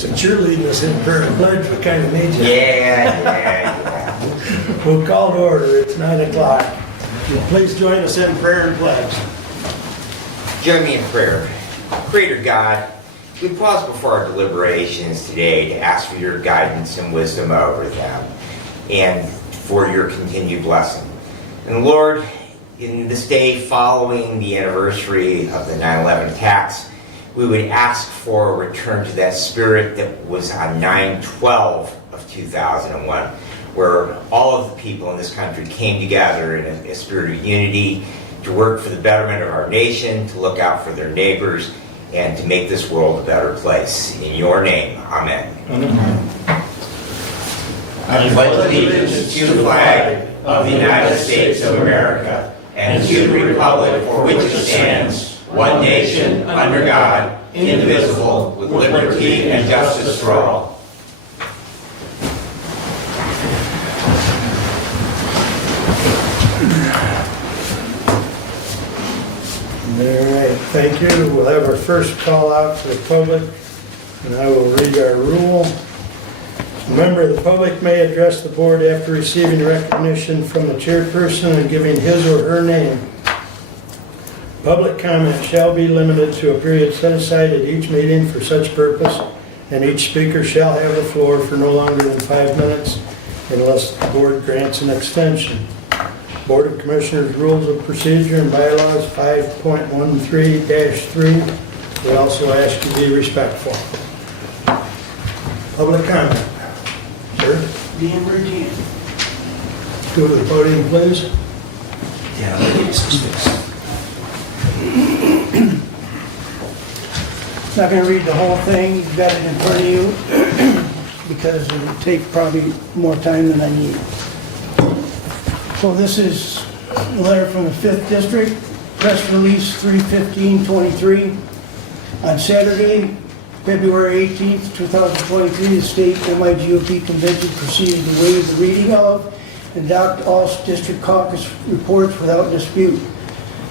Since you're leading us in prayer and pledge, we kind of need you. Yeah. We'll call to order. It's 9 o'clock. Please join us in prayer and pledge. Join me in prayer. Creator God, we pause before our deliberations today to ask for your guidance and wisdom over them and for your continued blessing. And Lord, in this day following the anniversary of the 9/11 attacks, we would ask for a return to that spirit that was on 9/12 of 2001, where all of the people in this country came together in a spirit of unity to work for the betterment of our nation, to look out for their neighbors, and to make this world a better place. In your name, amen. I pledge allegiance to the flag of the United States of America and to the republic for which it stands, one nation, under God, indivisible, with liberty and justice for all. All right, thank you. We'll have our first call out to the public, and I will read our rule. A member of the public may address the board after receiving recognition from the chairperson and giving his or her name. Public comment shall be limited to a period set aside at each meeting for such purpose, and each speaker shall have the floor for no longer than 5 minutes unless the board grants an extension. Board of Commissioners Rules of Procedure and Bylaws 5.13-3. We also ask you to be respectful. Public comment. Sir? Dan Virgin. Go to the podium, please. Yeah, that is suspicious. Not going to read the whole thing. You've got it in front of you because it would take probably more time than I need. So this is a letter from the 5th District, press release 3/15/23. On Saturday, February 18th, 2023, the state MIGOP convention proceeded to waive the reading of and adopt all district caucus reports without dispute.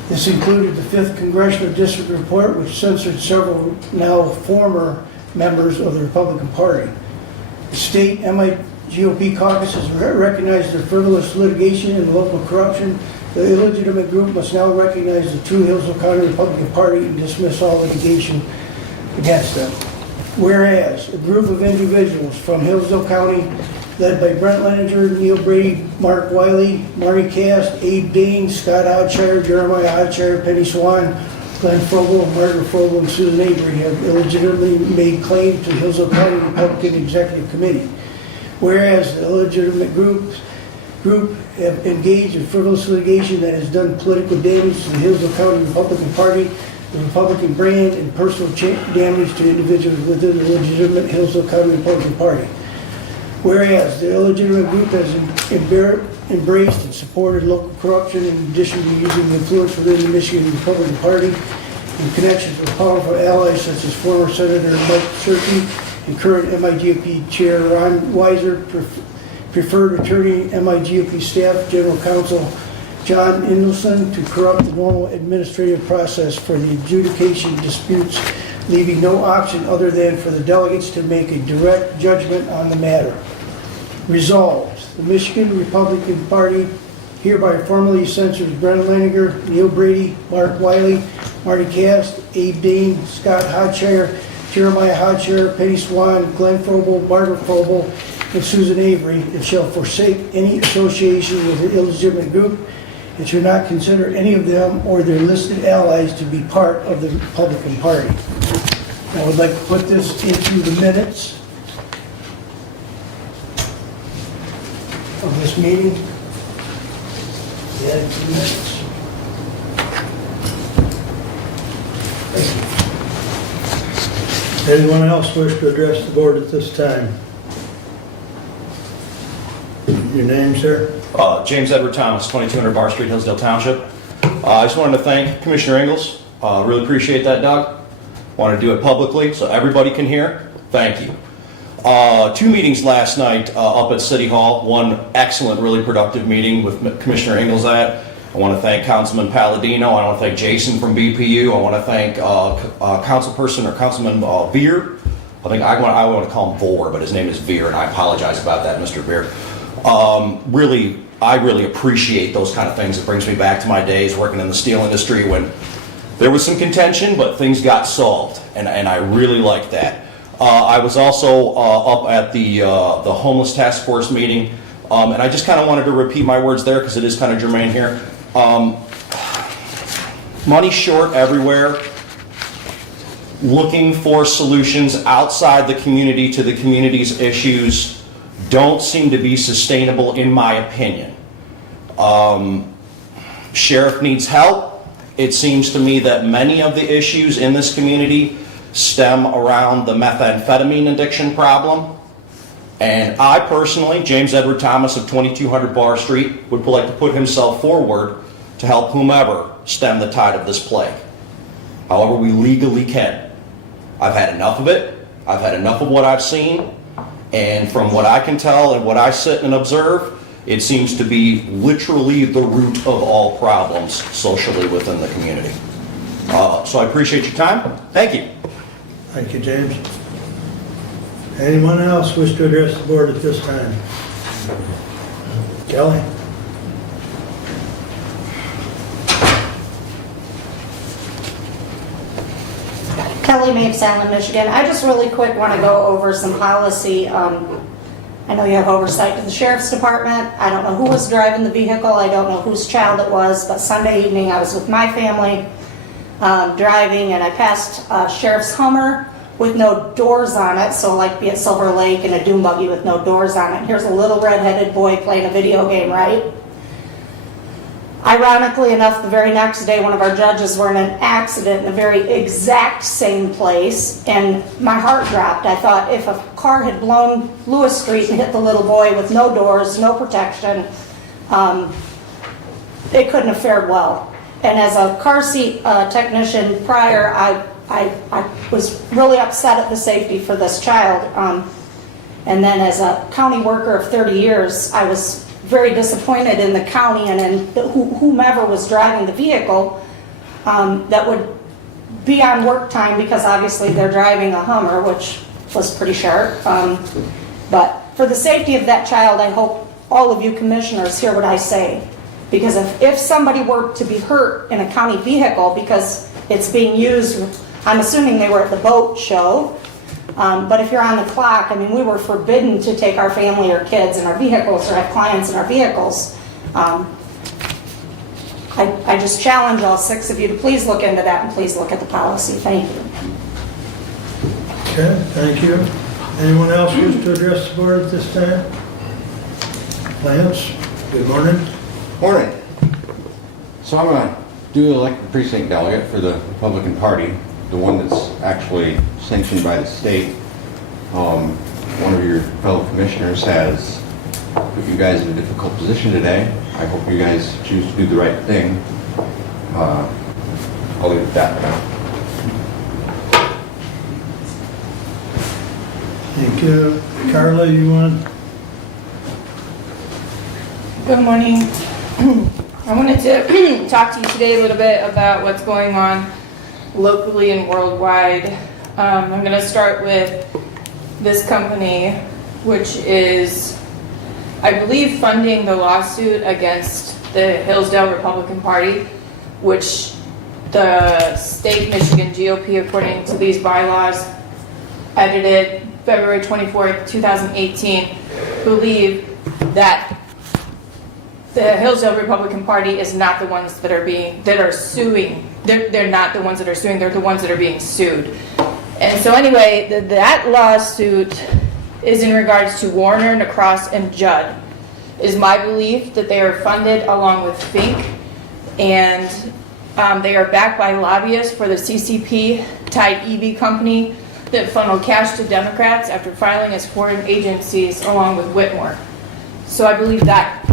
This included the 5th Congressional District Report, which censored several now former members of the Republican Party. The state MIGOP caucuses recognized their frivolous litigation and local corruption. The illegitimate group must now recognize the true Hillsdale County Republican Party and dismiss all litigation against them. Whereas a group of individuals from Hillsdale County, led by Brent Leninger, Neil Brady, Mark Wiley, Marty Cast, Abe Dean, Scott Hodshire, Jeremiah Hodshire, Penny Swan, Glenn Frobel, Margaret Frobel, and Susan Avery have illegitimately made claim to Hillsdale County Republican Executive Committee. Whereas the illegitimate group have engaged in frivolous litigation that has done political damage to the Hillsdale County Republican Party, the Republican brand, and personal damage to individuals within the legitimate Hillsdale County Republican Party. Whereas the illegitimate group has embraced and supported local corruption in addition to using influence within the Michigan Republican Party in connection with powerful allies such as former Senator Mike Shirkey and current MIGOP Chair Ron Weiser, preferred attorney, MIGOP staff, General Counsel John Indelson, to corrupt the normal administrative process for the adjudication of disputes, leaving no option other than for the delegates to make a direct judgment on the matter. Resolved, the Michigan Republican Party hereby formally censors Brent Leninger, Neil Brady, Mark Wiley, Marty Cast, Abe Dean, Scott Hodshire, Jeremiah Hodshire, Penny Swan, Glenn Frobel, Margaret Frobel, and Susan Avery, and shall forsake any association with the illegitimate group, and should not consider any of them or their listed allies to be part of the Republican Party. I would like to put this into the minutes of this meeting. Yeah, 2 minutes. Anyone else wish to address the board at this time? Your name, sir? James Edward Thomas, 2200 Bar Street, Hillsdale Township. I just wanted to thank Commissioner Ingles. Really appreciate that, Doug. Want to do it publicly so everybody can hear. Thank you. 2 meetings last night up at City Hall. One excellent, really productive meeting with Commissioner Ingles at. I want to thank Councilman Palladino. I want to thank Jason from BPU. I want to thank Councilperson or Councilman Beard I want to call him Vor, but his name is Veer, and I apologize about that, Mr. Veer. I really appreciate those kind of things. It brings me back to my days working in the steel industry when there was some contention, but things got solved, and I really like that. I was also up at the homeless task force meeting, and I just kind of wanted to repeat my words there because it is kind of germane here. Money short everywhere. Looking for solutions outside the community to the community's issues don't seem to be sustainable, in my opinion. Sheriff needs help. It seems to me that many of the issues in this community stem around the methamphetamine addiction problem. And I personally, James Edward Thomas of 2200 Bar Street, would like to put himself forward to help whomever stem the tide of this plague, however we legally can. I've had enough of it. I've had enough of what I've seen. And from what I can tell and what I sit and observe, it seems to be literally the root of all problems socially within the community. So I appreciate your time. Thank you. Thank you, James. Anyone else wish to address the board at this time? Kelly? Kelly May of Salem, Michigan. I just really quick want to go over some policy. I know you have oversight to the Sheriff's Department. I don't know who was driving the vehicle. I don't know whose child it was, but Sunday evening I was with my family driving, and I passed Sheriff's Hummer with no doors on it, so like be at Silver Lake and a dune buggy with no doors on it. Here's a little red-headed boy playing a video game, right? Ironically enough, the very next day, one of our judges were in an accident in the very exact same place, and my heart dropped. I thought if a car had blown Lewis Street and hit the little boy with no doors, no protection, it couldn't have fared well. And as a car seat technician prior, I was really upset at the safety for this child. And then as a county worker of 30 years, I was very disappointed in the county and in whomever was driving the vehicle that would be on work time, because obviously they're driving a Hummer, which was pretty sharp. But for the safety of that child, I hope all of you commissioners hear what I say. Because if somebody were to be hurt in a county vehicle because it's being used, I'm assuming they were at the boat show, but if you're on the clock, I mean, we were forbidden to take our family or kids in our vehicles or have clients in our vehicles. I just challenge all 6 of you to please look into that and please look at the policy. Thank you. Okay, thank you. Anyone else wish to address the board at this time? Lance, good morning. Morning. So I'm a duly elected precinct delegate for the Republican Party, the one that's actually sanctioned by the state. One of your fellow commissioners has put you guys in a difficult position today. I hope you guys choose to do the right thing. I'll leave it at that for now. Thank you. Carla, you want? Good morning. I wanted to talk to you today a little bit about what's going on locally and worldwide. I'm going to start with this company, which is, I believe, funding the lawsuit against the Hillsdale Republican Party, which the state Michigan GOP, according to these bylaws, edited February 24th, 2018, believe that the Hillsdale Republican Party is not the ones that are suing. They're not the ones that are suing. They're the ones that are being sued. And so anyway, that lawsuit is in regards to Warner, NaCross, and Judd. It is my belief that they are funded along with Fink, and they are backed by lobbyists for the CCP Tide EV company that funneled cash to Democrats after filing as foreign agencies along with Whitmore. So I believe that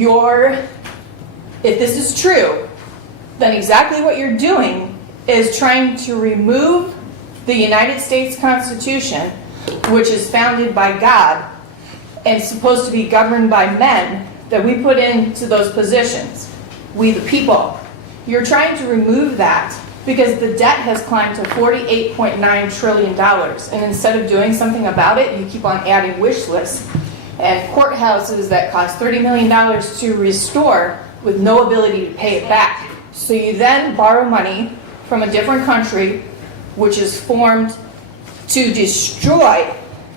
if this is true, then exactly what you're doing is trying to remove the United States Constitution, which is founded by God and supposed to be governed by men that we put into those positions, we the people. You're trying to remove that because the debt has climbed to $48.9 trillion. And instead of doing something about it, you keep on adding wish lists and courthouses that cost $30 million to restore with no ability to pay it back. So you then borrow money from a different country, which is formed to destroy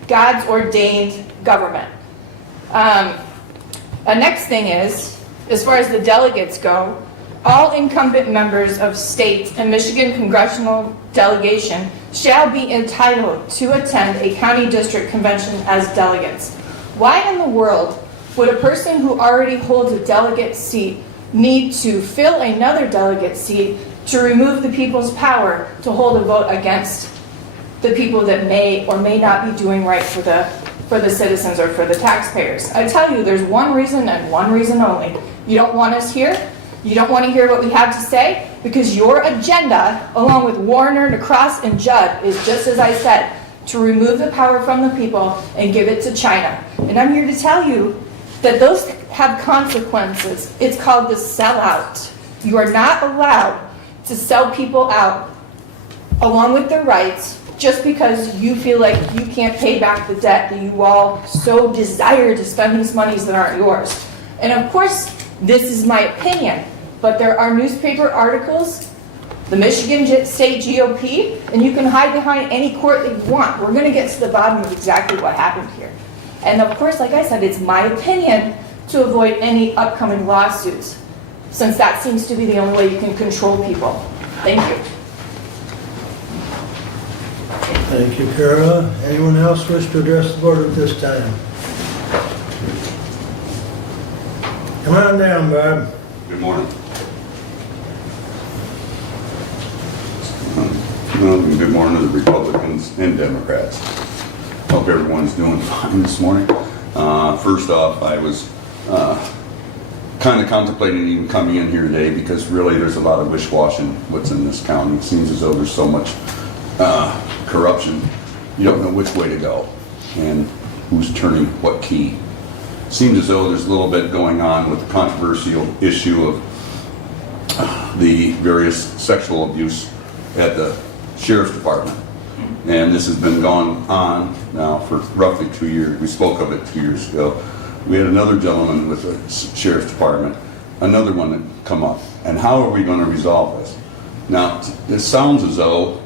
God's ordained government. A next thing is, as far as the delegates go, all incumbent members of state and Michigan congressional delegation shall be entitled to attend a county district convention as delegates. Why in the world would a person who already holds a delegate seat need to fill another delegate seat to remove the people's power to hold a vote against the people that may or may not be doing right for the citizens or for the taxpayers? I tell you, there's one reason and one reason only. You don't want us here. You don't want to hear what we have to say because your agenda, along with Warner, NeCross, and Judd, is just as I said, to remove the power from the people and give it to China. And I'm here to tell you that those have consequences. It's called the sellout. You are not allowed to sell people out along with their rights just because you feel like you can't pay back the debt that you all so desire to spend these monies that aren't yours. And of course, this is my opinion, but there are newspaper articles, the Michigan State GOP, and you can hide behind any court that you want. We're going to get to the bottom of exactly what happened here. And of course, like I said, it's my opinion to avoid any upcoming lawsuits, since that seems to be the only way you can control people. Thank you. Thank you, Carla. Anyone else wish to address the board at this time? Come on down, Bob. Good morning. Good morning to the Republicans and Democrats. Hope everyone's doing fine this morning. First off, I was kind of contemplating even coming in here today because really there's a lot of wish-washing what's in this county. It seems as though there's so much corruption, you don't know which way to go and who's turning what key. Seems as though there's a little bit going on with the controversial issue of the various sexual abuse at the sheriff's department. And this has been going on now for roughly 2 years. We spoke of it 2 years ago. We had another gentleman with the sheriff's department, another one that come up. And how are we going to resolve this? Now, it sounds as though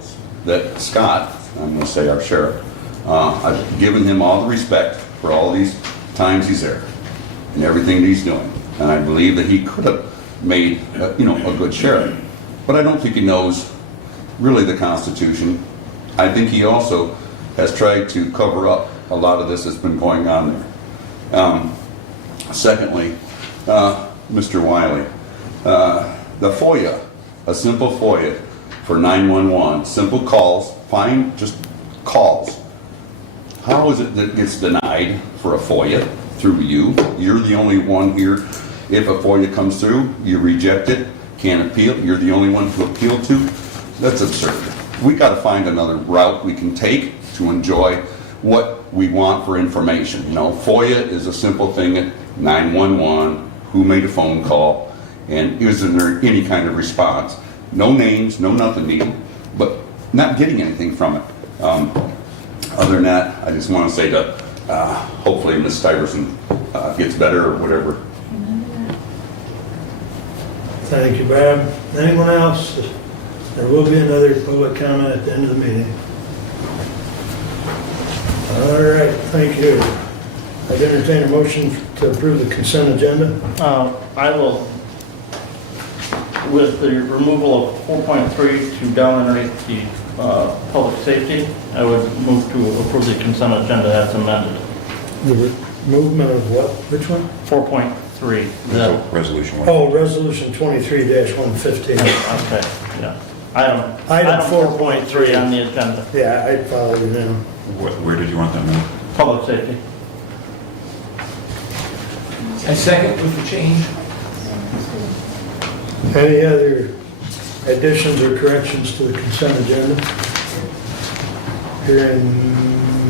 that Scott, I'm going to say our sheriff, I've given him all the respect for all these times he's there and everything that he's doing. And I believe that he could have made, a good sheriff. But I don't think he knows really the Constitution. I think he also has tried to cover up a lot of this that's been going on there. Secondly, Mr. Wiley, the FOIA, a simple FOIA for 911, simple calls, fine, just calls. How is it that it gets denied for a FOIA through you? You're the only one here. If a FOIA comes through, you reject it, can't appeal, you're the only one to appeal to. That's absurd. We got to find another route we can take to enjoy what we want for information. FOIA is a simple thing at 911, who made a phone call, and isn't there any kind of response? No names, no nothing needed, but not getting anything from it. Other than that, I just want to say that hopefully Ms. Stiverson gets better or whatever. Thank you, Bob. Anyone else? There will be another public comment at the end of the meeting. All right, thank you. I'd entertain a motion to approve the consent agenda. I will, with the removal of 4.3 to down underneath the public safety, I would move to approve the consent agenda as amended. The movement of what? Which one? 4.3. Resolution 1. Oh, Resolution 23-115. Okay, yeah. Item 4.3 on the agenda. Yeah, I'd follow you now. Where did you want that now? Public safety. I second with the change. Any other additions or corrections to the consent agenda? Hearing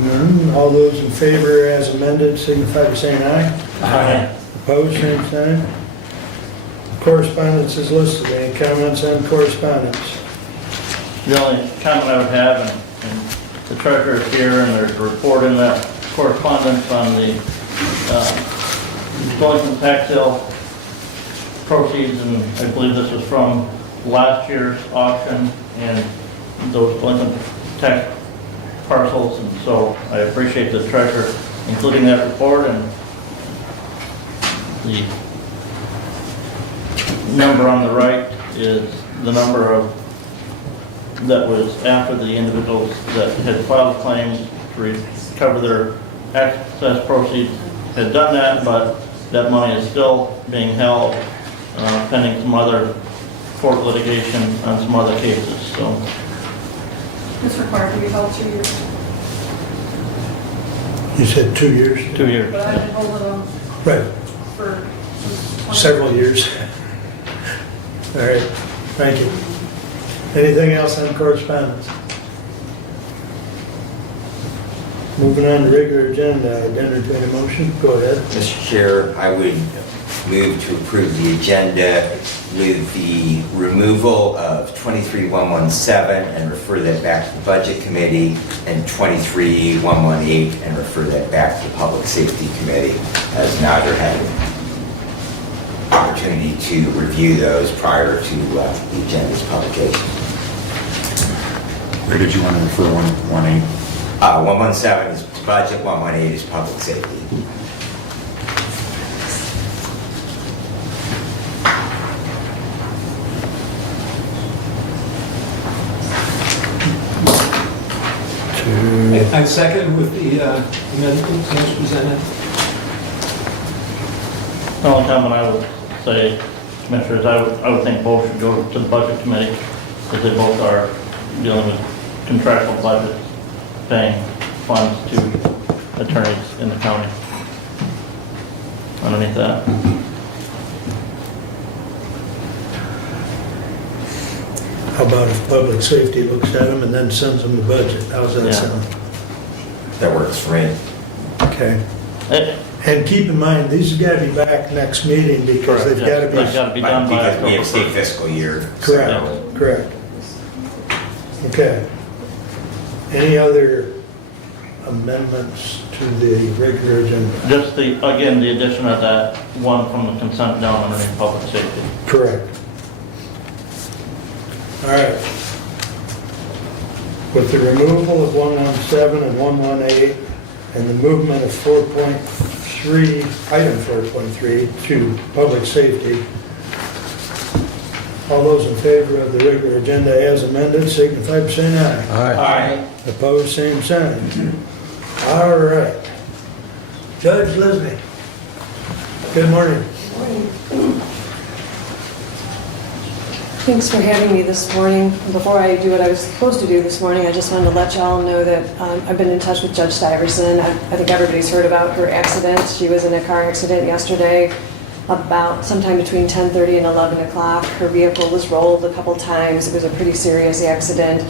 none, all those in favor as amended signify by saying aye. Aye. Opposed, same sign. Correspondence is listed. Any comments on correspondence? The only comment I would have, and the treasurer is here, and there's a report in that correspondence on the delinquent tax sale proceeds, and I believe this is from last year's auction, and those delinquent tax parcels, and so I appreciate the treasurer including that report, and the number on the right is the number of, that was after the individuals that had filed claims to recover their excess proceeds had done that, but that money is still being held pending some other court litigation on some other cases, so. It's required to be held 2 years. You said 2 years? 2 years. But I've been holding them Right, for several years. All right, thank you. Anything else on correspondence? Moving on to regular agenda, I'd entertain a motion. Go ahead. Mr. Chair, I would move to approve the agenda with the removal of 23117 and refer that back to the Budget Committee, and 23118 and refer that back to the Public Safety Committee, as neither had an opportunity to review those prior to the agenda's publication. Where did you want to refer 118? 117 is Budget, 118 is Public Safety. I second with the amendment as presented. The only comment I would say, Commissioners, I would think both should go to the Budget Committee, because they both are dealing with contractual budgets, paying funds to attorneys in the county. Underneath that. How about if public safety looks at them and then sends them the budget? How's that Yeah. sound? That works for me. Okay. Eh, And keep in mind, these have got to be back next meeting because they've got to They've got be, to be done by Because we October have state 1st. fiscal year. correct, correct. Okay. Any other amendments to the regular agenda? Just the, again, the addition of that one from the consent down underneath public safety. Correct. All right. With the removal of 117 and 118 and the movement of 4.3, item 4.3 to public safety, all those in favor of the regular agenda as amended signify by saying aye. Aye. Opposed, same sign. All right. Judge Lisney. Good morning. Thanks for having me this morning. Before I do what I was supposed to do this morning, I just wanted to let y'all know that I've been in touch with Judge Stiverson. I think everybody's heard about her accident. She was in a car accident yesterday about sometime between 10:30 and 11 o'clock. Her vehicle was rolled a couple times. It was a pretty serious accident.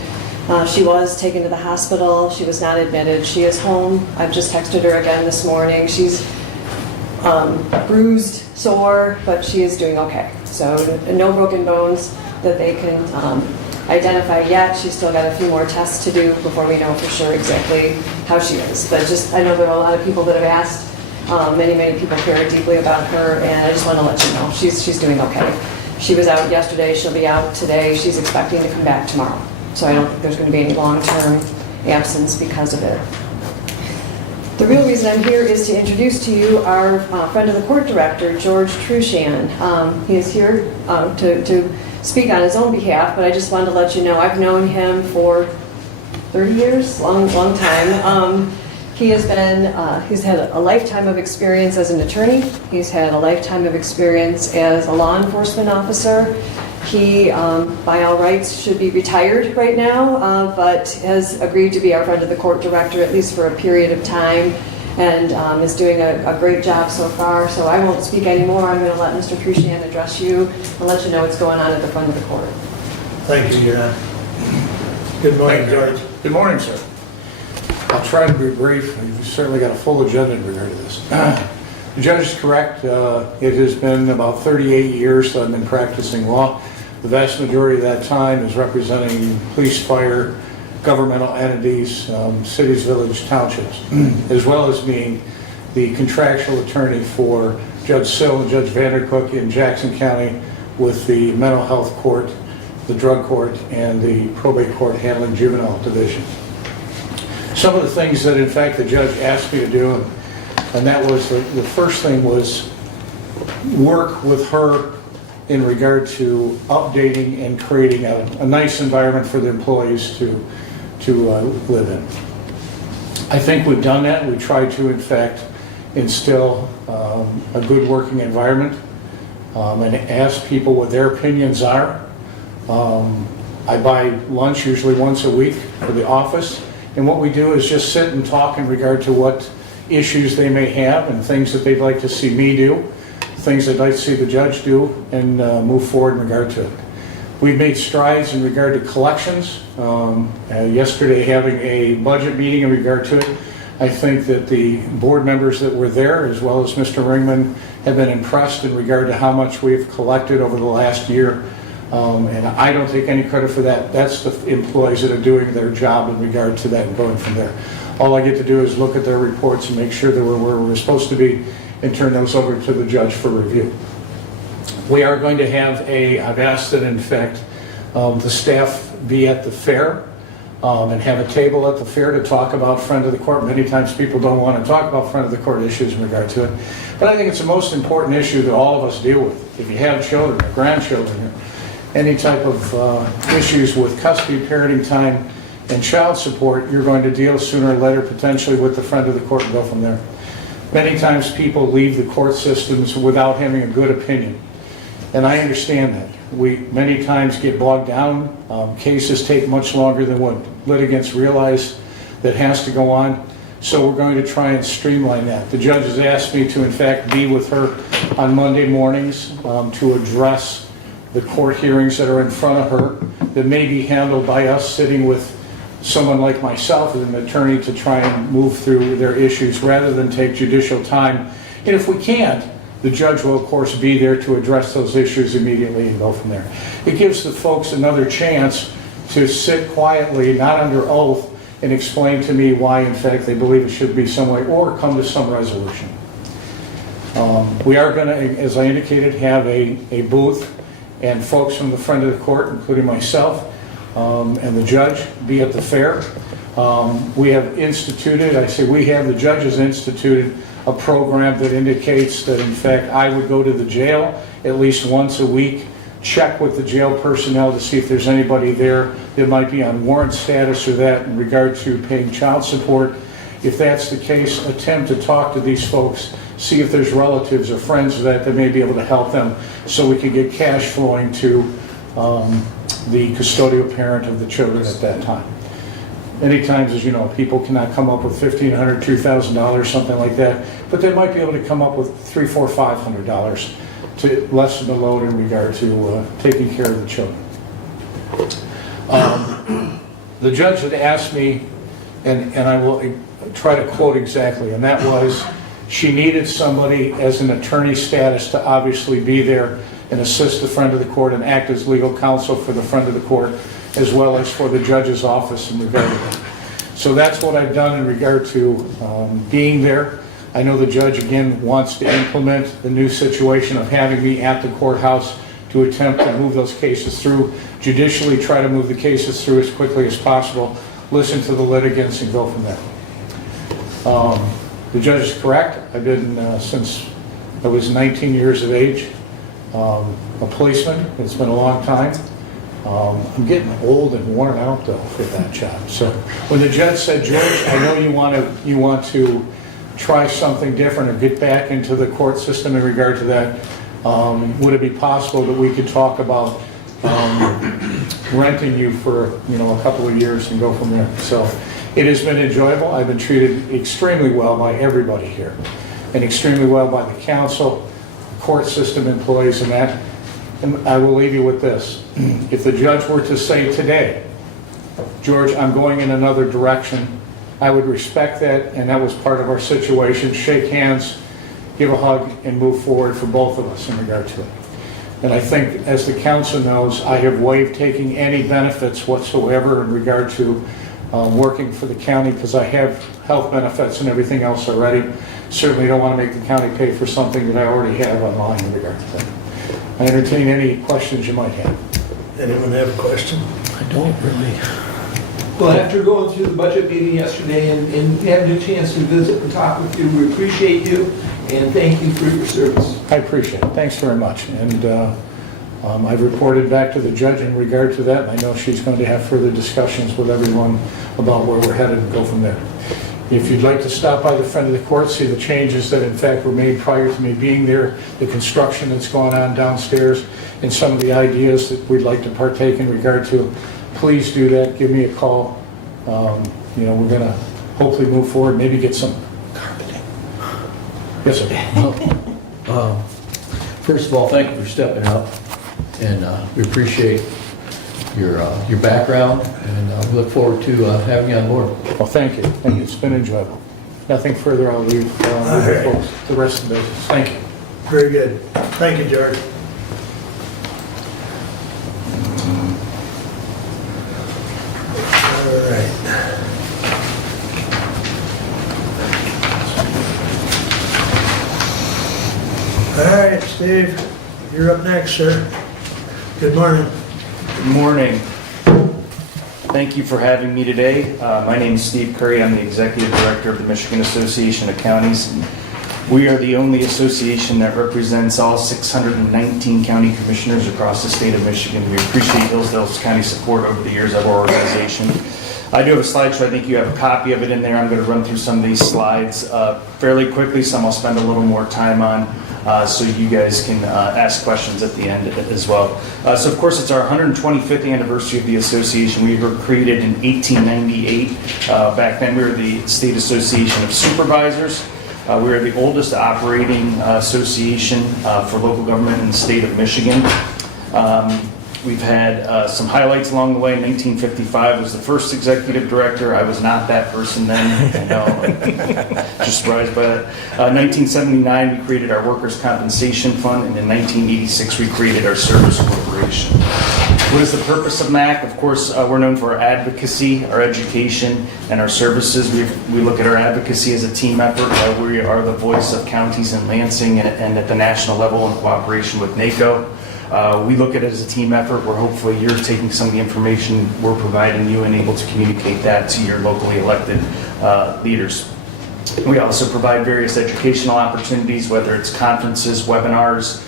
She was taken to the hospital. She was not admitted. She is home. I've just texted her again this morning. She's bruised, sore, but she is doing okay. So no broken bones that they can identify yet. She's still got a few more tests to do before we know for sure exactly how she is. But just, I know there are a lot of people that have asked. Many people care deeply about her, and I just want to let you know she's doing okay. She was out yesterday. She'll be out today. She's expecting to come back tomorrow. So I don't think there's going to be any long-term absence because of it. The real reason I'm here is to introduce to you our friend of the court director, George Trushan. He is here to speak on his own behalf, but I just wanted to let you know I've known him for 30 years, long time. He has been, he's had a lifetime of experience as an attorney. He's had a lifetime of experience as a law enforcement officer. He, by all rights, should be retired right now, but has agreed to be our friend of the court director, at least for a period of time, and is doing a great job so far. So I won't speak anymore. I'm going to let Mr. Trushan address you and let you know what's going on at the front of the court. Thank you, John. Good morning, George. Good morning, sir. I'll try to be brief. We've certainly got a full agenda in regard to this. The judge is correct. It has been about 38 years that I've been practicing law. The vast majority of that time is representing police, fire, governmental entities, cities, village, townships, as well as being the contractual attorney for Judge Sill and Judge Vandercook in Jackson County with the mental health court, the drug court, and the probate court handling juvenile division. Some of the things that in fact the judge asked me to do, and that was the first thing was work with her in regard to updating and creating a nice environment for the employees to live in. I think we've done that. We tried to in fact instill a good working environment and ask people what their opinions are. I buy lunch usually once a week for the office, and what we do is just sit and talk in regard to what issues they may have and things that they'd like to see me do, things they'd like to see the judge do, and move forward in regard to it. We've made strides in regard to collections. Yesterday having a budget meeting in regard to it. I think that the board members that were there, as well as Mr. Ringman, have been impressed in regard to how much we've collected over the last year. And I don't take any credit for that. That's the employees that are doing their job in regard to that and going from there. All I get to do is look at their reports and make sure that we're where we're supposed to be and turn those over to the judge for review. We are going to have I've asked that in fact the staff be at the fair and have a table at the fair to talk about friend of the court. Many times people don't want to talk about friend of the court issues in regard to it. But I think it's the most important issue that all of us deal with. If you have children or grandchildren or any type of issues with custody, parenting time, and child support, you're going to deal sooner or later potentially with the friend of the court and go from there. Many times people leave the court systems without having a good opinion. And I understand that. We many times get bogged down. Cases take much longer than what litigants realize that has to go on. So we're going to try and streamline that. The judge has asked me to, in fact, be with her on Monday mornings to address the court hearings that are in front of her that may be handled by us sitting with someone like myself as an attorney to try and move through their issues rather than take judicial time. And if we can't, the judge will, of course, be there to address those issues immediately and go from there. It gives the folks another chance to sit quietly, not under oath, and explain to me why, in fact, they believe it should be some way or come to some resolution. We are going to, as I indicated, have a booth and folks from the front of the court, including myself and the judge, be at the fair. We have instituted, I say we have, the judge has instituted a program that indicates that in fact I would go to the jail at least once a week, check with the jail personnel to see if there's anybody there that might be on warrant status or that in regard to paying child support. If that's the case, attempt to talk to these folks, see if there's relatives or friends that may be able to help them so we can get cash flowing to the custodial parent of the children at that time. Many times, as you know, people cannot come up with $1,500, $2,000, something like that, but they might be able to come up with $300, $400, $500 to lessen the load in regard to taking care of the children. The judge had asked me, and I will try to quote exactly, and that was, she needed somebody as an attorney status to obviously be there and assist the friend of the court and act as legal counsel for the friend of the court, as well as for the judge's office in regard to that. So that's what I've done in regard to being there. I know the judge, again, wants to implement the new situation of having me at the courthouse to attempt to move those cases through, judicially try to move the cases through as quickly as possible, listen to the litigants, and go from there. The judge is correct. I've been, since I was 19 years of age, a policeman. It's been a long time. I'm getting old and worn out though for that job. So when the judge said, George, I know you want to try something different or get back into the court system in regard to that, would it be possible that we could talk about renting you for a couple of years and go from there? So it has been enjoyable. I've been treated extremely well by everybody here and extremely well by the council, court system employees, and that. And I will leave you with this. If the judge were to say today, George, I'm going in another direction, I would respect that, and that was part of our situation. Shake hands, give a hug, and move forward for both of us in regard to it. And I think, as the council knows, I have waived taking any benefits whatsoever in regard to working for the county because I have health benefits and everything else already. Certainly don't want to make the county pay for something that I already have online in regard to that. I entertain any questions you might have. Anyone have a question? I don't really. Well, after going through the budget meeting yesterday and having a chance to visit and talk with you, we appreciate you and thank you for your service. I appreciate it. Thanks very much. And I've reported back to the judge in regard to that, and I know she's going to have further discussions with everyone about where we're headed and go from there. If you'd like to stop by the front of the court, see the changes that in fact were made prior to me being there, the construction that's going on downstairs, and some of the ideas that we'd like to partake in regard to, please do that. Give me a call. We're going to hopefully move forward, maybe get some carpeting. Yes, sir. First of all, thank you for stepping up, and we appreciate your background, and we look forward to having you on board. Well, thank you. Thank you. It's been enjoyable. Nothing further. I'll leave the folks the rest of the business. Thank you. Very good. Thank you, George. All right. All right, Steve, you're up next, sir. Good morning. Good morning. Thank you for having me today. My name is Steve Curry. I'm the Executive Director of the Michigan Association of Counties. We are the only association that represents all 619 county commissioners across the state of Michigan. We appreciate Hillsdale's county support over the years of our organization. I do have a slideshow. I think you have a copy of it in there. I'm going to run through some of these slides fairly quickly. Some I'll spend a little more time on. So you guys can ask questions at the end as well. So of course it's our 125th anniversary of the association. We were created in 1898. Back then we were the State Association of Supervisors. We are the oldest operating association for local government in the state of Michigan. We've had some highlights along the way. 1955 was the first executive director. I was not that person then. I know, just surprised by that. 1979, we created our Workers' Compensation Fund, and in 1986, we created our Service Corporation. What is the purpose of MAC? Of course, we're known for our advocacy, our education, and our services. We look at our advocacy as a team effort. We are the voice of counties in Lansing and at the national level in cooperation with NACO. We look at it as a team effort where hopefully you're taking some of the information we're providing you and able to communicate that to your locally elected leaders. We also provide various educational opportunities, whether it's conferences, webinars,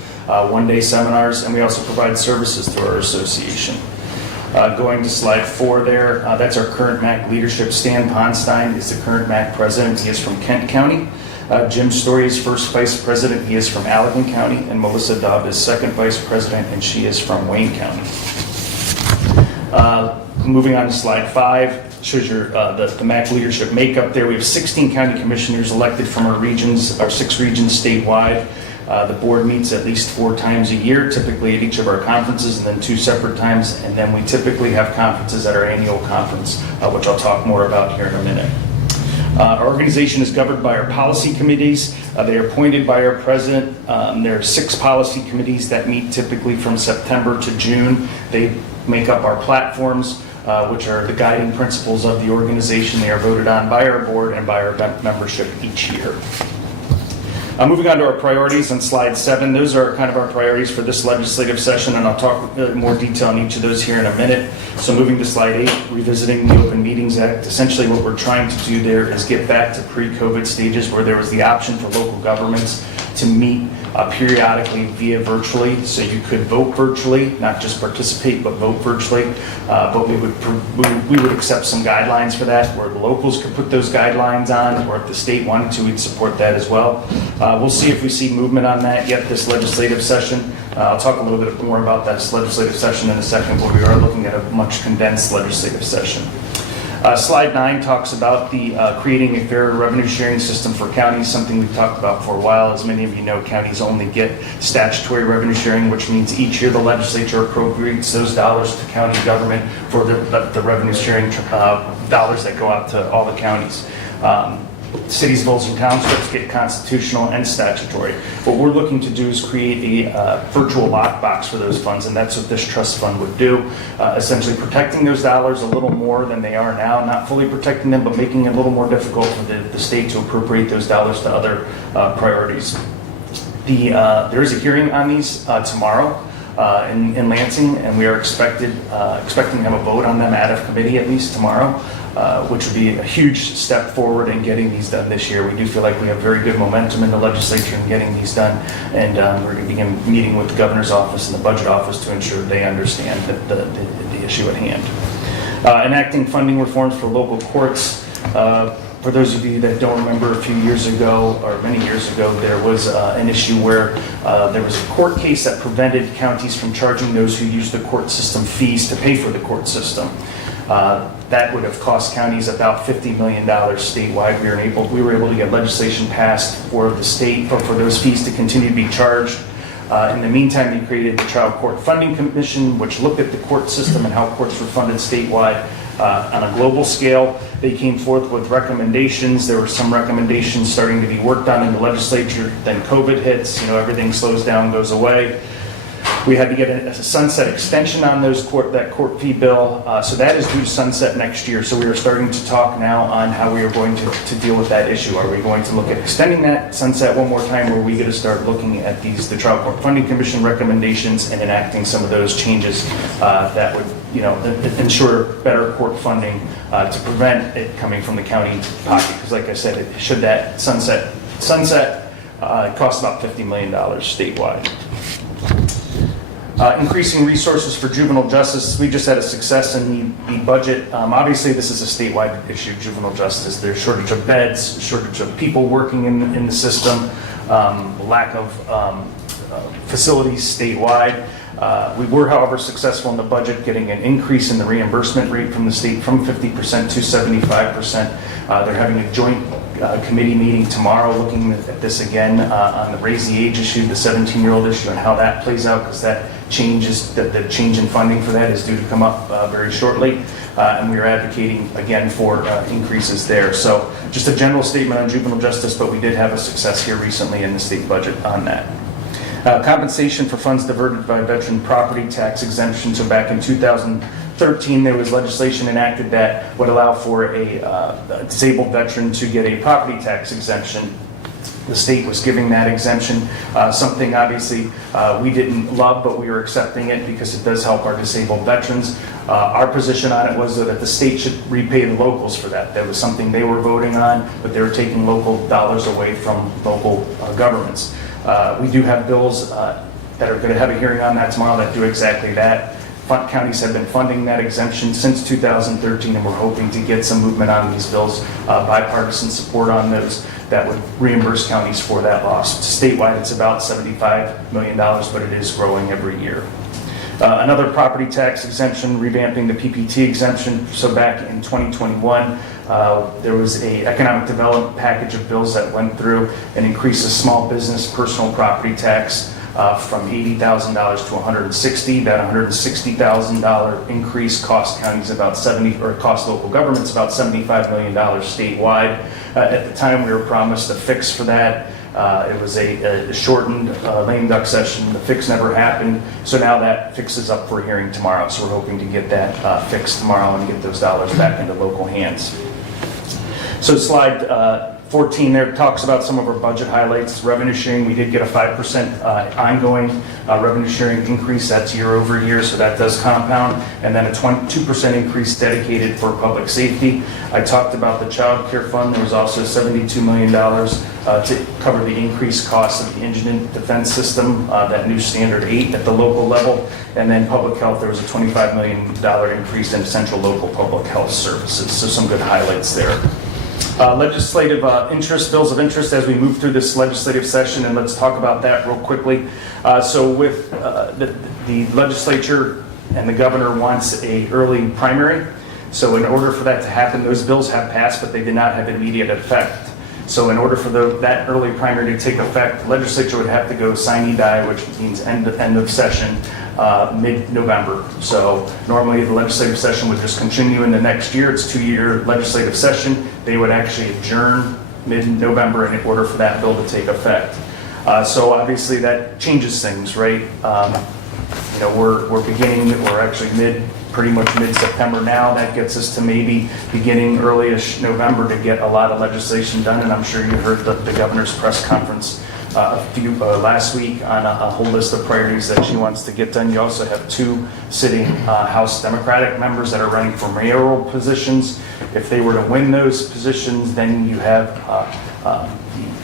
one-day seminars, and we also provide services through our association. Going to slide 4 there, that's our current MAC leadership. Stan Ponstein is the current MAC president. He is from Kent County. Jim Story is first vice president. He is from Allegan County. And Melissa Dobb is second vice president, and she is from Wayne County. Moving on to slide 5, shows your the MAC leadership makeup there. We have 16 county commissioners elected from our regions, our 6 regions statewide. The board meets at least 4 times a year, typically at each of our conferences, and then 2 separate times. And then we typically have conferences at our annual conference, which I'll talk more about here in a minute. Our organization is governed by our policy committees. They are appointed by our president. There are 6 policy committees that meet typically from September to June. They make up our platforms, which are the guiding principles of the organization. They are voted on by our board and by our membership each year. Moving on to our priorities on slide 7, those are kind of our priorities for this legislative session, and I'll talk in more detail on each of those here in a minute. So moving to slide 8, revisiting the Open Meetings Act. Essentially what we're trying to do there is get back to pre-COVID stages where there was the option for local governments to meet periodically via virtually, so you could vote virtually, not just participate, but vote virtually. But we would accept some guidelines for that, where the locals could put those guidelines on, or if the state wanted to, we'd support that as well. We'll see if we see movement on that yet this legislative session. I'll talk a little bit more about that legislative session in a second, but we are looking at a much condensed legislative session. Slide 9 talks about the creating a fair revenue sharing system for counties, something we've talked about for a while. As many of you know, counties only get statutory revenue sharing, which means each year the legislature appropriates those dollars to county government for the revenue sharing dollars that go out to all the counties. cities, villages, and townships get constitutional and statutory. What we're looking to do is create a virtual lockbox for those funds, and that's what this trust fund would do, essentially protecting those dollars a little more than they are now, not fully protecting them, but making it a little more difficult for the state to appropriate those dollars to other priorities. There is a hearing on these tomorrow in Lansing, and we are expecting to have a vote on them out of committee at least tomorrow, which would be a huge step forward in getting these done this year. We do feel like we have very good momentum in the legislature in getting these done, and we're going to begin meeting with the governor's office and the budget office to ensure they understand the issue at hand. Enacting funding reforms for local courts. For those of you that don't remember, a few years ago, or many years ago, there was an issue where there was a court case that prevented counties from charging those who use the court system fees to pay for the court system. That would have cost counties about $50 million statewide. We were able to get legislation passed for the state, or for those fees to continue to be charged. In the meantime, they created the Trial Court Funding Commission, which looked at the court system and how courts were funded statewide. On a global scale, they came forth with recommendations. There were some recommendations starting to be worked on in the legislature. Then COVID hits, everything slows down, goes away. We had to get a sunset extension on that court fee bill. So that is due to sunset next year. So we are starting to talk now on how we are going to deal with that issue. Are we going to look at extending that sunset one more time, or are we going to start looking at the Trial Court Funding Commission recommendations and enacting some of those changes that would ensure better court funding to prevent it coming from the county pocket? Because like I said, should that sunset it costs about $50 million statewide. Increasing resources for juvenile justice. We just had a success in the budget. Obviously, this is a statewide issue, juvenile justice. There's shortage of beds, shortage of people working in the system, lack of facilities statewide. We were, however, successful in the budget, getting an increase in the reimbursement rate from the state from 50% to 75%. They're having a joint committee meeting tomorrow looking at this again on the raise the age issue, the 17-year-old issue, and how that plays out, because that changes, the change in funding for that is due to come up very shortly. And we are advocating again for increases there. So just a general statement on juvenile justice, but we did have a success here recently in the state budget on that. Compensation for funds diverted by veteran property tax exemption. So back in 2013, there was legislation enacted that would allow for a disabled veteran to get a property tax exemption. The state was giving that exemption, something obviously we didn't love, but we were accepting it because it does help our disabled veterans. Our position on it was that the state should repay the locals for that. That was something they were voting on, but they were taking local dollars away from local governments. We do have bills that are going to have a hearing on that tomorrow that do exactly that. Counties have been funding that exemption since 2013, and we're hoping to get some movement on these bills, bipartisan support on those that would reimburse counties for that loss. Statewide, it's about $75 million, but it is growing every year. Another property tax exemption, revamping the PPT exemption. So back in 2021, there was an economic development package of bills that went through and increased the small business personal property tax from $80,000 to $160,000. That $160,000 increase cost counties about cost local governments about $75 million statewide. At the time, we were promised a fix for that. It was a shortened lame duck session. The fix never happened. So now that fix is up for a hearing tomorrow. So we're hoping to get that fixed tomorrow and get those dollars back into local hands. So slide 14 there talks about some of our budget highlights. Revenue sharing, we did get a 5% ongoing revenue sharing increase. That's year over year, so that does compound. And then a 2% increase dedicated for public safety. I talked about the child care fund. There was also $72 million to cover the increased costs of the indigent defense system, that new standard 8 at the local level. And then public health, there was a $25 million increase in central local public health services. So some good highlights there. Legislative bills of interest as we move through this legislative session, and let's talk about that real quickly. So with the legislature and the governor wants a early primary. So in order for that to happen, those bills have passed, but they did not have immediate effect. So in order for that early primary to take effect, the legislature would have to go sine die, which means end of session, mid-November. So normally the legislative session would just continue in the next year. It's a 2-year legislative session. They would actually adjourn mid-November in order for that bill to take effect. So obviously that changes things, right? You know, we're actually pretty much mid-September now. That gets us to maybe beginning early-ish November to get a lot of legislation done. And I'm sure you heard the governor's press conference last week on a whole list of priorities that she wants to get done. You also have 2 sitting House Democratic members that are running for mayoral positions. If they were to win those positions, then you have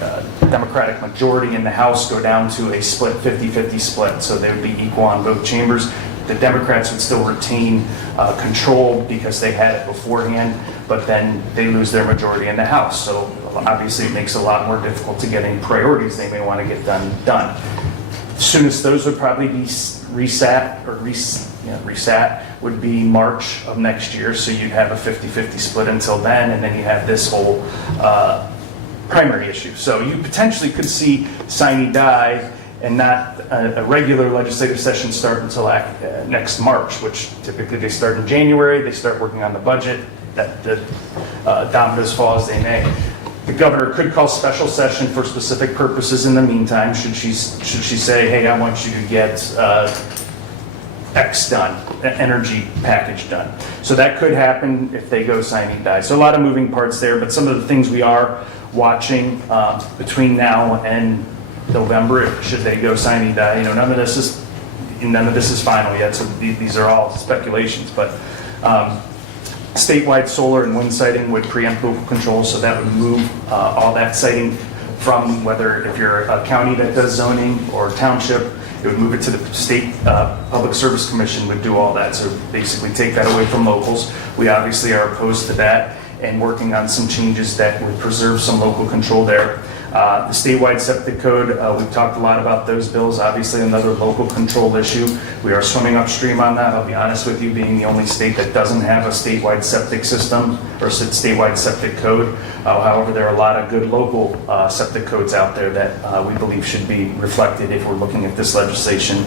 the Democratic majority in the House go down to a split 50-50 split, so they would be equal on both chambers. The Democrats would still retain control because they had it beforehand, but then they lose their majority in the House. So obviously it makes it a lot more difficult to get any priorities they may want to get done. Soonest those would probably be reset would be March of next year, so you'd have a 50-50 split until then, and then you have this whole primary issue. So you potentially could see sine die and not a regular legislative session start until next March, which typically they start in January. They start working on the budget. That the dominoes fall as they may. The governor could call special session for specific purposes in the meantime. Should she say, hey, I want you to get X done, energy package done. So that could happen if they go sine die. So a lot of moving parts there, but some of the things we are watching between now and November, should they go sine die, you know, none of this is final yet, so these are all speculations, but statewide solar and wind siting would preempt local control, so that would move all that siting from whether if you're a county that does zoning or township, it would move it to the state public service commission would do all that, so basically take that away from locals. We obviously are opposed to that and working on some changes that would preserve some local control there. The statewide septic code, we've talked a lot about those bills, obviously another local control issue. We are swimming upstream on that, I'll be honest with you, being the only state that doesn't have a statewide septic system or statewide septic code. However, there are a lot of good local septic codes out there that we believe should be reflected if we're looking at this legislation.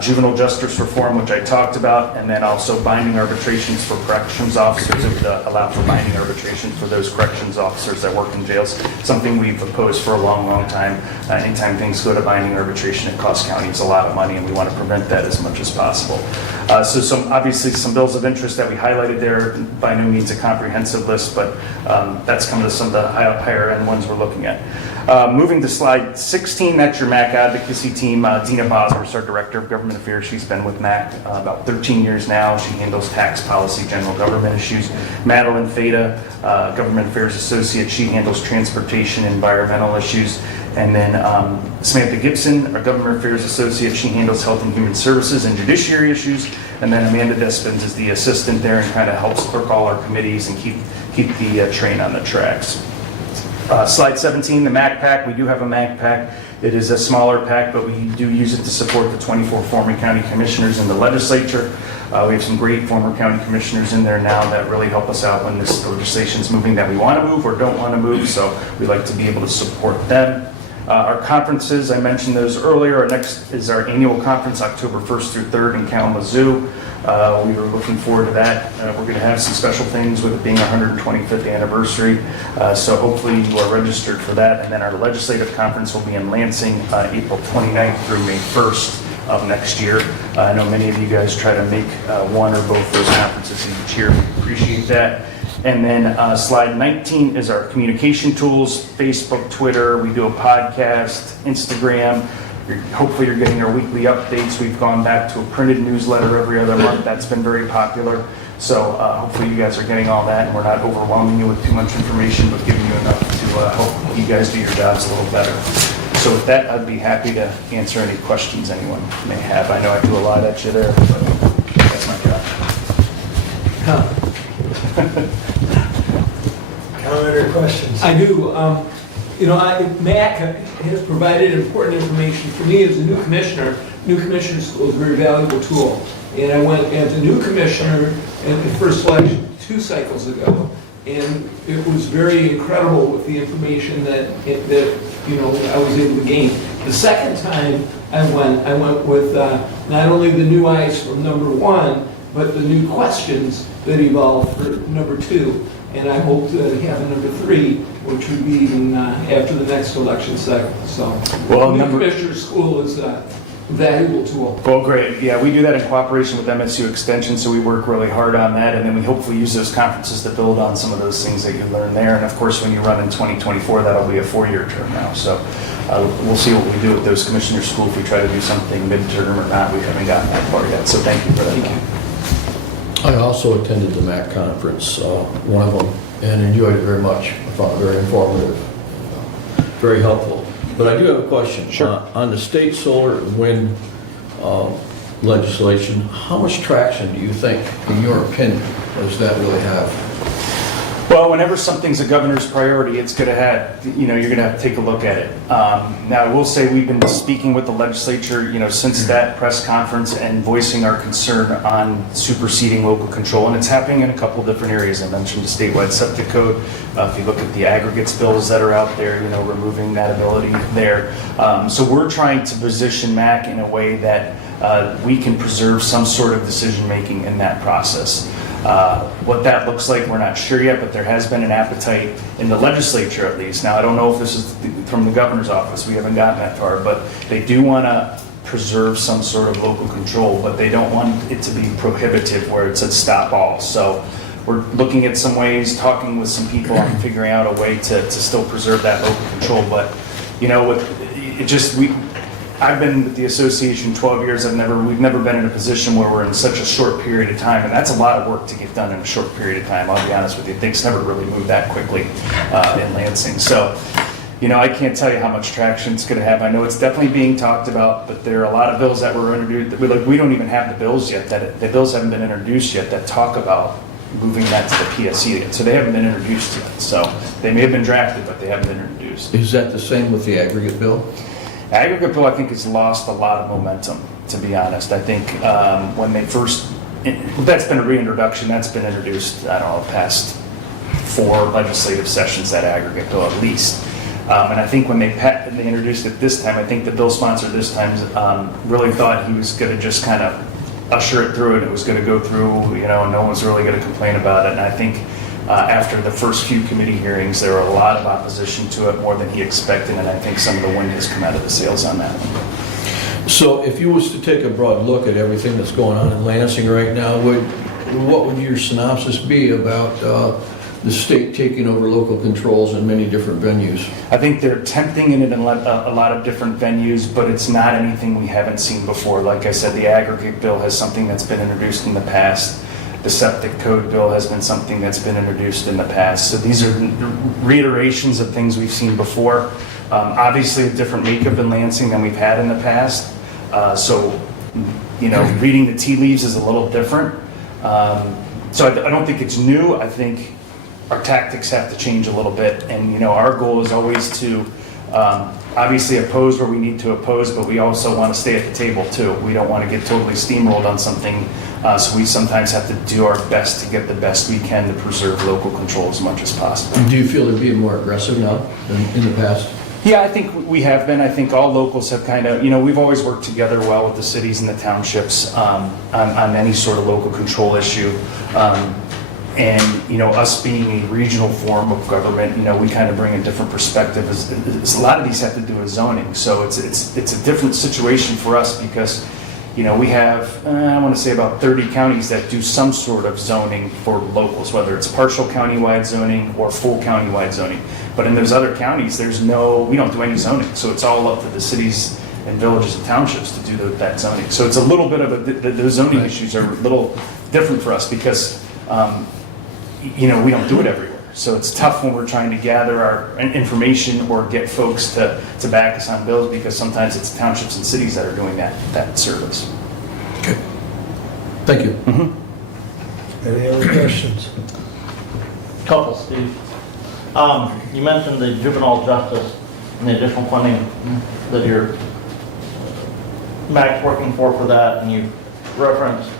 Juvenile justice reform, which I talked about, and then also binding arbitrations for corrections officers. It would allow for binding arbitrations for those corrections officers that work in jails, something we've opposed for a long, long time. Anytime things go to binding arbitration, it costs counties a lot of money, and we want to prevent that as much as possible. So obviously some bills of interest that we highlighted there, by no means a comprehensive list, but that's some of the higher end ones we're looking at. Moving to slide 16, that's your MAC advocacy team. Dina Bosworth is our Director of Government Affairs. She's been with MAC about 13 years now. She handles tax policy, general government issues. Madeline Fada, Government Affairs Associate. She handles transportation, environmental issues. And then Samantha Gibson, our Government Affairs Associate. She handles health and human services and judiciary issues. And then Amanda Despins is the assistant there and kind of helps clerk all our committees and keep the train on the tracks. Slide 17, the MAC PAC. We do have a MAC PAC. It is a smaller PAC, but we do use it to support the 24 former county commissioners in the legislature. We have some great former county commissioners in there now that really help us out when this legislation is moving that we want to move or don't want to move, so we like to be able to support them. Our conferences, I mentioned those earlier. Our next is our annual conference, October 1st through 3rd in Kalamazoo. We were looking forward to that. We're going to have some special things with it being our 125th anniversary. So hopefully you are registered for that. And then our legislative conference will be in Lansing, April 29th through May 1st of next year. I know many of you guys try to make one or both those conferences each year. We appreciate that. And then slide 19 is our communication tools, Facebook, Twitter. We do a podcast, Instagram. Hopefully you're getting our weekly updates. We've gone back to a printed newsletter every other month. That's been very popular. So hopefully you guys are getting all that and we're not overwhelming you with too much information, but giving you enough to help you guys do your jobs a little better. So with that, I'd be happy to answer any questions anyone may have. I know I do a lot at you there, but that's my job. Comment or questions? I do. MAC has provided important information for me as a new commissioner. New commissioner school is a very valuable tool. And I went as a new commissioner in the first selection 2 cycles ago, and it was very incredible with the information that I was able to gain. The second time I went with not only the new eyes from number 1, but the new questions that evolved for number 2. and I hope to have a number 3, which would be even after the next election cycle. So, Well, the Commissioner's School is a valuable tool. Well, great. Yeah, we do that in cooperation with MSU Extension, so we work really hard on that, and then we hopefully use those conferences to build on some of those things that you learn there. And of course, when you run in 2024, that'll be a 4-year term now. So we'll see what we do with those commissioner school, if we try to do something midterm or not. We haven't gotten that far yet, so thank you for that. Thank you. I also attended the MAC conference, one of them, and enjoyed it very much. I found it very informative, very helpful. But I do have a question. Sure. On the state solar and wind legislation, how much traction do you think, in your opinion, does that really have? Well, whenever something's a governor's priority, it's going to have, you're going to have to take a look at it. Now, I will say we've been speaking with the legislature, since that press conference and voicing our concern on superseding local control, and it's happening in a couple different areas. I mentioned the statewide septic code. If you look at the aggregates bills that are out there, removing that ability there. So we're trying to position MAC in a way that we can preserve some sort of decision-making in that process. What that looks like, we're not sure yet, but there has been an appetite in the legislature at least. Now, I don't know if this is from the governor's office. We haven't gotten that far, but they do want to preserve some sort of local control, but they don't want it to be prohibitive where it's a stop all. So we're looking at some ways, talking with some people on figuring out a way to still preserve that local control. But, I've been with the association 12 years. We've never been in a position where we're in such a short period of time, and that's a lot of work to get done in a short period of time. I'll be honest with you, things never really move that quickly in Lansing. So, I can't tell you how much traction it's going to have. I know it's definitely being talked about, but there are a lot of bills that were introduced. We don't even have the bills yet. The bills haven't been introduced yet that talk about moving that to the PSC yet. So they haven't been introduced yet. So they may have been drafted, but they haven't been introduced. Is that the same with the aggregate bill? Aggregate bill, I think, has lost a lot of momentum, to be honest. I think when they first, that's been a reintroduction, that's been introduced, I don't know, past 4 legislative sessions, that aggregate bill at least. And I think when they introduced it this time, I think the bill sponsor this time really thought he was going to just kind of usher it through, and it was going to go through, and no one was really going to complain about it. And I think after the first few committee hearings, there were a lot of opposition to it, more than he expected, and I think some of the wind has come out of the sails on that one. So if you was to take a broad look at everything that's going on in Lansing right now, what would your synopsis be about the state taking over local controls in many different venues? I think they're attempting it in a lot of different venues, but it's not anything we haven't seen before. Like I said, the aggregate bill has something that's been introduced in the past. The septic code bill has been something that's been introduced in the past. So these are reiterations of things we've seen before. Obviously a different makeup in Lansing than we've had in the past. Reading the tea leaves is a little different. So I don't think it's new. I think our tactics have to change a little bit. And, our goal is always to obviously oppose where we need to oppose, but we also want to stay at the table too. We don't want to get totally steamrolled on something. So we sometimes have to do our best to get the best we can to preserve local control as much as possible. Do you feel they're being more aggressive now than in the past? Yeah, I think we have been. I think all locals have kind of, we've always worked together well with the cities and the townships on any sort of local control issue. And, us being a regional form of government, we kind of bring a different perspective. A lot of these have to do with zoning. So it's a different situation for us because, we have, I want to say about 30 counties that do some sort of zoning for locals, whether it's partial countywide zoning or full countywide zoning. But in those other counties, we don't do any zoning. So it's all up to the cities and villages and townships to do that zoning. So it's a little bit of the zoning issues are a little different for us because, we don't do it everywhere. So it's tough when we're trying to gather our information or get folks to back us on bills because sometimes it's townships and cities that are doing that service. Okay. Thank you. Mm-hmm. Any other questions? Couple, Steve. You mentioned the juvenile justice and the additional funding that you're Mac's working for that, and you referenced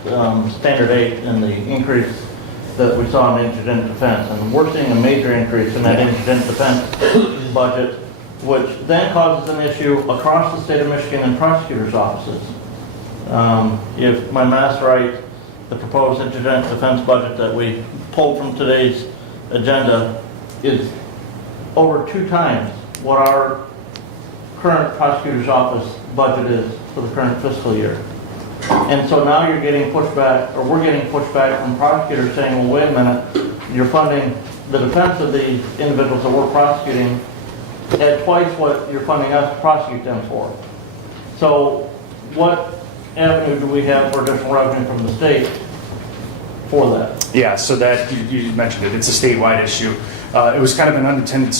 Standard 8 and the increase that we saw in indigent defense, and we're seeing a major increase in that indigent defense budget, which then causes an issue across the state of Michigan in prosecutors' offices. If my math's right, the proposed indigent defense budget that we pulled from today's agenda is over 2 times what our current prosecutor's office budget is for the current fiscal year. And so now you're getting pushback, or we're getting pushback from prosecutors saying, well, wait a minute, you're funding the defense of these individuals that we're prosecuting at twice what you're funding us to prosecute them for. So what avenue do we have for additional revenue from the state for that? Yeah, so that, you mentioned it, it's a statewide issue. It was kind of an unintended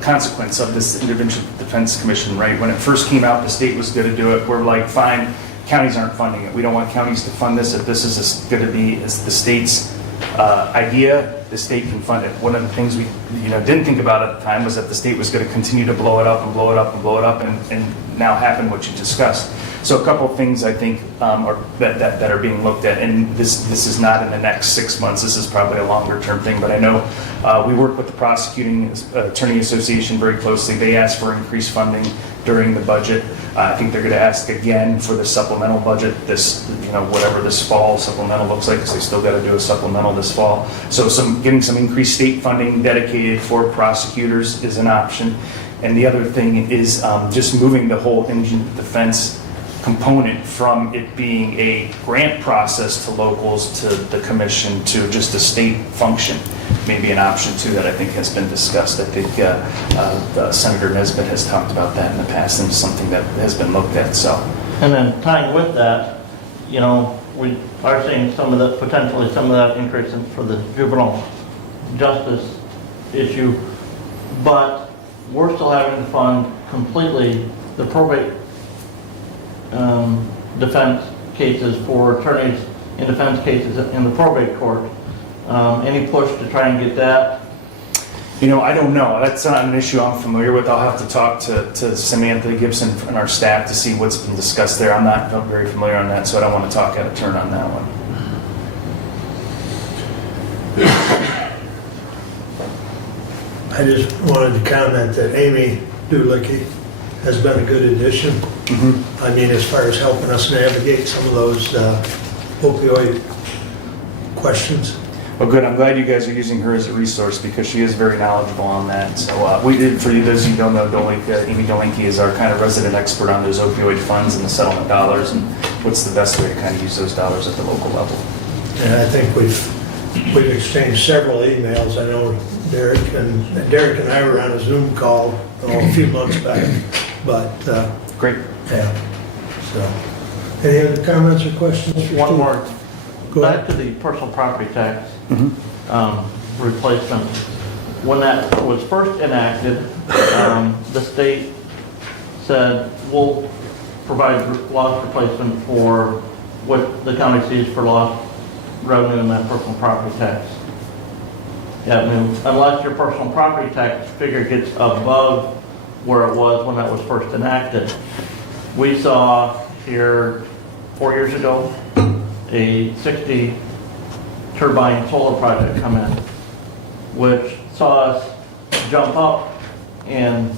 consequence of this Intervention Defense Commission, right? When it first came out, the state was going to do it. We're like, fine, counties aren't funding it. We don't want counties to fund this. If this is going to be the state's idea, the state can fund it. One of the things we didn't think about at the time was that the state was going to continue to blow it up and blow it up and blow it up, and now happen what you discussed. So a couple of things I think that are being looked at, and this is not in the next 6 months. This is probably a longer term thing, but I know we work with the Prosecuting Attorney Association very closely. They asked for increased funding during the budget. I think they're going to ask again for the supplemental budget this, whatever this fall supplemental looks like, because they still got to do a supplemental this fall. So getting some increased state funding dedicated for prosecutors is an option. And the other thing is just moving the whole indigent defense component from it being a grant process to locals to the commission to just a state function. Maybe an option too that I think has been discussed. I think Senator Nesbitt has talked about that in the past, and something that has been looked at. So, And then tying with that, we are seeing potentially some of that increase for the juvenile justice issue, but we're still having to fund completely the probate defense cases for attorneys in defense cases in the probate court. Any push to try and get that? I don't know. That's not an issue I'm familiar with. I'll have to talk to Samantha Gibson and our staff to see what's been discussed there. I'm not very familiar on that, so I don't want to talk out of turn on that one. I just wanted to comment that Amy Dulicki has been a good addition. Mm-hmm. I mean, as far as helping us navigate some of those opioid questions. Well, good. I'm glad you guys are using her as a resource because she is very knowledgeable on that. So we did, for those of you who don't know, Amy Dolinke is our kind of resident expert on those opioid funds and the settlement dollars and what's the best way to kind of use those dollars at the local level. And I think we've exchanged several emails. I know Derek and I were on a Zoom call a few months back, but great. Yeah. So, any other comments or questions? One more. Go Back ahead. to the personal property tax replacement. When that was first enacted, the state said, we'll provide loss replacement for what the county sees for lost revenue in that personal property tax avenue, unless your personal property tax figure gets above where it was when that was first enacted. We saw here 4 years ago a 60 turbine solar project come in, which saw us jump up in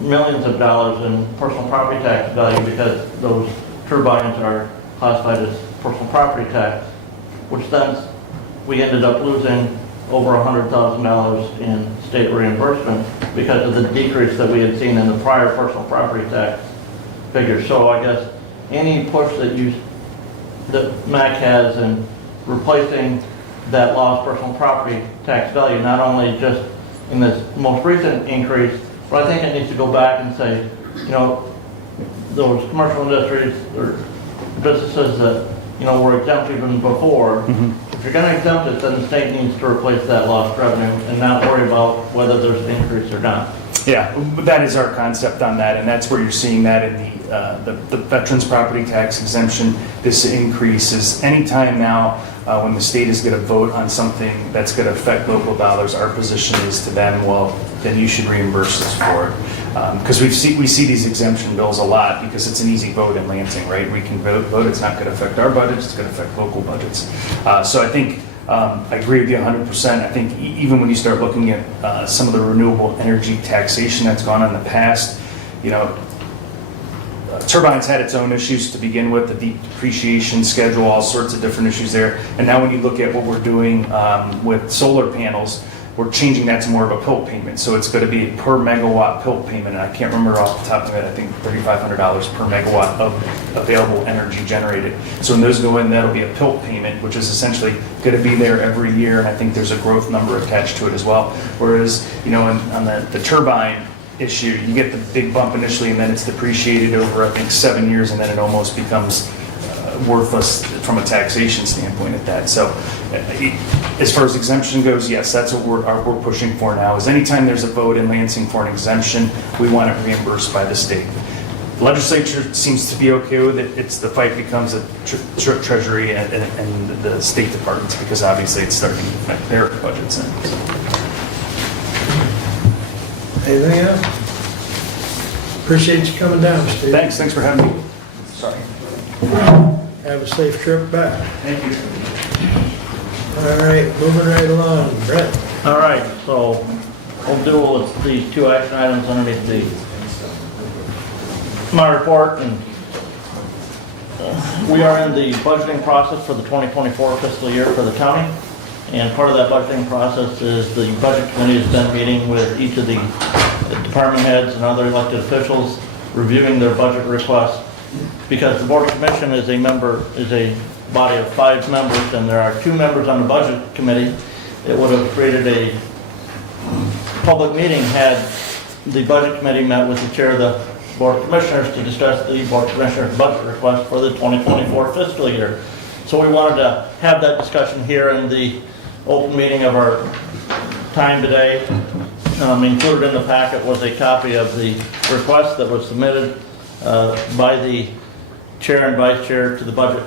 millions of dollars in personal property tax value because those turbines are classified as personal property tax, which then we ended up losing over $100,000 in state reimbursement because of the decrease that we had seen in the prior personal property tax figures. So I guess any push that MAC has in replacing that lost personal property tax value, not only just in this most recent increase, but I think it needs to go back and say, those commercial industries or businesses that, were exempt even before, if you're going to exempt it, then the state needs to replace that lost revenue and not worry about whether there's an increase or not. Yeah, that is our concept on that, and that's where you're seeing that in the veterans property tax exemption. This increase is anytime now when the state is going to vote on something that's going to affect local dollars, our position is to them, well, then you should reimburse us for it. Because we see these exemption bills a lot because it's an easy vote in Lansing, right? We can vote, it's not going to affect our budgets, it's going to affect local budgets. So I think I agree with you 100%. I think even when you start looking at some of the renewable energy taxation that's gone on in the past, turbines had its own issues to begin with, the depreciation schedule, all sorts of different issues there. And now when you look at what we're doing with solar panels, we're changing that to more of a PILT payment. So it's going to be a per megawatt PILT payment. And I can't remember off the top of my head, I think $3,500 per megawatt of available energy generated. So when those go in, that'll be a PILT payment, which is essentially going to be there every year. And I think there's a growth number attached to it as well. Whereas, on the turbine issue, you get the big bump initially and then it's depreciated over, I think, 7 years, and then it almost becomes worthless from a taxation standpoint at that. So as far as exemption goes, yes, that's what we're pushing for now, is anytime there's a vote in Lansing for an exemption, we want it reimbursed by the state. The legislature seems to be okay with it. It's the fight becomes a Treasury and the State Departments, because obviously it's starting to affect their budgets. Anything else? Appreciate you coming down, Steve. Thanks for having me. Sorry. Have a safe trip back. Thank you. All right, moving right along. Brett? All right, so we'll deal with these two action items underneath my report. And we are in the budgeting process for the 2024 fiscal year for the county. And part of that budgeting process is the budget committee has been meeting with each of the department heads and other elected officials, reviewing their budget requests. Because the Board of Commission is a body of 5 members, and there are 2 members on the budget committee, it would have created a public meeting had the budget committee met with the chair of the Board of Commissioners to discuss the Board of Commissioners budget request for the 2024 fiscal year. So we wanted to have that discussion here in the open meeting of our time today. Included in the packet was a copy of the request that was submitted by the chair and vice chair to the budget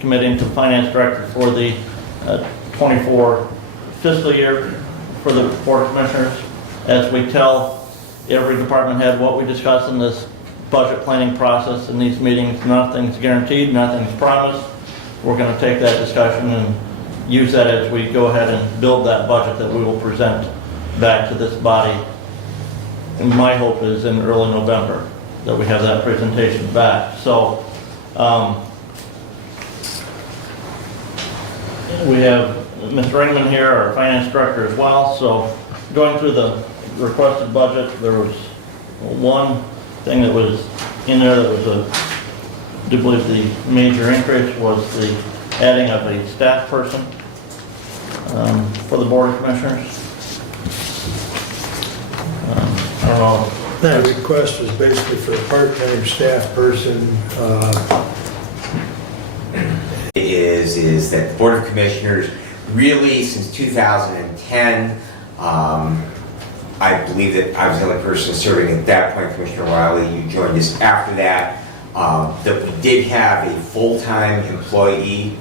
committee and to the finance director for the 24 fiscal year for the Board of Commissioners. As we tell every department head what we discuss in this budget planning process in these meetings, nothing's guaranteed, nothing's promised. We're going to take that discussion and use that as we go ahead and build that budget that we will present back to this body. And my hope is in early November that we have that presentation back. So we have Ms. Ringman here, our finance director as well. So going through the requested budget, there was one thing that was in there that was I do believe the major increase was the adding of a staff person for the Board of Commissioners. I don't know. That request was basically for a part-time staff person. Is that the Board of Commissioners really, since 2010, I believe that I was the only person serving at that point. Commissioner Wiley, you joined us after that. That we did have a full-time employee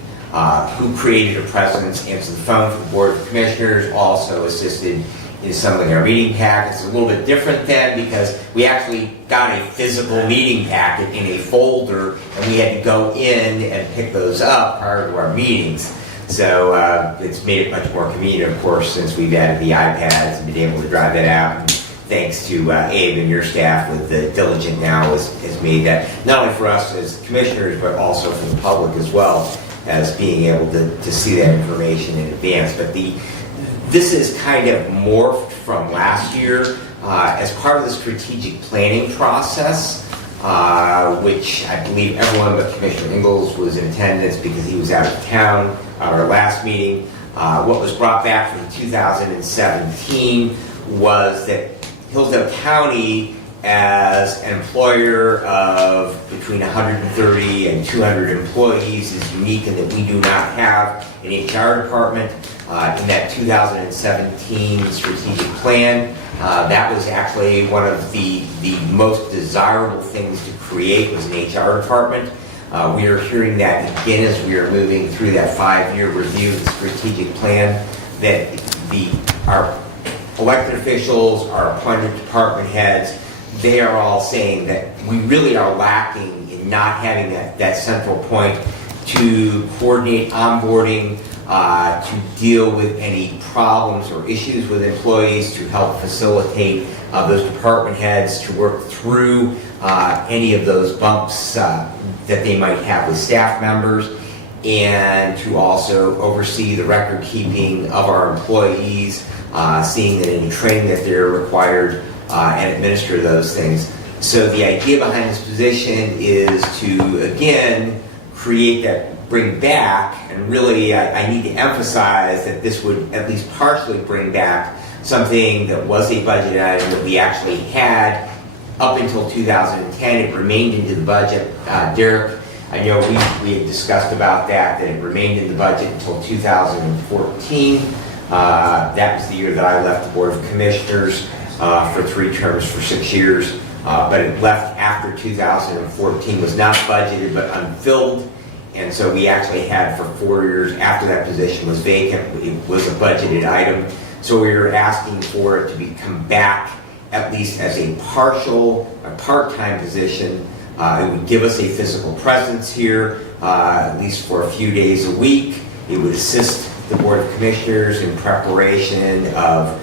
who created a presence, answered the phone for the Board of Commissioners, also assisted in some of our meeting packets. It's a little bit different then because we actually got a physical meeting packet in a folder and we had to go in and pick those up prior to our meetings. So it's made it much more convenient, of course, since we've added the iPads and been able to drive that out. And thanks to Abe and your staff with the Diligent now has made that, not only for us as commissioners, but also for the public as well, as being able to see that information in advance. But this is kind of morphed from last year as part of the strategic planning process, which I believe everyone but Commissioner Ingalls was in attendance because he was out of town at our last meeting. What was brought back from 2017 was that Hillsdale County, as an employer of between 130 and 200 employees, is unique in that we do not have an HR department. In that 2017 strategic plan, that was actually one of the most desirable things to create was an HR department. We are hearing that again as we are moving through that 5-year review of the strategic plan, that our elected officials, our appointed department heads, they are all saying that we really are lacking in not having that central point to coordinate onboarding, to deal with any problems or issues with employees, to help facilitate those department heads to work through any of those bumps that they might have with staff members, and to also oversee the record keeping of our employees, seeing that any training that they're required, and administer those things. So the idea behind this position is to, again, create that, bring back, and really I need to emphasize that this would at least partially bring back something that was a budget item that we actually had up until 2010. It remained into the budget. Derek, I know we had discussed about that it remained in the budget until 2014. That was the year that I left the Board of Commissioners for 3 terms for 6 years. But it left after 2014, was not budgeted but unfilled. And so we actually had for 4 years after that position was vacant, it was a budgeted item. So we were asking for it to come back at least as a part-time position. It would give us a physical presence here, at least for a few days a week. It would assist the Board of Commissioners in preparation of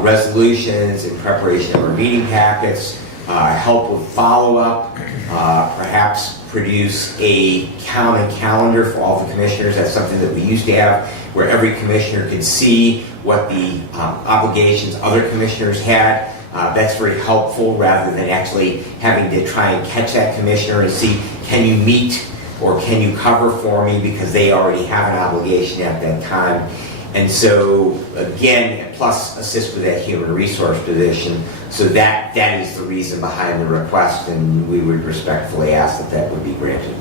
resolutions, in preparation of our meeting packets, help with follow-up, perhaps produce a county calendar for all the commissioners. That's something that we used to have, where every commissioner could see what the obligations other commissioners had. That's very helpful, rather than actually having to try and catch that commissioner and see, can you meet or can you cover for me, because they already have an obligation at that time. And so, again, plus assist with that human resource position. So that is the reason behind the request, and we would respectfully ask that would be granted.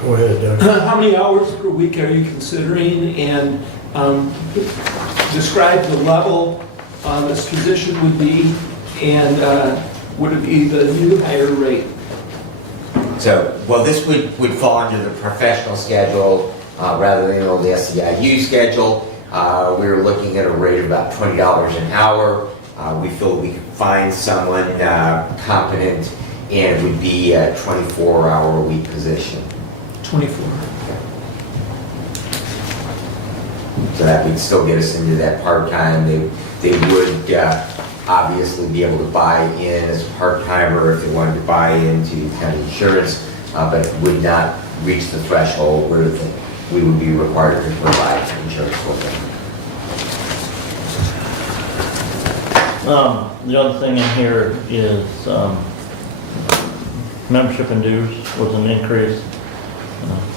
Go ahead, Doug. How many hours per week are you considering, and describe the level this position would be, and would it be the new higher rate? So, well, this would fall under the professional schedule rather than the SEIU schedule. We were looking at a rate of about $20 an hour. We feel we could find someone competent, and it would be a 24-hour-a-week position. 24. So that would still get us into that part-time. They would obviously be able to buy in as a part-timer if they wanted to buy into county insurance, but it would not reach the threshold where we would be required to provide insurance for them. The other thing in here is membership and dues was an increase.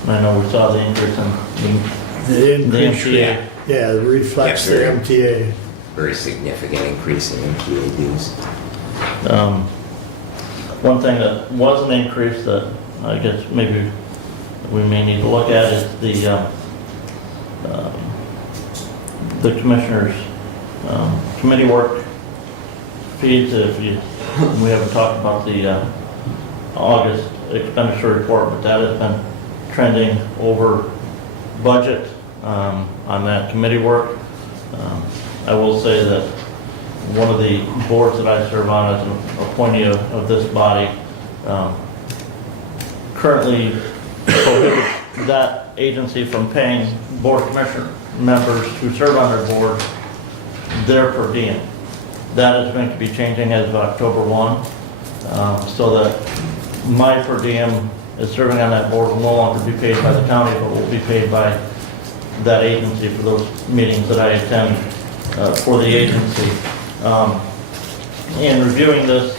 I know we saw the increase in The increase, MTA. yeah, it reflects the MTA. Very significant increase in MTA dues. One thing that was an increase that I guess maybe we may need to look at is the commissioners' committee work fees. We haven't talked about the August expenditure report, but that has been trending over budget on that committee work. I will say that one of the boards that I serve on as an appointee of this body currently prohibits that agency from paying board commissioner members who serve on their board their per diem. That is going to be changing as of October 1, so that my per diem is serving on that board will no longer be paid by the county, but will be paid by that agency for those meetings that I attend for the agency. In reviewing this,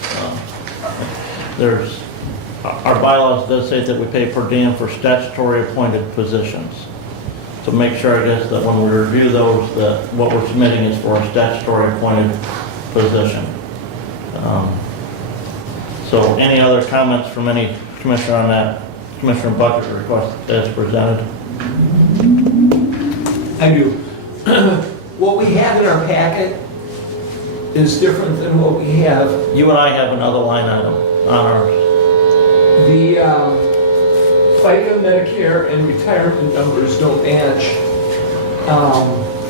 our bylaws does say that we pay per diem for statutory appointed positions. So make sure, I guess, that when we review those, that what we're submitting is for a statutory appointed position. So any other comments from any commissioner on that commissioner budget request as presented? I do. What we have in our packet is different than what we have. You and I have another line item on ours. The FICA, Medicare, and retirement numbers don't match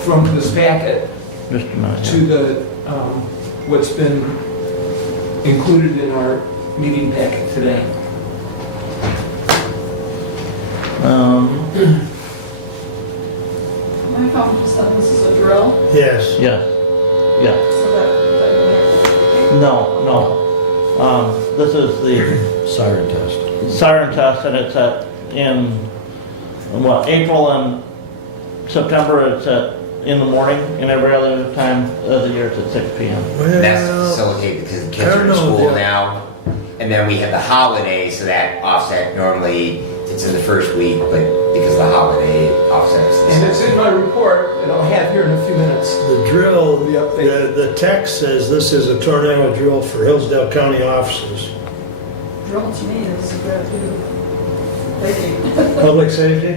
from this packet Just a minute. to the what's been included in our meeting packet today. Yes. Yes, yes. No, no. This is the Siren test. siren test, and it's in, well, April and September, it's in the morning, and every other time of the year, it's at 6 PM. That's to Well, facilitate because the I kids are don't in know, school yeah. now. And then we have the holidays, so that offset normally, it's in the first week, but because of the holiday, it offsets. And it's in my report that I'll have here in a few minutes. the drill, The update. the text says this is a tornado drill for Hillsdale County officers. Drill to me is good too. Thank you. Public safety?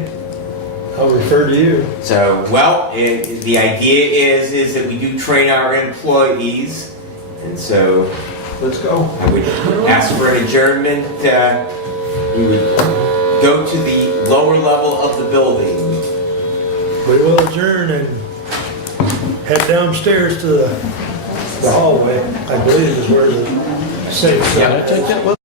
I'll refer to you. So, well, the idea is that we do train our employees. And so Let's go. I would ask for an adjournment. We would go to the lower level of the building. We will adjourn and head downstairs to the hallway, I believe is where the safe Yeah. side is.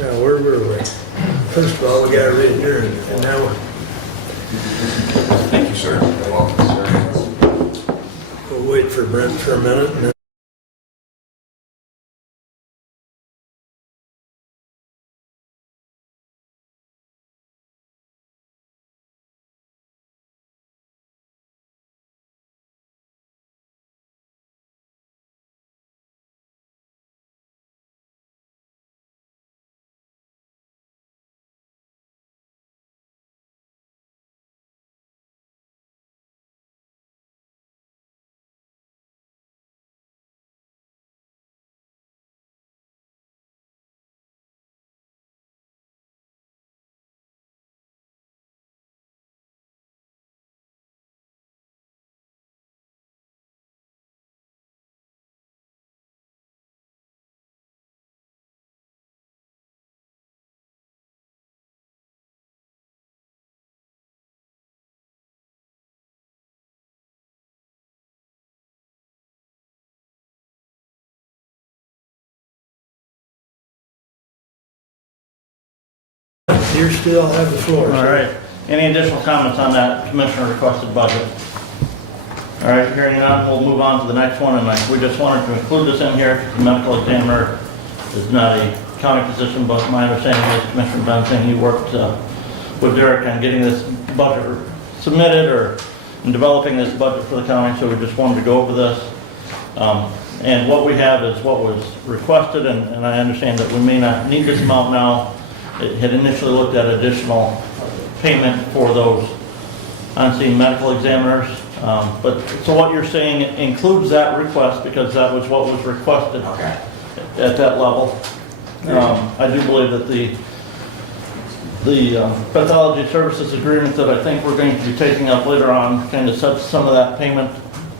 Now, where were we? First of all, we got to adjourn, and now Thank you, sir. You're welcome, sir. we'll wait for Brent for a minute. And then you still have the floor. All right. Any additional comments on that commissioner requested budget? All right, hearing none, we'll move on to the next one, and we just wanted to include this in here. The medical examiner is not a county position, but my understanding is Commissioner Benson, he worked with Derek on getting this budget submitted or in developing this budget for the county, so we just wanted to go over this. And what we have is what was requested, and I understand that we may not need this amount now. It had initially looked at additional payment for those on-scene medical examiners. But so what you're saying includes that request because that was what was requested at that level. I do believe that the pathology services agreement that I think we're going to be taking up later on kind of sets some of that payment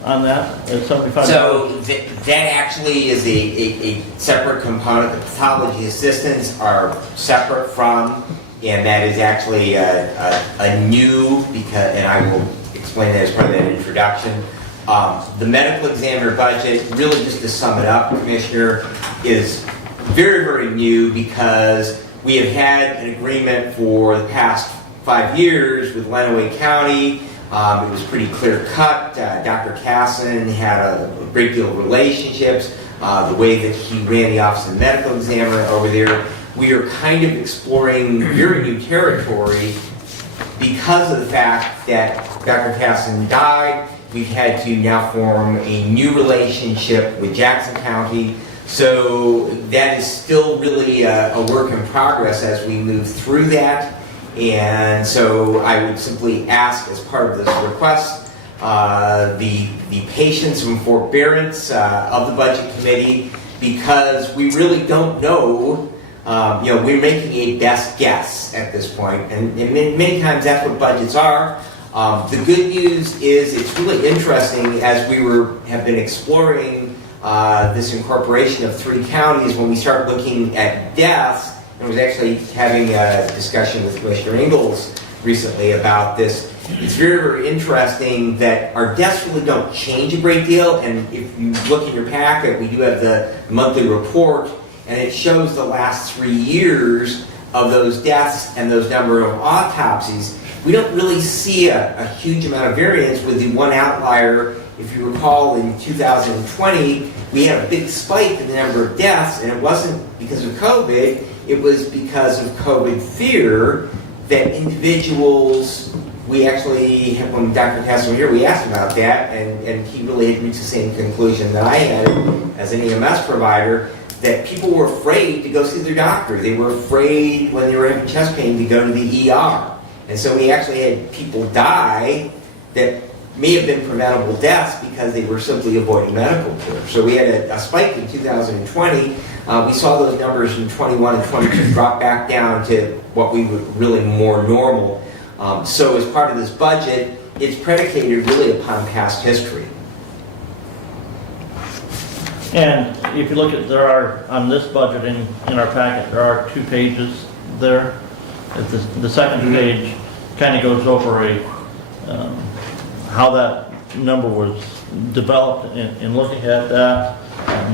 on that at $75. So that actually is a separate component. The pathology assistants are separate from, and that is actually a new, because, and I will explain that as part of that introduction. The medical examiner budget, really just to sum it up, Commissioner, is very, very new because we have had an agreement for the past 5 years with Lenawee County. It was pretty clear cut. Dr. Casson had a great deal of relationships. The way that he ran the office of the medical examiner over there, we are kind of exploring very new territory because of the fact that Dr. Casson died. We've had to now form a new relationship with Jackson County. So that is still really a work in progress as we move through that. And so I would simply ask, as part of this request, the patience and forbearance of the budget committee, because we really don't know. We're making a best guess at this point, and many times that's what budgets are. The good news is it's really interesting as we have been exploring this incorporation of 3 counties. When we start looking at deaths, and I was actually having a discussion with Commissioner Ingalls recently about this. It's very, very interesting that our deaths really don't change a great deal. And if you look in your packet, we do have the monthly report, and it shows the last 3 years of those deaths and those number of autopsies. We don't really see a huge amount of variance, with the one outlier. If you recall, in 2020, we had a big spike in the number of deaths, and it wasn't because of COVID. It was because of COVID fear that individuals, we actually, when Dr. Casson was here, we asked about that, and he really had reached the same conclusion that I had as an EMS provider, that people were afraid to go see their doctor. They were afraid when they were having chest pain to go to the ER. And so we actually had people die that may have been preventable deaths because they were simply avoiding medical care. So we had a spike in 2020. We saw those numbers in 21 and 22 drop back down to what we would really more normal. So as part of this budget, it's predicated really upon past history. And if you look at, on this budget in our packet, there are 2 pages there. The second page kind of goes over how that number was developed in looking at that,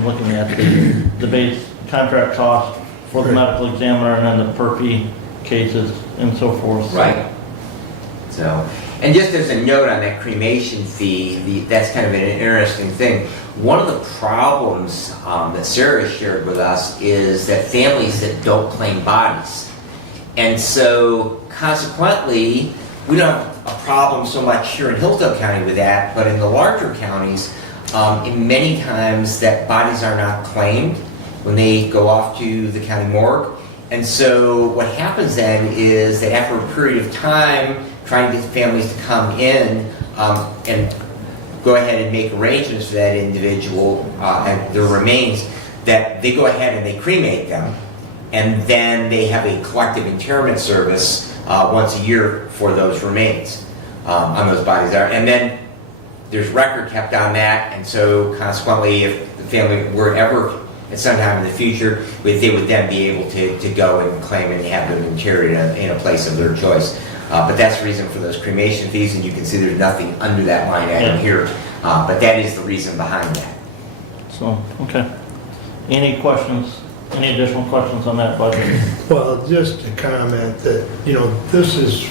looking at the base contract cost for the medical examiner and then the per-fee cases and so forth. Right. So, and just as a note on that cremation fee, that's kind of an interesting thing. One of the problems that Sarah shared with us is that families that don't claim bodies. And so, consequently, we don't have a problem so much here in Hillsdale County with that, but in the larger counties, in many times that bodies are not claimed when they go off to the county morgue. And so what happens then is that after a period of time, trying to get families to come in and go ahead and make arrangements for that individual and their remains, that they go ahead and they cremate them, and then they have a collective interment service once a year for those remains on those bodies. And then there's record kept on that, and so consequently, if the family were ever at some time in the future, they would then be able to go and claim and have them interred in a place of their choice. But that's the reason for those cremation fees, and you can see there's nothing under that line item here. But that is the reason behind that. So, okay. Any questions, any additional questions on that budget? Well, just to comment that, this is,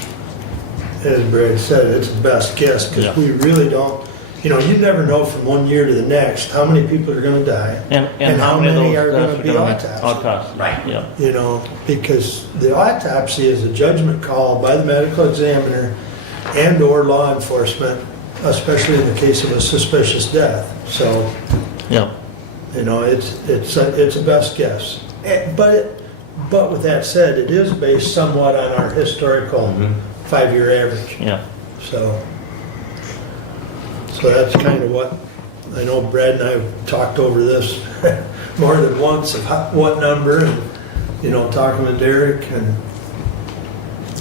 as Brad said, it's the best guess, because we really don't, you never know from one year to the next how many people are going to die And how many are going to be autopsied. Autopsy. Right. Yeah. Because the autopsy is a judgment call by the medical examiner and or law enforcement, especially in the case of a suspicious death. So, Yeah. it's a best guess. But with that said, it is based somewhat on our historical 5-year average. Yeah. So that's kind of what, I know Brad and I have talked over this more than once of what number, and, talking with Derek, and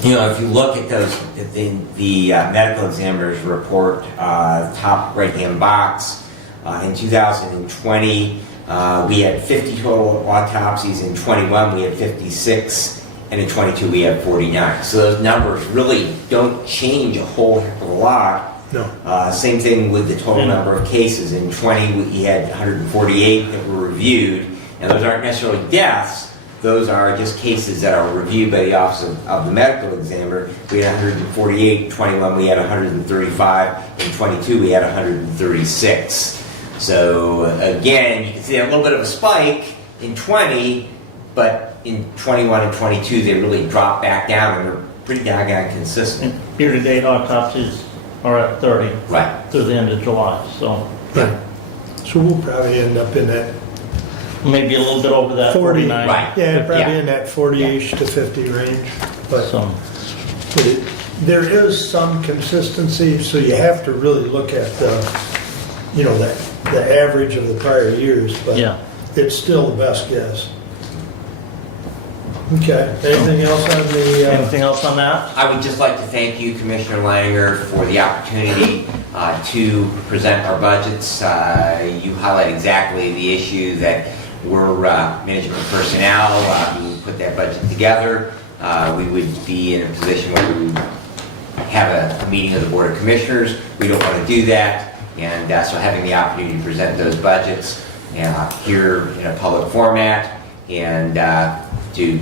If you look at those, the medical examiner's report, top right-hand box, in 2020, we had 50 total autopsies. In 21, we had 56, and in 22, we had 49. So those numbers really don't change a whole heck of a lot. no. Same thing with the total number of cases. In 20, we had 148 that were reviewed, and those aren't necessarily deaths. Those are just cases that are reviewed by the Office of the Medical Examiner. We had 148, in 21 we had 135, in 22 we had 136. So again, you can see a little bit of a spike in 20, but in 21 and 22 they really dropped back down, and they're pretty doggone consistent. Year-to-date autopsies are at 30. Right. Through the end of July, so Yeah. So we'll probably end up in that maybe a little bit over that 40, 49. Right. yeah, probably Yeah. in that 40-ish to 50 range. But So, there is some consistency, so you have to really look at the average of the prior years, but yeah. it's still the best guess. Okay, anything else on the, Anything else on that? I would just like to thank you, Commissioner Leininger, for the opportunity to present our budgets. You highlight exactly the issue that we're management personnel. We put that budget together. We would be in a position where we would have a meeting of the Board of Commissioners. We don't want to do that, and so having the opportunity to present those budgets here in a public format and to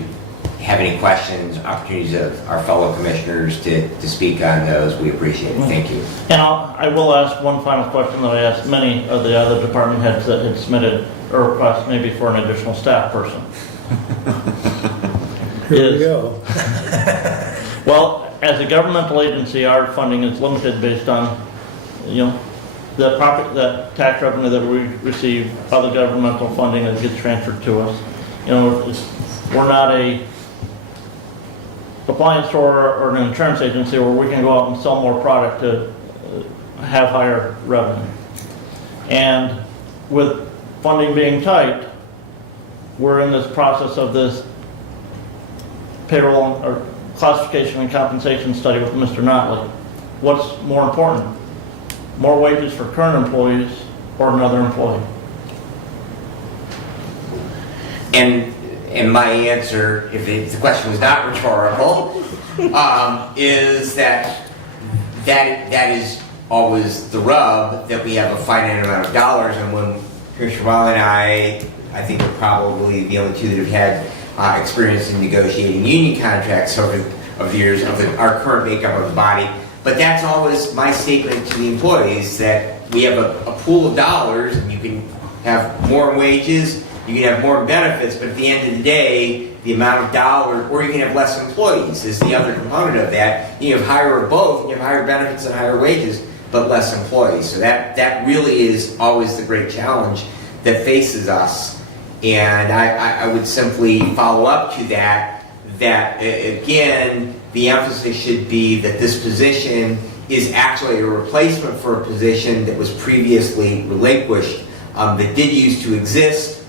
have any questions, opportunities of our fellow commissioners to speak on those, we appreciate it. Thank you. And I will ask one final question that I asked many of the other department heads that had submitted a request maybe for an additional staff person. here we go. Well, as a governmental agency, our funding is limited based on, the profit, the tax revenue that we receive, other governmental funding that gets transferred to us. We're not a appliance store or an insurance agency where we can go out and sell more product to have higher revenue. And with funding being tight, we're in this process of this payroll or classification and compensation study with Mr. Notley. What's more important? More wages for current employees or another employee? And my answer, if the question was not rhetorical, is that is always the rub, that we have a finite amount of dollars. And when Commissioner Wall and I think we're probably the only two that have had experience in negotiating union contracts over the years of our current makeup of the body. But that's always my statement to the employees, that we have a pool of dollars, and you can have more in wages, you can have more in benefits, but at the end of the day, the amount of dollars, or you can have less employees is the other component of that. You have higher of both, and you have higher benefits and higher wages, but less employees. So that really is always the great challenge that faces us. And I would simply follow up to that again, the emphasis should be that this position is actually a replacement for a position that was previously relinquished, that did used to exist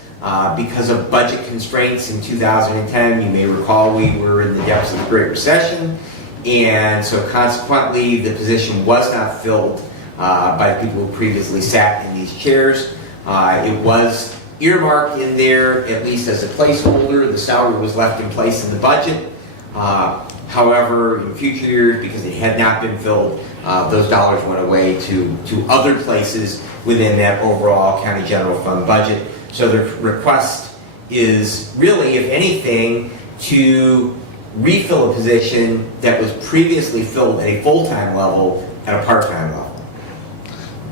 because of budget constraints in 2010. You may recall we were in the depths of the Great Recession, and so consequently the position was not filled by the people who previously sat in these chairs. It was earmarked in there, at least as a placeholder. The salary was left in place in the budget. However, in future years, because it had not been filled, those dollars went away to other places within that overall county general fund budget. So the request is really, if anything, to refill a position that was previously filled at a full-time level at a part-time level.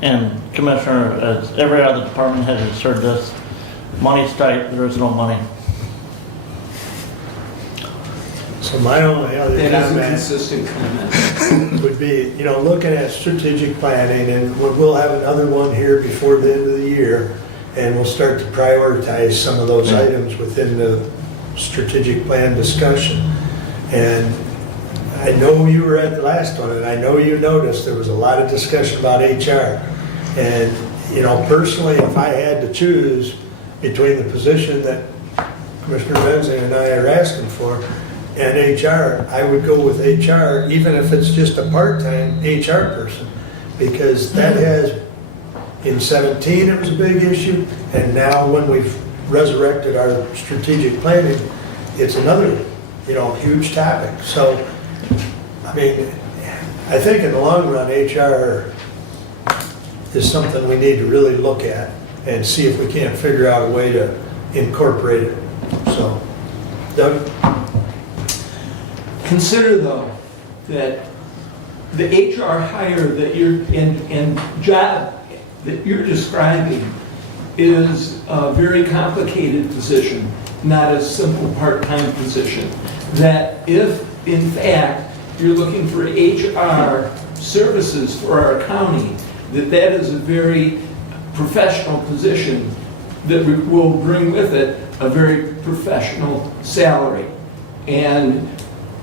And Commissioner, as every other department head has heard this, money's tight, there is no money. So my only other That is a comment consistent comment. would be, looking at strategic planning, and we'll have another one here before the end of the year, and we'll start to prioritize some of those items within the strategic plan discussion. And I know you were at the last one, and I know you noticed there was a lot of discussion about HR. And, personally, if I had to choose between the position that Commissioner Benzing and I are asking for and HR, I would go with HR, even if it's just a part-time HR person, because that has, in 17 it was a big issue, and now when we've resurrected our strategic planning, it's another, huge topic. So, I think in the long run, HR is something we need to really look at and see if we can't figure out a way to incorporate it. So, Doug? Consider though that the HR hire that and job that you're describing is a very complicated position, not a simple part-time position. That if in fact you're looking for HR services for our county, that is a very professional position that will bring with it a very professional salary. And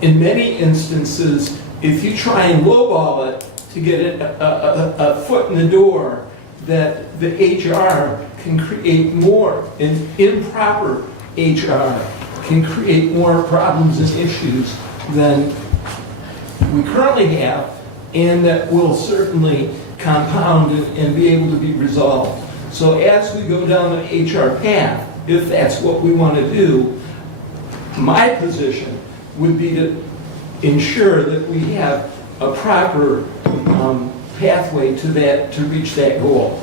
in many instances, if you try and lowball it to get a foot in the door, that the HR can create more, and improper HR can create more problems and issues than we currently have, and that will certainly compound and be able to be resolved. So as we go down the HR path, if that's what we want to do, my position would be to ensure that we have a proper pathway to that, to reach that goal.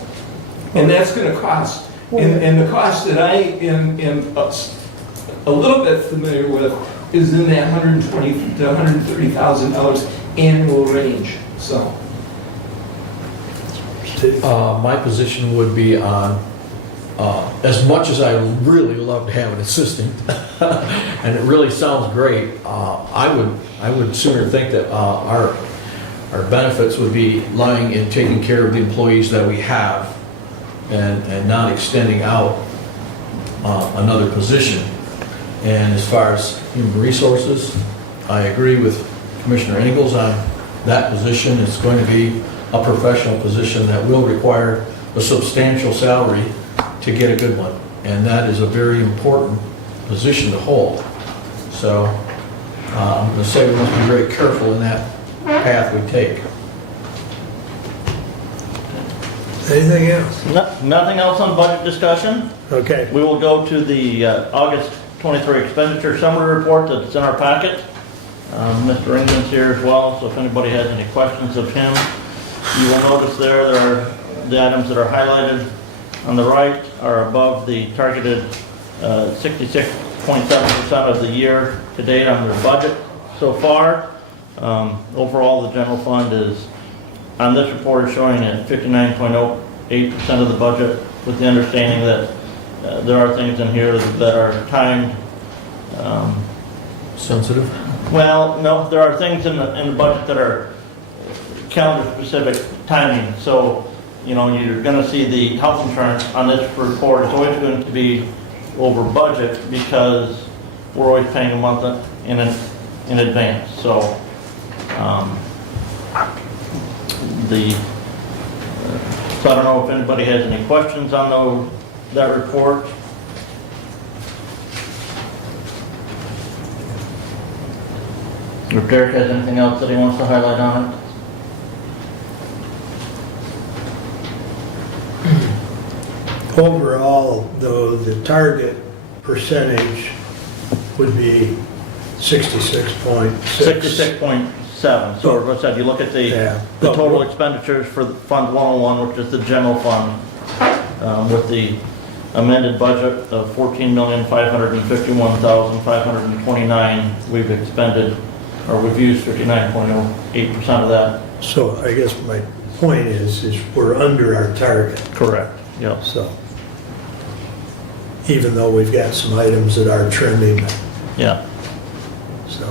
And that's going to cost. And the cost that I am a little bit familiar with is in that $120,000 to $130,000 annual range. So. My position would be on, as much as I really love to have an assistant, and it really sounds great, I would sooner think that our benefits would be lying in taking care of the employees that we have and not extending out another position. And as far as human resources, I agree with Commissioner Ingalls on that position. It's going to be a professional position that will require a substantial salary to get a good one. And that is a very important position to hold. So I'm going to say we must be very careful in that path we take. Anything else? Nothing else on budget discussion? Okay. We will go to the August 23 expenditure summary report that's in our packet. Mr. England's here as well, so if anybody has any questions of him, you will notice there are the items that are highlighted on the right are above the targeted 66 66.7% of the year to date on their budget so far. Overall, the general fund is, on this report, is showing at 59.08% of the budget, with the understanding that there are things in here that are timed. Sensitive? Well, no, there are things in the budget that are calendar-specific timing. So, you're going to see the health insurance on this report is always going to be over budget because we're always paying a month in advance. So, so I don't know if anybody has any questions on that report. If Derek has anything else that he wants to highlight on it. Overall, though, the target percentage would be 66.6. 66.7. So what's that? You look at the total expenditures for Fund 101, which is the general fund, with the amended budget of $14,551,529. We've expended, or we've used 59.08% of that. So I guess my point is we're under our target. Correct. Yep. So even though we've got some items that are trending. Yeah. So,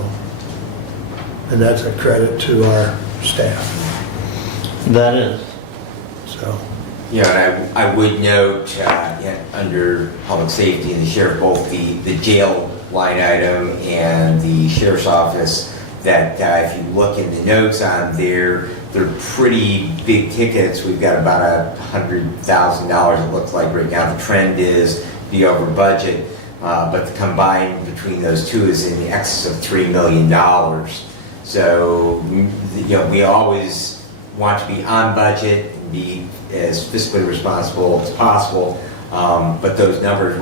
and that's a credit to our staff. That is. So. Yeah, and I would note under public safety and the sheriff, both the jail line item and the sheriff's office, that if you look in the notes on there, they're pretty big tickets. We've got about $100,000 it looks like right now. The trend is be over budget, but the combined between those two is in the excess of $3 million. So, we always want to be on budget and be as fiscally responsible as possible. But those numbers,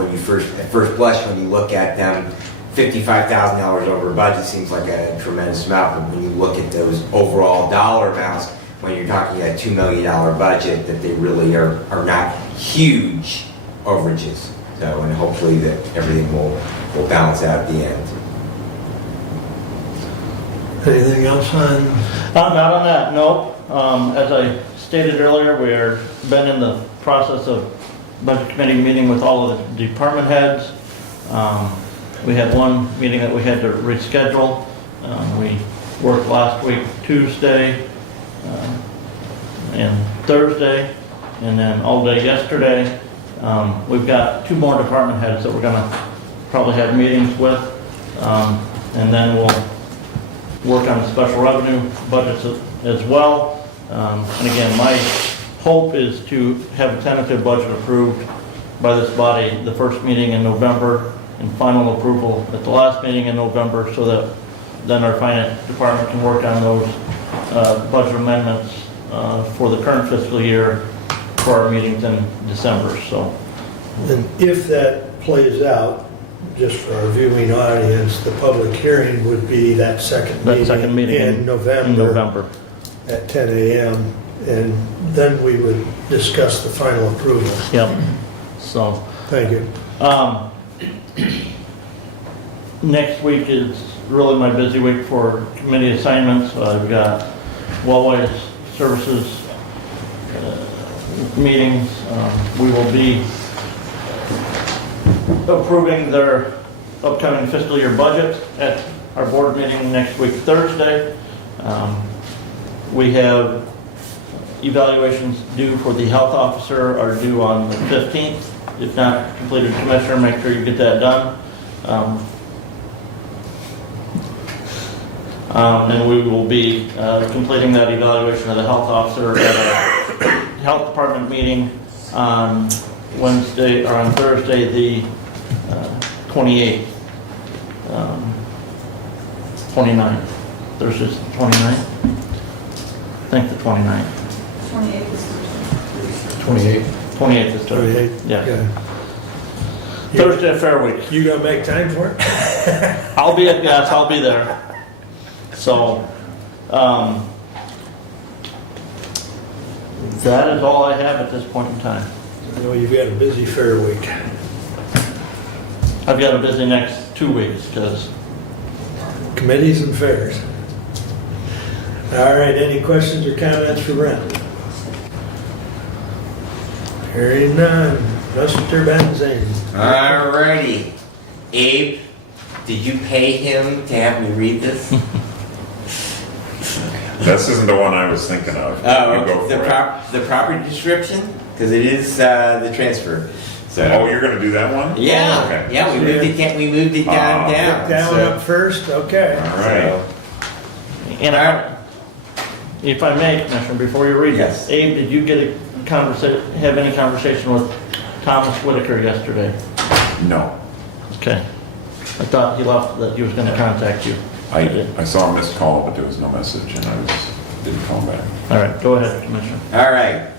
at first blush, when you look at them, $55,000 over budget seems like a tremendous amount, but when you look at those overall dollar amounts, when you're talking a $2 million budget, that they really are not huge overages. So, and hopefully that everything will balance out at the end. Anything else on? Not on that, no. As I stated earlier, we've been in the process of budget committee meeting with all of the department heads. We had one meeting that we had to reschedule. We worked last week, Tuesday and Thursday, and then all day yesterday. We've got 2 more department heads that we're going to probably have meetings with, and then we'll work on the special revenue budgets as well. And again, my hope is to have a tentative budget approved by this body the first meeting in November, and final approval at the last meeting in November, so that then our finance department can work on those budget amendments for the current fiscal year for our meetings in December. So, And if that plays out, just for our viewing audience, the public hearing would be that second meeting in November at 10 a.m. And then we would discuss the final approval. Yep. So. Thank you. Next week is really my busy week for committee assignments. I've got Wellways Services meetings. We will be approving their upcoming fiscal year budget at our board meeting next week, Thursday. We have evaluations due for the health officer are due on the 15th. If not completed, Commissioner, make sure you get that done. And we will be completing that evaluation of the health officer at a health department meeting on Wednesday or on Thursday, the 28th, 29th. Thursday's the 29th. I think the 29th. 28th is Thursday. 28. 28th is Thursday. 28th? Yeah. Okay. Thursday at Fair Week. You gonna make time for it? I'll be there. So, that is all I have at this point in time. I know you've got a busy fair week. I've got a busy next 2 weeks, because Committees and fairs. All right, any questions or comments for Brent? Hearing none. Mr. Benzing. Alrighty. Abe, did you pay him to have me read this? This isn't the one I was thinking of. You go for it. The property description? Because it is the transfer. So. Oh, you're going to do that one? Yeah. Okay. Yeah, we moved it down. Down so. up first, okay. All right. And if I may, Commissioner, before you read Yes. this, Abe, did you get have any conversation with Thomas Whitaker yesterday? No. Okay. I thought he left that he was going to contact you. I saw a missed call, but there was no message, and I didn't call back. All right, go ahead, Commissioner. All right.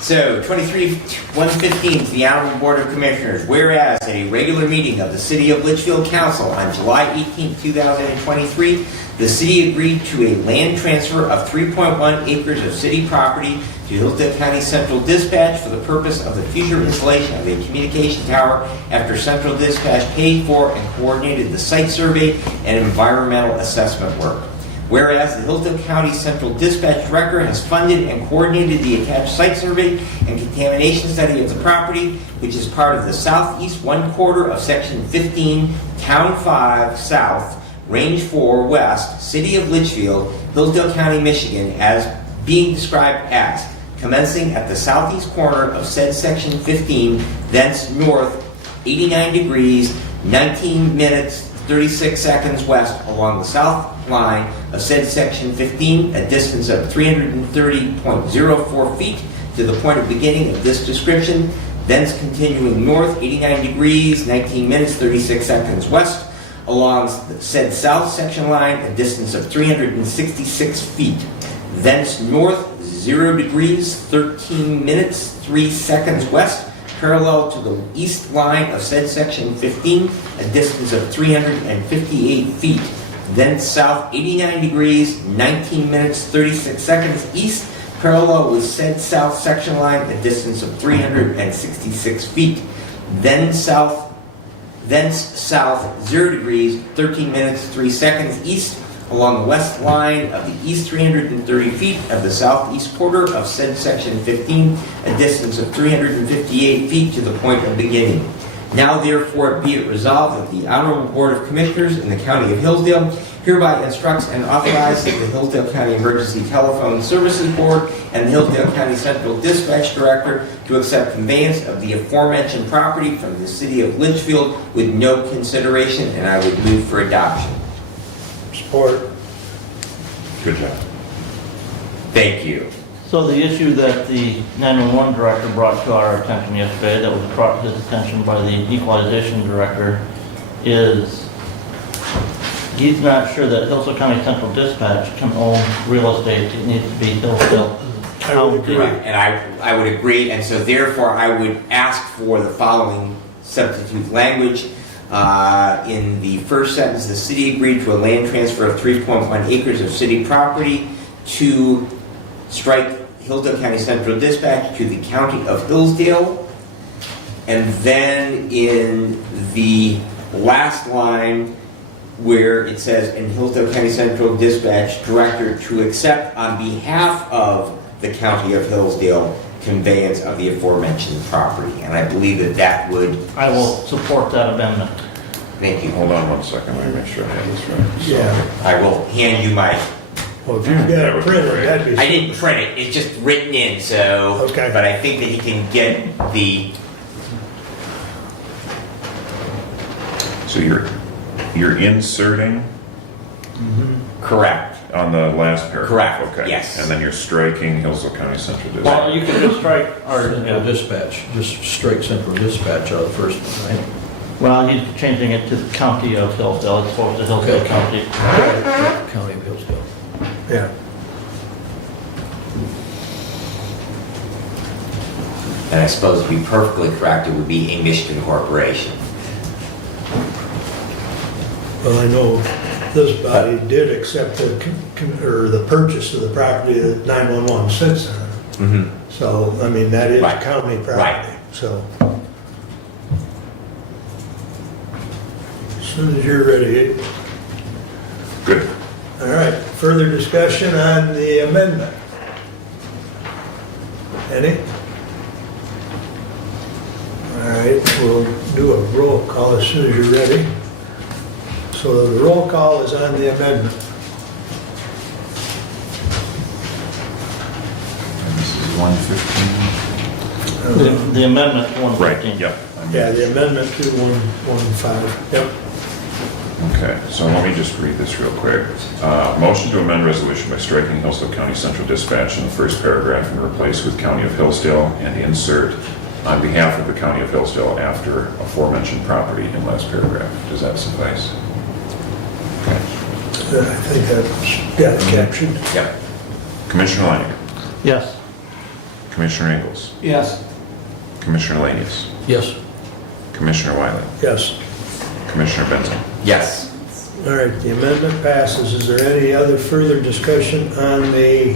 So 23-115 to the Honorable Board of Commissioners. Whereas at a regular meeting of the City of Litchfield Council on July 18, 2023, the city agreed to a land transfer of 3.1 acres of city property to Hillsdale County Central Dispatch for the purpose of the future installation of a communication tower after Central Dispatch paid for and coordinated the site survey and environmental assessment work. Whereas the Hillsdale County Central Dispatch Director has funded and coordinated the attached site survey and contamination study of the property, which is part of the southeast 1/4 of Section 15, Town 5 South, Range 4 West, City of Litchfield, Hillsdale County, Michigan, as being described as commencing at the southeast corner of said Section 15, thence north 89 degrees, 19 minutes, 36 seconds west along the south line of said Section 15, a distance of 330.04 feet to the point of beginning of this description, thence continuing north 89 degrees, 19 minutes, 36 seconds west along said south section line, a distance of 366 feet, thence north 0 degrees, 13 minutes, 3 seconds west, parallel to the east line of said Section 15, a distance of 358 feet, then south 89 degrees, 19 minutes, 36 seconds east, parallel with said south section line, a distance of 366 feet, then south 0 degrees, 13 minutes, 3 seconds east, along the west line of the east 330 feet of the southeast quarter of said Section 15, a distance of 358 feet to the point of beginning. Now therefore be it resolved that the Honorable Board of Commissioners in the County of Hillsdale hereby instructs and authorizes the Hillsdale County Emergency Telephone Services Board and the Hillsdale County Central Dispatch Director to accept conveyance of the aforementioned property from the City of Litchfield with no consideration, and I would move for adoption. Support. Good job. Thank you. So the issue that the 911 director brought to our attention yesterday, that was brought to his attention by the equalization director, is he's not sure that Hillsdale County Central Dispatch can own real estate. It needs to be Hillsdale County. Right, and I would agree, and so therefore I would ask for the following substitute language. In the first sentence, the city agreed to a land transfer of 3.1 acres of city property to strike Hillsdale County Central Dispatch to the County of Hillsdale. And then in the last line where it says, in Hillsdale County Central Dispatch Director to accept on behalf of the County of Hillsdale conveyance of the aforementioned property. And I believe that that would... I will support that amendment. Thank you. Hold on one second, let me make sure I have this right. So, Yeah. I will hand you my... Well, if you've got it printed, that'd be... I didn't print it, it's just written in, so... Okay. But I think that he can get the... So you're inserting Correct. on the last paragraph? Correct, Okay. yes. And then you're striking Hillsdale County Central Dispatch? Well, you can just strike, or, Central Dispatch, just straight Central Dispatch out of the first one, right? well, he's changing it to the County of Hillsdale as opposed to Hillsdale Okay. County. County of Hillsdale. Yeah. And I suppose to be perfectly correct, it would be English Corporation. Well, I know this body did accept the purchase of the property that 911 sits on. Mm-hmm. So, I mean, that is Right. county property. Right. So soon as you're ready. Good. All right, further discussion on the amendment? Any? All right, we'll do a roll call as soon as you're ready. So the roll call is on the amendment. This is 115. The amendment to Right, 115. yep. Yeah, the amendment to 115, yep. Okay, so let me just read this real quick. Motion to amend resolution by striking Hillsdale County Central Dispatch in the first paragraph and replace with County of Hillsdale and insert on behalf of the County of Hillsdale after aforementioned property in last paragraph. Does that suffice? Okay. I think that's got it captured. Yep. Commissioner Leininger, Yes. Commissioner Ingles, Yes. Commissioner Lanius, Yes. Commissioner Wiley, Yes. Commissioner Benson. Yes. All right, the amendment passes. Is there any other further discussion on the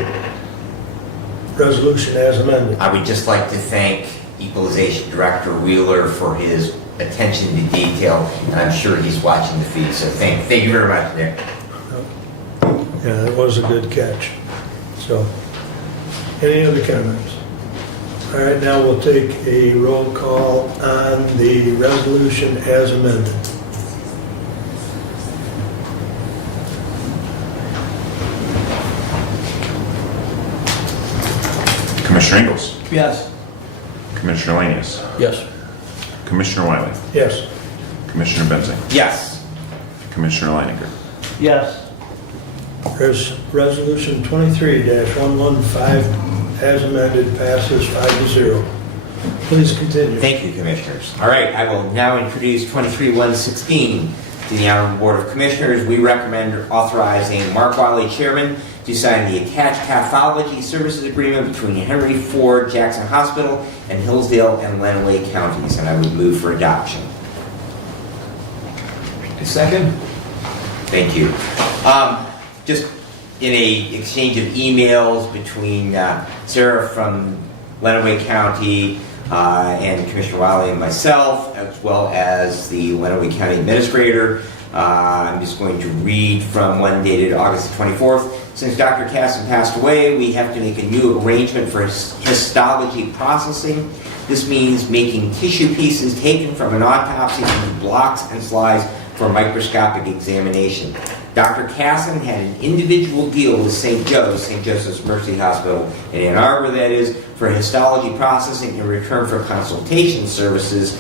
resolution as amended? I would just like to thank Equalization Director Wheeler for his attention to detail, and I'm sure he's watching the feed, so thank you very much, Nick. Yeah, that was a good catch. So, any other comments? All right, now we'll take a roll call on the resolution as amended. Commissioner Ingles, Yes. Commissioner Lanius, Yes. Commissioner Wiley, Yes. Commissioner Benson, Yes. Commissioner Leininger. Yes. There's resolution 23-115 as amended passes 5-0. Please continue. Thank you, Commissioners. All right, I will now introduce 23-116 to the Honorable Board of Commissioners. We recommend authorizing Mark Wiley, Chairman, to sign the attached pathology services agreement between Henry Ford Jackson Hospital and Hillsdale and Lenawee counties, and I would move for adoption. Second? Thank you. Just in a exchange of emails between Sarah from Lenawee County and Commissioner Wiley and myself, as well as the Lenawee County Administrator, I'm just going to read from one dated August 24th. Since Dr. Casson passed away, we have to make a new arrangement for histology processing. This means making tissue pieces taken from an autopsy into blocks and slides for microscopic examination. Dr. Casson had an individual deal with St. Joseph's Mercy Hospital in Ann Arbor, that is, for histology processing in return for consultation services.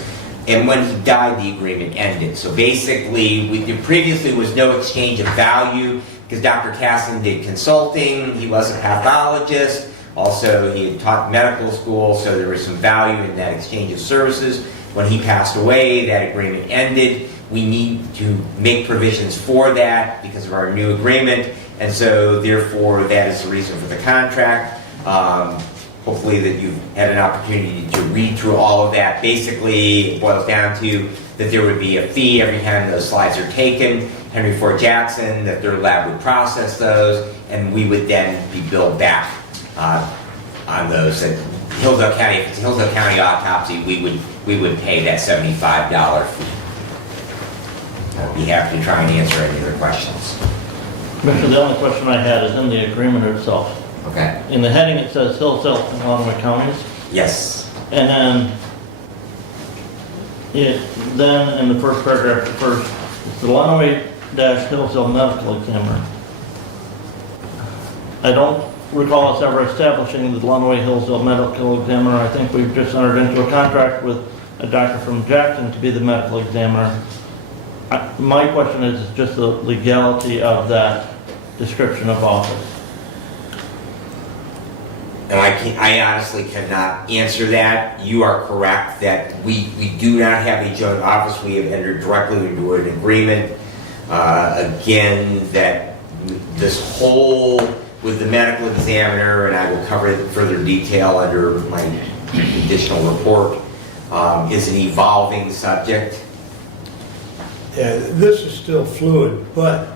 And when he died, the agreement ended. So basically, there previously was no exchange of value because Dr. Casson did consulting. He was a pathologist. Also, he had taught medical school, so there was some value in that exchange of services. When he passed away, that agreement ended. We need to make provisions for that because of our new agreement, and so therefore that is the reason for the contract. Hopefully that you've had an opportunity to read through all of that. Basically, it boils down to that there would be a fee every time those slides are taken. Henry Ford Jackson, that their lab would process those, and we would then be billed back on those. At Hillsdale County, if it's a Hillsdale County autopsy, we would pay that $75 fee. I'll be happy to try and answer any other questions. Commissioner, the only question I had is in the agreement itself. Okay. In the heading, it says Hillsdale and Lenawee counties. Yes. And then in the first paragraph, it's the Lenawee-Hillsdale Medical Examiner. I don't recall us ever establishing the Lenawee-Hillsdale Medical Examiner. I think we've just entered into a contract with a doctor from Jackson to be the medical examiner. My question is just the legality of that description of office. And I honestly cannot answer that. You are correct that we do not have a joint office. We have entered directly into an agreement. Again, that this whole with the medical examiner, and I will cover it in further detail under my additional report, is an evolving subject. Yeah, this is still fluid, but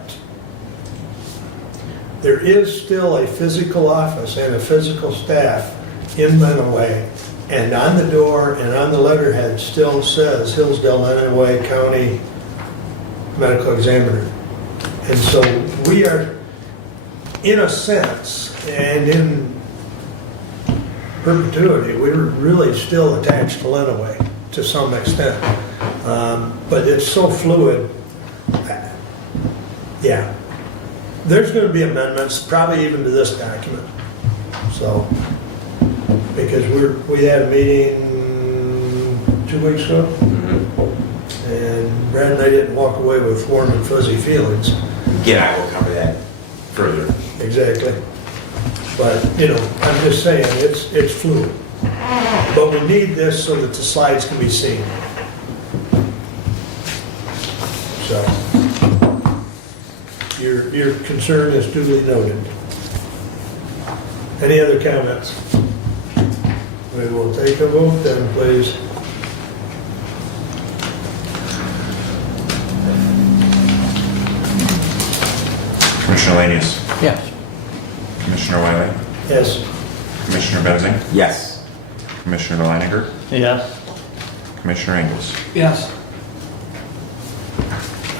there is still a physical office and a physical staff in Lenawee, and on the door and on the letterhead still says Hillsdale, Lenawee County medical examiner. And so we are, in a sense, and in perpetuity, we're really still attached to Lenawee to some extent. But it's so fluid. Yeah. There's going to be amendments, probably even to this document. So, because we had a meeting 2 weeks ago, and Brad and I didn't walk away with warm and fuzzy feelings. Again, I will cover that further. Exactly. But, you know, I'm just saying, it's fluid. But we need this so that the slides can be seen. So, your concern is duly noted. Any other comments? We will take a vote then, please. Commissioner Lanius. Yes. Commissioner Wiley. Yes. Commissioner Benzing. Yes. Commissioner Leininger. Yes. Commissioner Ingles. Yes.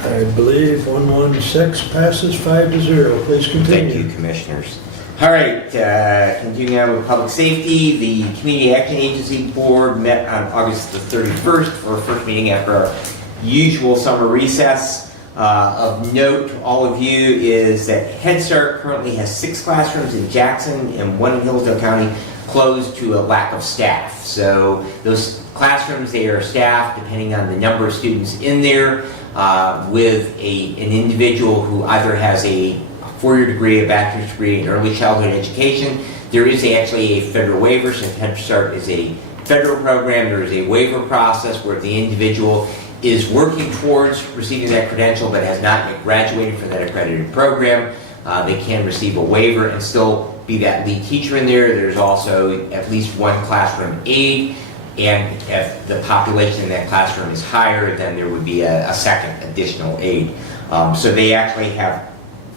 I believe 116 passes 5-0. Please continue. Thank you, Commissioners. All right, continuing on with public safety, the Community Action Agency Board met on August the 31st for a first meeting after our usual summer recess. Of note to all of you is that Head Start currently has 6 classrooms in Jackson and 1 in Hillsdale County closed to a lack of staff. So those classrooms, they are staffed depending on the number of students in there with an individual who either has a 4-year degree, a bachelor's degree in early childhood education. There is actually a federal waiver, since Head Start is a federal program. There is a waiver process where the individual is working towards receiving that credential but has not yet graduated for that accredited program. They can receive a waiver and still be that lead teacher in there. There's also at least 1 classroom aide, and if the population in that classroom is higher, then there would be a second additional aide. So they actually have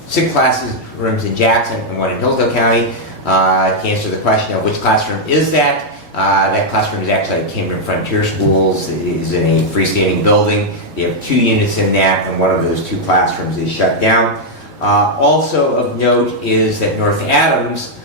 6 classrooms in Jackson and 1 in Hillsdale County. To answer the question of which classroom is that, that classroom is actually at Camden Frontier Schools. It is in a freestanding building. They have 2 units in that, and one of those 2 classrooms is shut down. Also of note is that North Adams,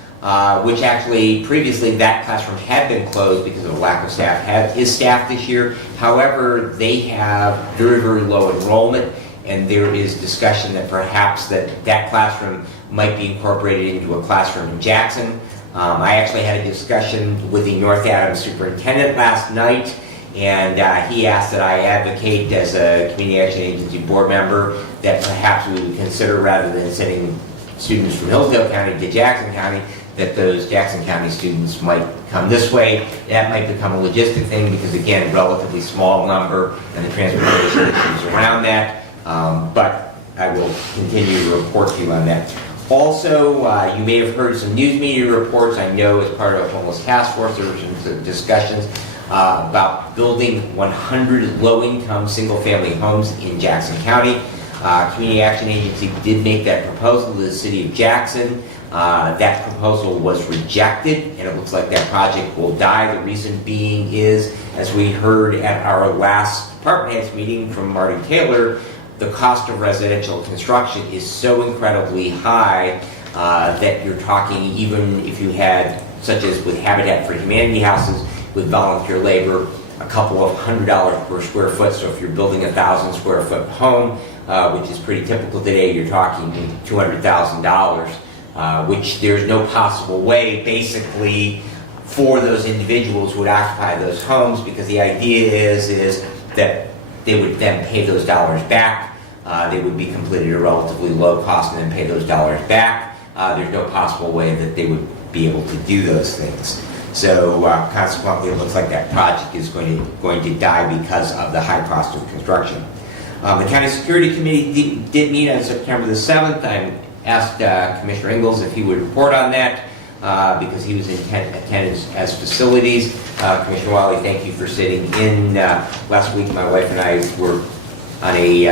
which actually previously that classroom had been closed because of a lack of staff, is staffed this year. However, they have very, very low enrollment, and there is discussion that perhaps that classroom might be incorporated into a classroom in Jackson. I actually had a discussion with the North Adams superintendent last night, and he asked that I advocate as a Community Action Agency board member that perhaps we would consider, rather than sending students from Hillsdale County to Jackson County, that those Jackson County students might come this way. That might become a logistic thing because, again, relatively small number and the transportation issues around that. But I will continue to report to you on that. Also, you may have heard some news media reports. I know as part of a homeless task force, there were some discussions about building 100 low-income single-family homes in Jackson County. Community Action Agency did make that proposal to the City of Jackson. That proposal was rejected, and it looks like that project will die. The reason being is, as we heard at our last department heads meeting from Marty Taylor, the cost of residential construction is so incredibly high that you're talking, even if you had, such as with Habitat for Humanity houses, with volunteer labor, a couple of $100 per square foot. So if you're building a 1,000 square foot home, which is pretty typical today, you're talking $200,000, which there's no possible way, basically, for those individuals who would occupy those homes, because the idea is that they would then pay those dollars back. They would be completed at a relatively low cost and then pay those dollars back. There's no possible way that they would be able to do those things. So consequently, it looks like that project is going to die because of the high cost of construction. The County Security Committee did meet on September the 7th. I asked Commissioner Ingles if he would report on that because he was in attendance as facilities. Commissioner Wiley, thank you for sitting in. Last week, my wife and I were on a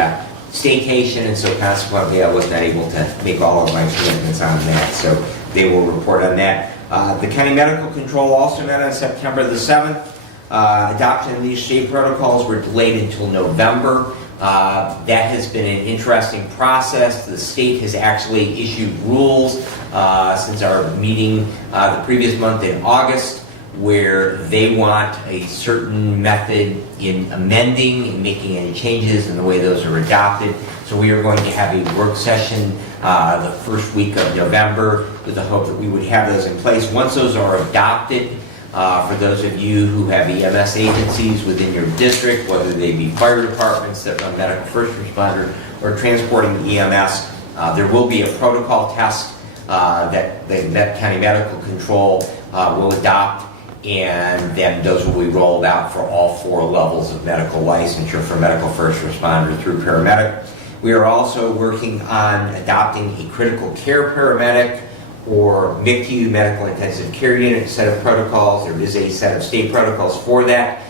staycation, and so consequently, I was not able to make all of my commitments on that. So they will report on that. The County Medical Control also met on September the 7th. Adoption of these state protocols were delayed until November. That has been an interesting process. The state has actually issued rules since our meeting the previous month in August, where they want a certain method in amending and making any changes in the way those are adopted. So we are going to have a work session the first week of November with the hope that we would have those in place. Once those are adopted, for those of you who have EMS agencies within your district, whether they be fire departments that run medical first responder or transporting EMS, there will be a protocol test that the Met County Medical Control will adopt, and then those will be rolled out for all 4 levels of medical licensure for medical first responder through paramedic. We are also working on adopting a critical care paramedic or MICU, medical intensive care unit set of protocols. There is a set of state protocols for that.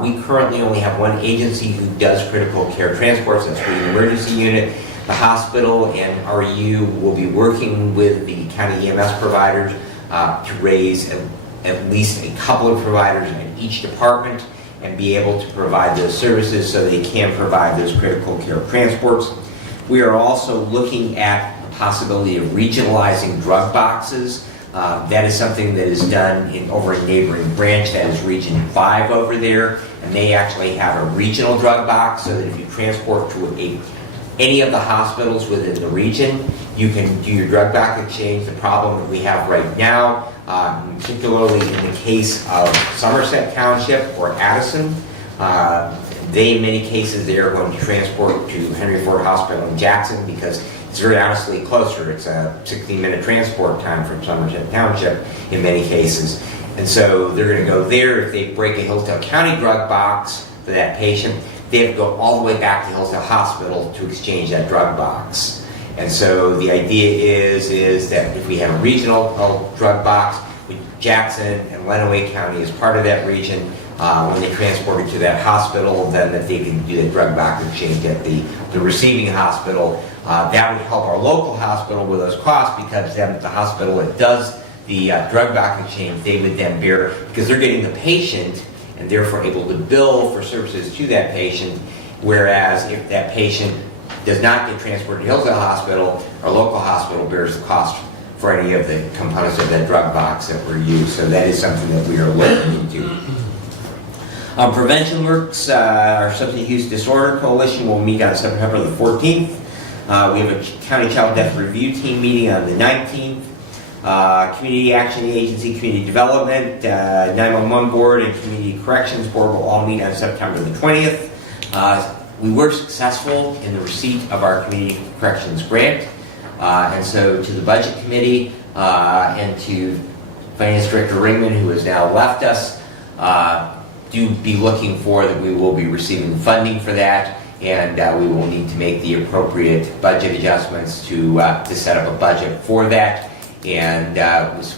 We currently only have one agency who does critical care transports, that's for the emergency unit. The hospital and RU will be working with the county EMS providers to raise at least a couple of providers in each department and be able to provide those services so they can provide those critical care transports. We are also looking at the possibility of regionalizing drug boxes. That is something that is done over a neighboring branch, that is Region 5 over there, and they actually have a regional drug box so that if you transport to any of the hospitals within the region, you can do your drug box exchange. The problem that we have right now, particularly in the case of Somerset Township or Addison, in many cases they are going to transport to Henry Ford Hospital in Jackson because it's very honestly closer. It's a 16-minute transport time from Somerset Township in many cases. And so they're going to go there. If they break a Hillsdale County drug box for that patient, they have to go all the way back to Hillsdale Hospital to exchange that drug box. And so the idea is that if we have a regional drug box, with Jackson and Lenawee County as part of that region, when they transport it to that hospital, then that they can do the drug box exchange at the receiving hospital. That would help our local hospital with those costs, because then the hospital that does the drug box exchange, they would then bear, because they're getting the patient and therefore able to bill for services to that patient, whereas if that patient does not get transported to Hillsdale Hospital, our local hospital bears the cost for any of the components of that drug box that were used. So that is something that we are looking into. Prevention Works, our Substance Use Disorder Coalition, will meet on September the 14th. We have a County Child Death Review Team meeting on the 19th. Community Action Agency, Community Development, 911 Board, and Community Corrections Board will all meet on September the 20th. We were successful in the receipt of our Community Corrections grant, and so to the Budget Committee and to Finance Director Ringman, who has now left us, do be looking for that we will be receiving funding for that, and we will need to make the appropriate budget adjustments to set up a budget for that. And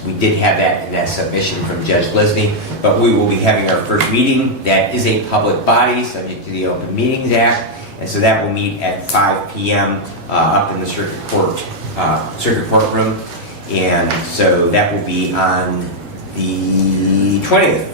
we did have that in that submission from Judge Lisney, but we will be having our first meeting. That is a public body subject to the Open Meetings Act, and so that will meet at 5 p.m. Up in the circuit court room, and so that will be on the 20th.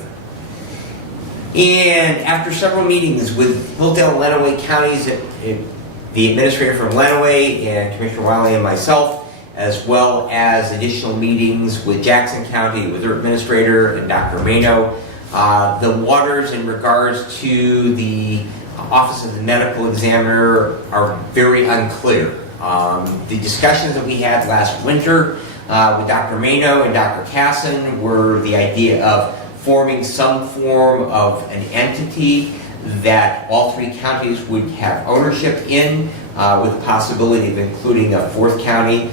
And after several meetings with Hillsdale and Lenawee counties, the administrator from Lenawee and Commissioner Wiley and myself, as well as additional meetings with Jackson County, with their administrator and Dr. Reno. The waters in regards to the Office of the Medical Examiner are very unclear. The discussions that we had last winter with Dr. Reno and Dr. Casson were the idea of forming some form of an entity that all 3 counties would have ownership in, with the possibility of including a 4th county.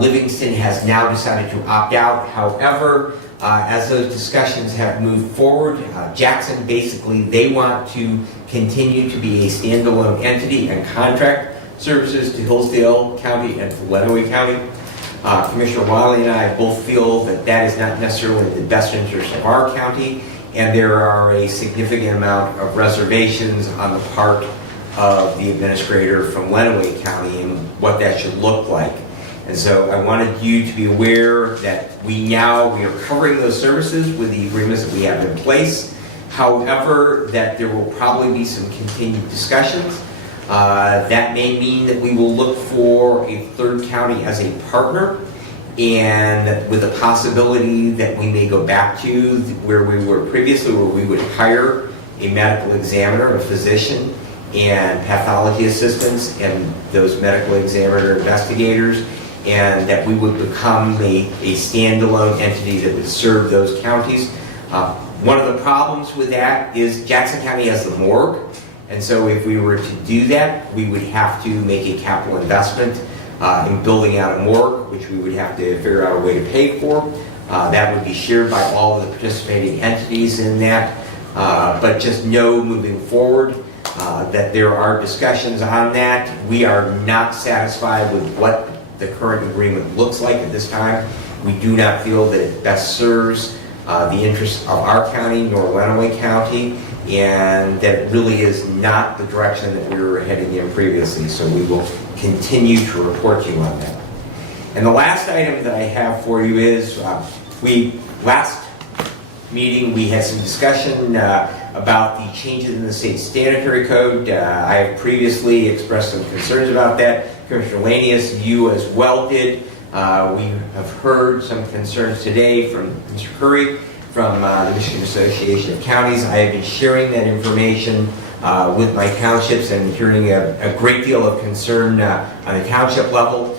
Livingston has now decided to opt out. However, as those discussions have moved forward, Jackson basically, they want to continue to be a standalone entity and contract services to Hillsdale County and to Lenawee County. Commissioner Wiley and I both feel that that is not necessarily in the best interest of our county, and there are a significant amount of reservations on the part of the administrator from Lenawee County and what that should look like. And so I wanted you to be aware that we are covering those services with the agreements that we have in place. However, that there will probably be some continued discussions That may mean that we will look for a third county as a partner, and with the possibility that we may go back to where we were previously, where we would hire a medical examiner, a physician, and pathology assistants, and those medical examiner investigators, and that we would become a standalone entity that would serve those counties. One of the problems with that is Jackson County has the morgue, and so if we were to do that, we would have to make a capital investment in building out a morgue, which we would have to figure out a way to pay for. That would be shared by all of the participating entities in that, but just know moving forward that there are discussions on that. We are not satisfied with what the current agreement looks like at this time. We do not feel that it best serves the interests of our county nor Lenawee County, and that it really is not the direction that we were heading in previously, so we will continue to report to you on that. And the last item that I have for you is, last meeting we had some discussion about the changes in the state sanitary code. I have previously expressed some concerns about that. Commissioner Lanius, you as well did. We have heard some concerns today from Mr. Curry from the Michigan Association of Counties. I have been sharing that information with my townships and hearing a great deal of concern on the township level.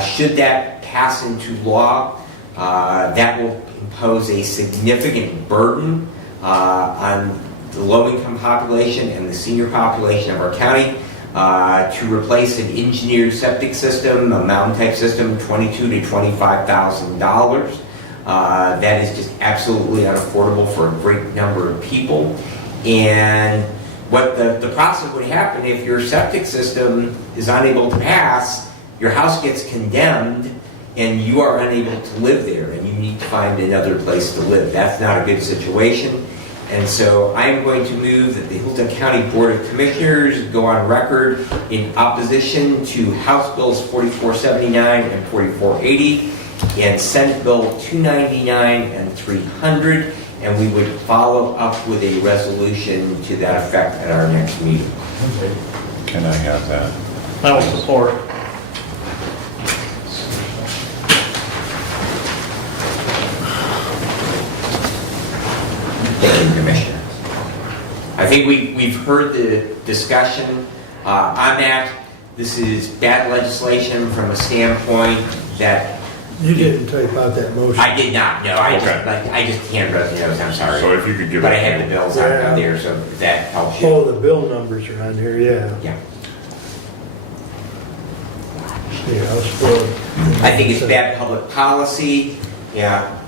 Should that pass into law, that will impose a significant burden on the low-income population and the senior population of our county. To replace an engineered septic system, a mountain-type system, $22,000 to $25,000. That is just absolutely unaffordable for a great number of people. And what the process would happen if your septic system is unable to pass, your house gets condemned, and you are unable to live there, and you need to find another place to live. That's not a good situation. And so I am going to move that the Hillsdale County Board of Commissioners go on record in opposition to House Bills 4479 and 4480 and Senate Bill 299 and 300, and we would follow up with a resolution to that effect at our next meeting. Can I have that? I will support. Thank you, Commissioner. I think we've heard the discussion on that. This is bad legislation from a standpoint that... You didn't type out that motion. I did not, no. Okay. I just handwrote the notes, I'm sorry. So if you could give But I it- had the bills on there, so if that helps you. Oh, the bill numbers are on here, yeah. Yeah. Yeah, I'll support. I think it's bad public policy. Yeah.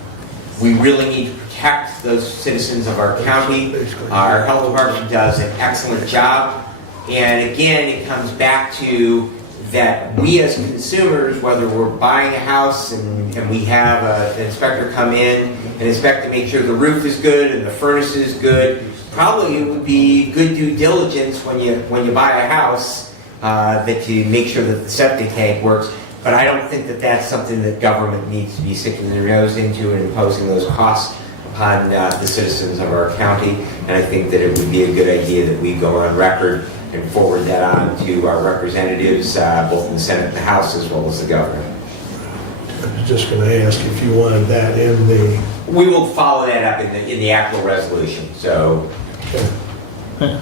We really need to protect those citizens of our county. Our health department does an excellent job. And again, it comes back to that we as consumers, whether we're buying a house and we have an inspector come in and inspect to make sure the roof is good and the furnace is good, probably it would be good due diligence when you buy a house that you make sure that the septic tank works. But I don't think that that's something that government needs to be sticking their nose into and imposing those costs upon the citizens of our county. And I think that it would be a good idea that we go on record and forward that on to our representatives, both in the Senate and the House, as well as the governor. I was just going to ask if you wanted that in the... We will follow that up in the actual resolution, so... Okay.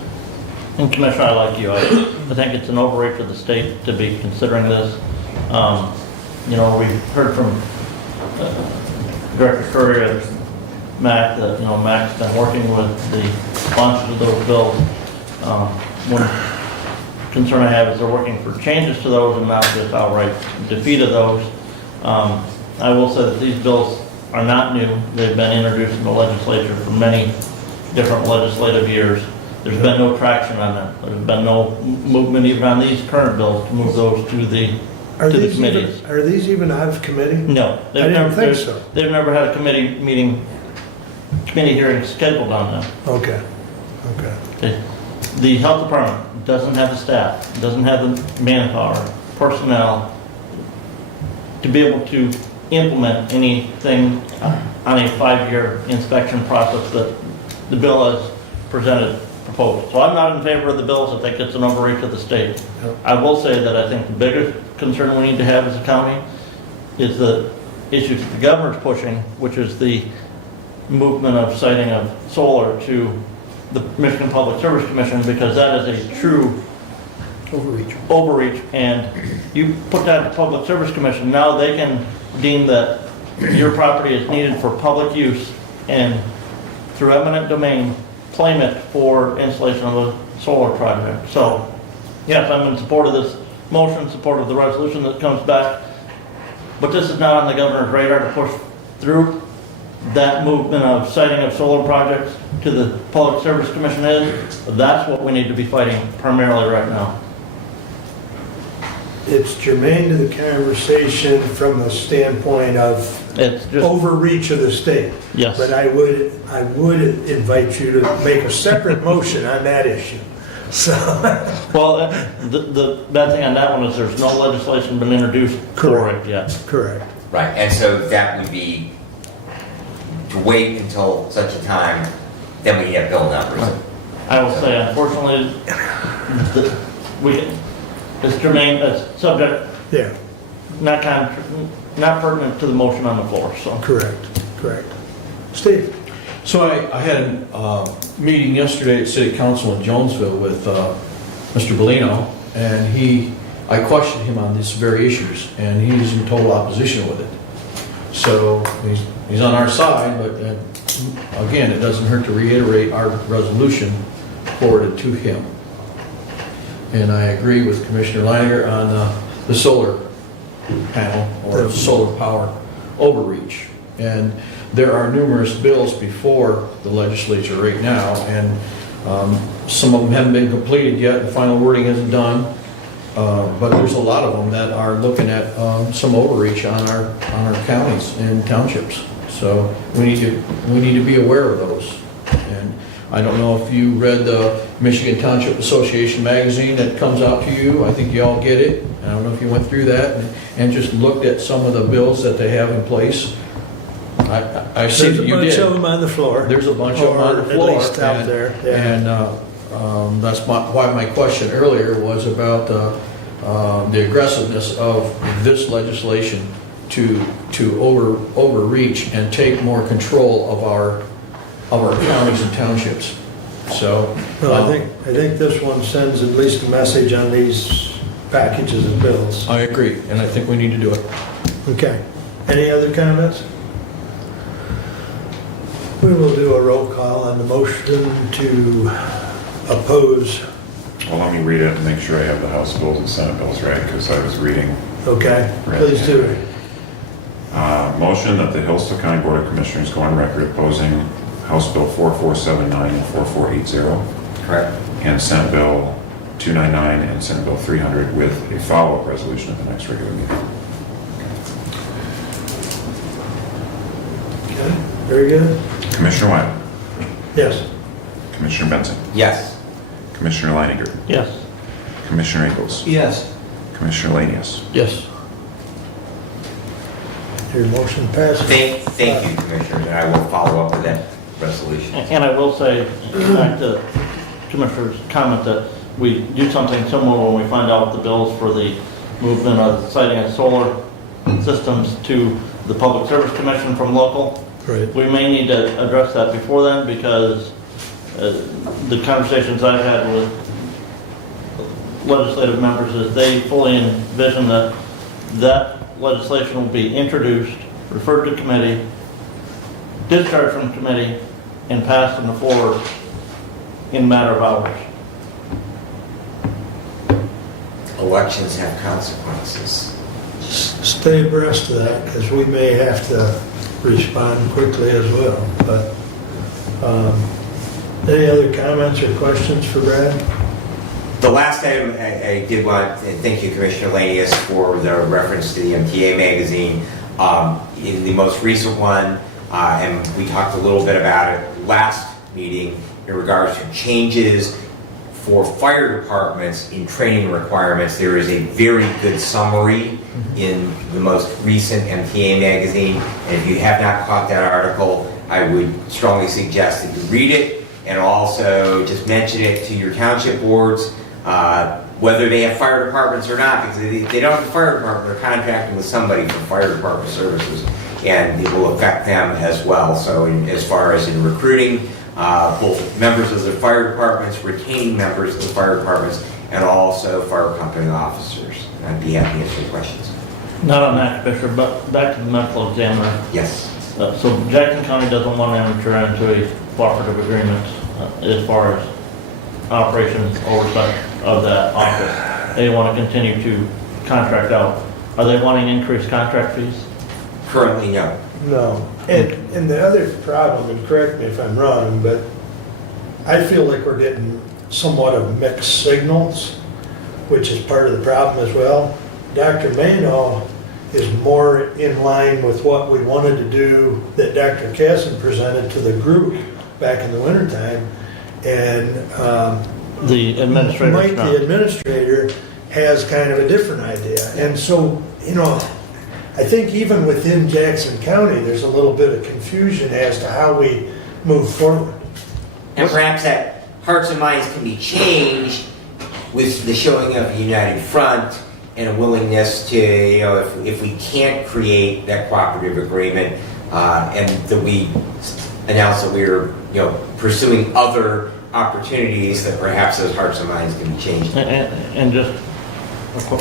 And Commissioner, I like you. I think it's an overreach for the state to be considering this. We've heard from Director Curry, Mac, that, Mac's been working with the sponsors of those bills. One concern I have is they're working for changes to those and not just outright defeat of those. I will say that these bills are not new. They've been introduced in the legislature for many different legislative years. There's been no traction on them. There's been no movement even on these current bills to move those to the committees. Are these even out of committee? No. I didn't think so. They've never had a committee hearing scheduled on them. Okay. The health department doesn't have the staff, doesn't have the manpower, personnel to be able to implement anything on a 5-year inspection process that the bill has presented proposed. So I'm not in favor of the bills. I think it's an overreach of the state. I will say that I think the biggest concern we need to have as a county is the issues that the governor's pushing, which is the movement of siting of solar to the Michigan Public Service Commission, because that is a true overreach. And you put that to Public Service Commission, now they can deem that your property is needed for public use and through eminent domain, claim it for installation of a solar project. So, yes, I'm in support of this motion, support of the resolution that comes back, but this is not on the governor's radar to push through. That movement of siting of solar projects to the Public Service Commission that's what we need to be fighting primarily right now. It's germane to the conversation from the standpoint of It's just, overreach of the state. yes. But I would invite you to make a separate motion on that issue. So, Well, the bad thing on that one is there's no legislation been introduced for it yet. correct. Right, and so that would be to wait until such a time, then we have bill numbers. I will say, unfortunately, it's germane, it's subject, Yeah, not pertinent to the motion on the floor, so. correct. Steve? So I had a meeting yesterday at City Council in Jonesville with Mr. Bellino, and I questioned him on these very issues, and he's in total opposition with it. So he's on our side, but again, it doesn't hurt to reiterate our resolution forwarded to him. And I agree with Commissioner Leininger on the solar panel or solar power overreach. And there are numerous bills before the legislature right now, and some of them haven't been completed yet. The final wording isn't done, but there's a lot of them that are looking at some overreach on our counties and townships. So we need to be aware of those. And I don't know if you read the Michigan Township Association magazine that comes out to you. I think you all get it. I don't know if you went through that and just looked at some of the bills that they have in place. I see that you did. There's a bunch of them on the floor. There's a bunch of them on the floor. At least out there, yeah. And that's why my question earlier was about the aggressiveness of this legislation to overreach and take more control of our counties and townships. So, Well, I think this one sends at least a message on these packages of bills. I agree, and I think we need to do it. Okay. Any other comments? We will do a roll call on the motion to oppose. Well, let me read it and make sure I have the House bills and Senate bills right, because I was reading. Okay, please do it. Motion that the Hillsdale County Board of Commissioners go on record opposing House Bill 4479 and 4480. Correct. And Senate Bill 299 and Senate Bill 300 with a follow-up resolution at the next regular meeting. Okay, very good. Commissioner Wyatt. Yes. Commissioner Benson. Yes. Commissioner Leininger. Yes. Commissioner Ingles. Yes. Commissioner Lanius. Yes. Your motion passes. Thank you, Commissioners, and I will follow up with that resolution. And I will say, back to Commissioner's comment, that we do something similar when we find out the bills for the movement of siting of solar systems to the Public Service Commission from local. Right. We may need to address that before then, because the conversations I've had with legislative members is they fully envision that legislation will be introduced, referred to committee, discharged from committee, and passed on the floor in a matter of hours. Elections have consequences. Stay abreast of that, because we may have to respond quickly as well. But any other comments or questions for Brad? The last item, I did want to thank you, Commissioner Lanius, for the reference to the MTA magazine. In the most recent one, and we talked a little bit about it last meeting in regards to changes for fire departments in training requirements. There is a very good summary in the most recent MTA magazine. And if you have not caught that article, I would strongly suggest that you read it and also just mention it to your township boards, whether they have fire departments or not, because if they don't have a fire department, they're contracting with somebody for fire department services, and it will affect them as well. So as far as in recruiting, both members of the fire departments, retaining members of the fire departments, and also fire company officers. I'd be happy to answer any questions. Not on that, Commissioner, but back to the medical examiner. Yes. So Jackson County doesn't want to enter into a cooperative agreement as far as operations oversight of that office. They want to continue to contract out. Are they wanting increased contract fees? Currently, no. No. And the other problem, and correct me if I'm wrong, but I feel like we're getting somewhat of mixed signals, which is part of the problem as well. Dr. Mano is more in line with what we wanted to do that Dr. Casson presented to the group back in the wintertime. And The administrator. Mike, the administrator, has kind of a different idea. And so, you know, I think even within Jackson County, there's a little bit of confusion as to how we move forward. And perhaps that hearts and minds can be changed with the showing of a united front and a willingness to, you know, if we can't create that cooperative agreement, and that we announce that we're, you know, pursuing other opportunities, that perhaps those hearts and minds can be changed. And just,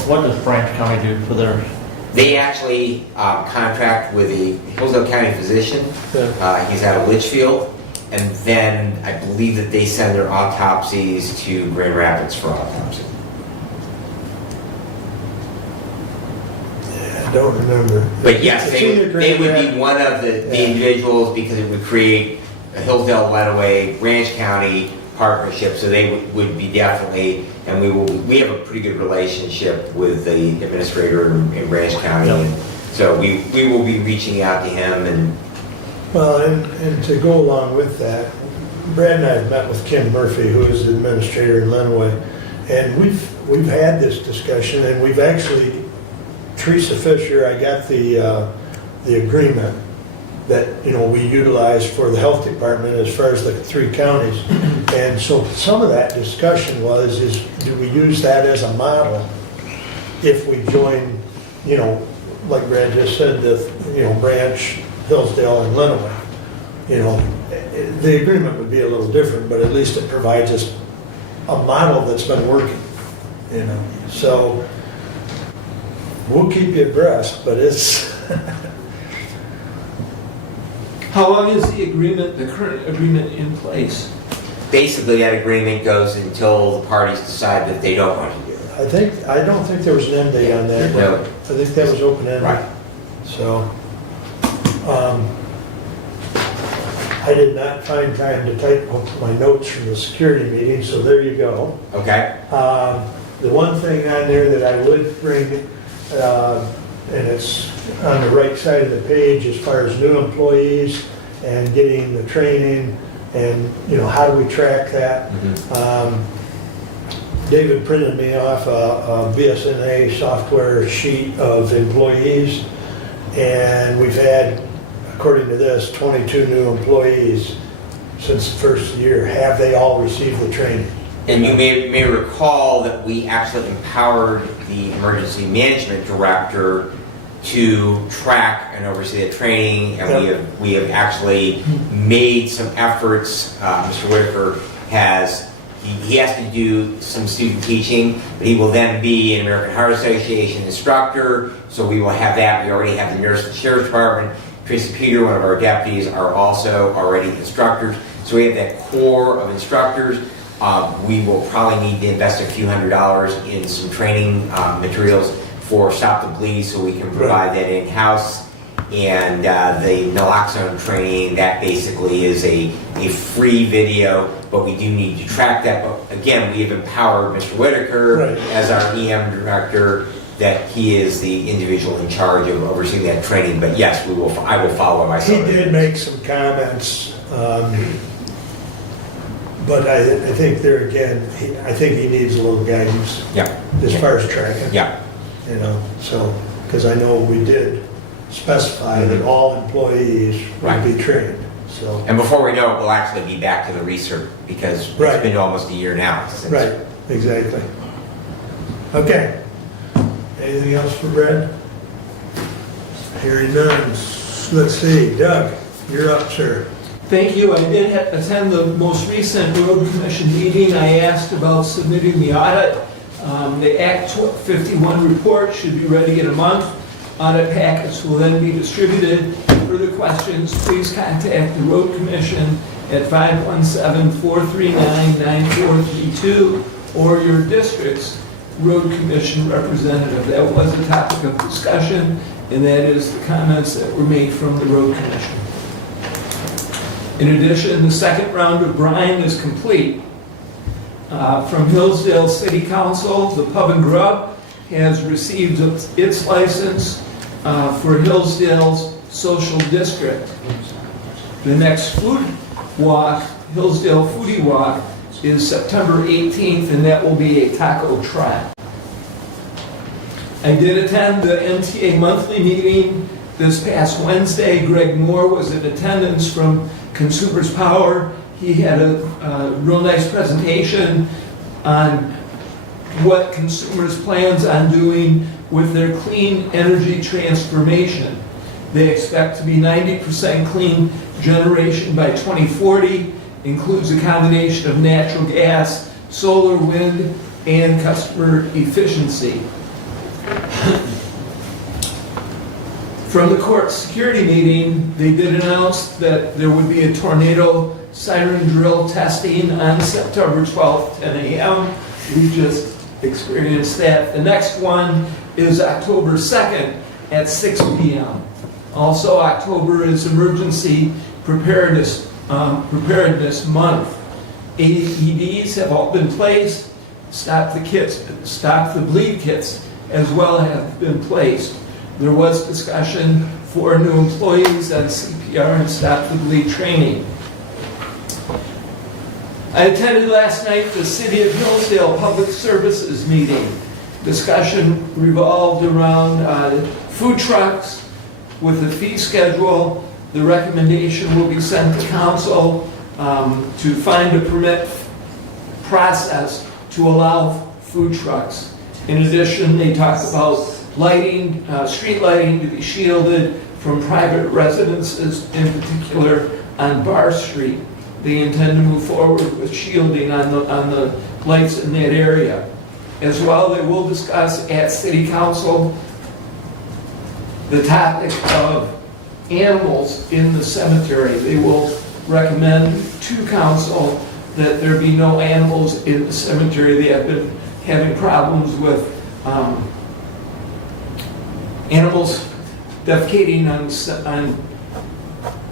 what does Branch County do for their? They actually contract with a Hillsdale County physician. He's out of Litchfield. And then I believe that they send their autopsies to Grand Rapids for autopsy. I don't remember. But yes, It's they either would Grand be Rapids- one of the individuals, because it would create a Hillsdale, Lenawee, Branch County partnership. So they would be definitely, and we have a pretty good relationship with the administrator in Branch County. Yep. And so we will be reaching out to him. And Well, and to go along with that, Brad and I have met with Kim Murphy, who is the administrator in Lenawee, and we've had this discussion, and we've actually, Teresa Fisher, I got the agreement that, you know, we utilize for the health department as far as the 3 counties. And so some of that discussion is do we use that as a model if we join, you know, like Brad just said, Branch, Hillsdale, and Lenawee. You know, the agreement would be a little different, but at least it provides us a model that's been working, you know. So we'll keep you abreast, but it's... How long is the agreement, the current agreement, in place? basically that agreement goes until the parties decide that they don't want to do it. I don't think there was an end date on that. No. I think that was open-ended. Right. So, I did not find time to type up my notes from the security meeting, so there you go. Okay? The one thing on there that I would bring, and it's on the right side of the page as far as new employees and getting the training and, you know, how do we track that? David printed me off a BSNA software sheet of employees, and we've had, according to this, 22 new employees since the first year. Have they all received the training? And you may recall that we actually empowered the emergency management director to track and oversee the training, and we have actually made some efforts. Mr. Whitaker he has to do some student teaching, but he will then be an American Heart Association instructor, so we will have that. We already have the nurse and sheriff's department. Tracy Peter, one of our deputies, are also already instructors. So we have that core of instructors. We will probably need to invest a few $100s in some training materials for Stop the Bleed, so we can provide that in-house. And the naloxone training, that basically is a free video, but we do need to track that. But again, we have empowered Mr. Whitaker as our EM director, that he is the individual in charge of overseeing that training. But yes, I will follow myself. He did make some comments, but I think there again, I think he needs a little guidance. Yeah. As far as tracking. Yeah. You know, so, because I know we did specify that all employees would be trained. So, And before we know it, we'll actually be back to the research because Right. it's been almost a year now since. right, exactly. Okay. Anything else for Brad? Hearing none. Let's see, Doug, you're up, sir. Thank you. I did attend the most recent road commission meeting. I asked about submitting the audit. The Act 51 report should be ready in a month. Audit packets will then be distributed. Further questions, please contact the road commission at 517-439-9432 or your district's road commission representative. That was a topic of discussion, and that is the comments that were made from the road commission. In addition, the second round of brine is complete. From Hillsdale City Council, the Pub and Grub has received its license for Hillsdale's social district. The next food walk, Hillsdale Foodie Walk, is September 18th, and that will be a taco trot. I did attend the MTA monthly meeting this past Wednesday. Greg Moore was in attendance from Consumers Power. He had a real nice presentation on what Consumers plans on doing with their clean energy transformation. They expect to be 90% clean generation by 2040, includes a combination of natural gas, solar, wind, and customer efficiency. From the court security meeting, they did announce that there would be a tornado siren drill testing on September 12th, 10 a.m. We just experienced that. The next one is October 2nd at 6 p.m. Also, October is Emergency Preparedness Month. AEDs have all been placed. Stop the bleed kits as well have been placed. There was discussion for new employees on CPR and stop the bleed training. I attended last night the City of Hillsdale Public Services meeting. Discussion revolved around food trucks with the fee schedule. The recommendation will be sent to council to find a permit process to allow food trucks. In addition, they talked about lighting, street lighting to be shielded from private residences, in particular on Bar Street. They intend to move forward with shielding on the lights in that area. As well, they will discuss at City Council the topic of animals in the cemetery. They will recommend to council that there be no animals in the cemetery. They have been having problems with animals defecating on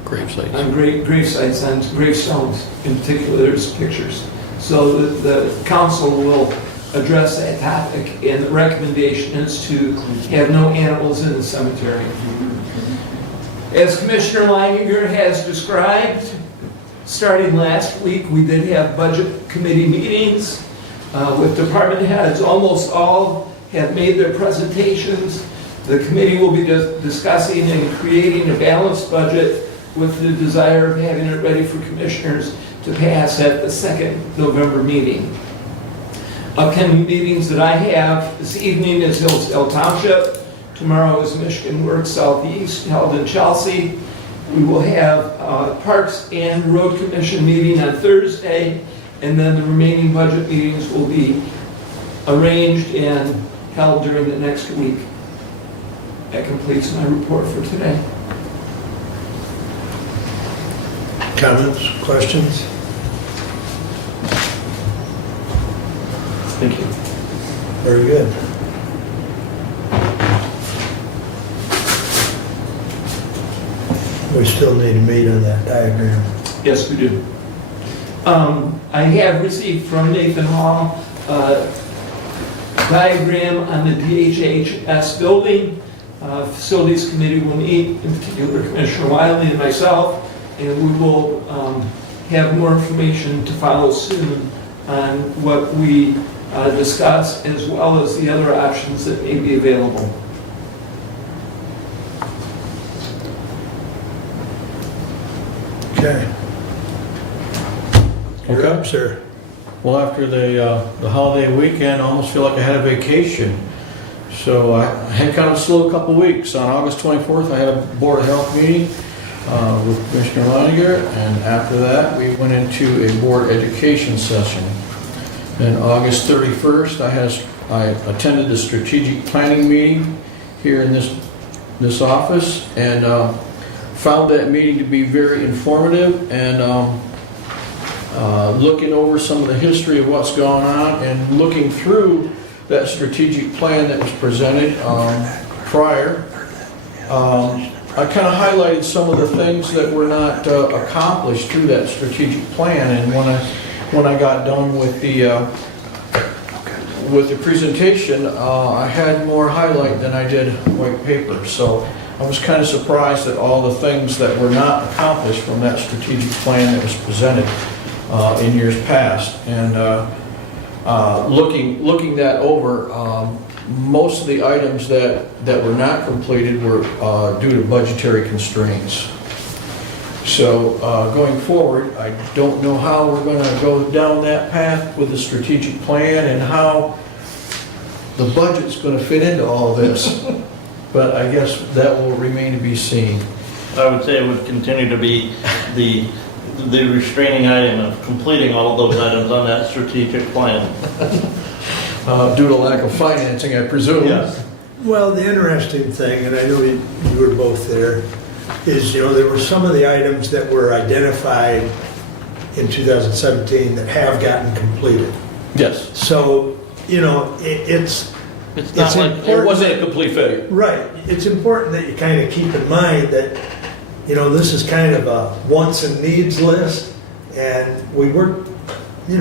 Gravesites. on gravesites, on gravestones. In particular, there's pictures. So the council will address that topic, and the recommendation is to have no animals in the cemetery. As Commissioner Leininger has described, starting last week, we did have budget committee meetings with department heads. Almost all have made their presentations. The committee will be discussing and creating a balanced budget with the desire of having it ready for commissioners to pass at the second November meeting. Upcoming meetings that I have this evening is Hillsdale Township. Tomorrow is Michigan Works Southeast held in Chelsea. We will have Parks and Road Commission meeting on Thursday, and then the remaining budget meetings will be arranged and held during the next week. That completes my report for today. Comments, questions? Thank you. Very good. We still need to meet on that diagram. Yes, we do. I have received from Nathan Hall a diagram on the DHHS building. Facilities Committee will meet, in particular Commissioner Wiley and myself, and we will have more information to follow soon on what we discuss, as well as the other options that may be available. Okay. You're up, sir. Well, after the holiday weekend, I almost feel like I had a vacation. So I had kind of a slow couple weeks. On August 24th, I had a Board of Health meeting with Commissioner Leininger, and after that, we went into a Board Education session. And August 31st, I attended the strategic planning meeting here in this office, and found that meeting to be very informative, and looking over some of the history of what's going on and looking through that strategic plan that was presented prior. I kind of highlighted some of the things that were not accomplished through that strategic plan, and when I got done with the presentation, I had more highlight than I did white paper. So I was kind of surprised at all the things that were not accomplished from that strategic plan that was presented in years past. And looking that over, most of the items that were not completed were due to budgetary constraints. So going forward, I don't know how we're going to go down that path with the strategic plan and how the budget's going to fit into all this. But I guess that will remain to be seen. I would say it would continue to be the restraining item of completing all of those items on that strategic plan. Due to lack of financing, I presume. Yes. Well, the interesting thing, and I know you were both there, is, there were some of the items that were identified in 2017 that have gotten completed. Yes. So, it's not like it wasn't a complete failure. Right. It's important that you kind of keep in mind that, this is kind of a wants and needs list, and we work, we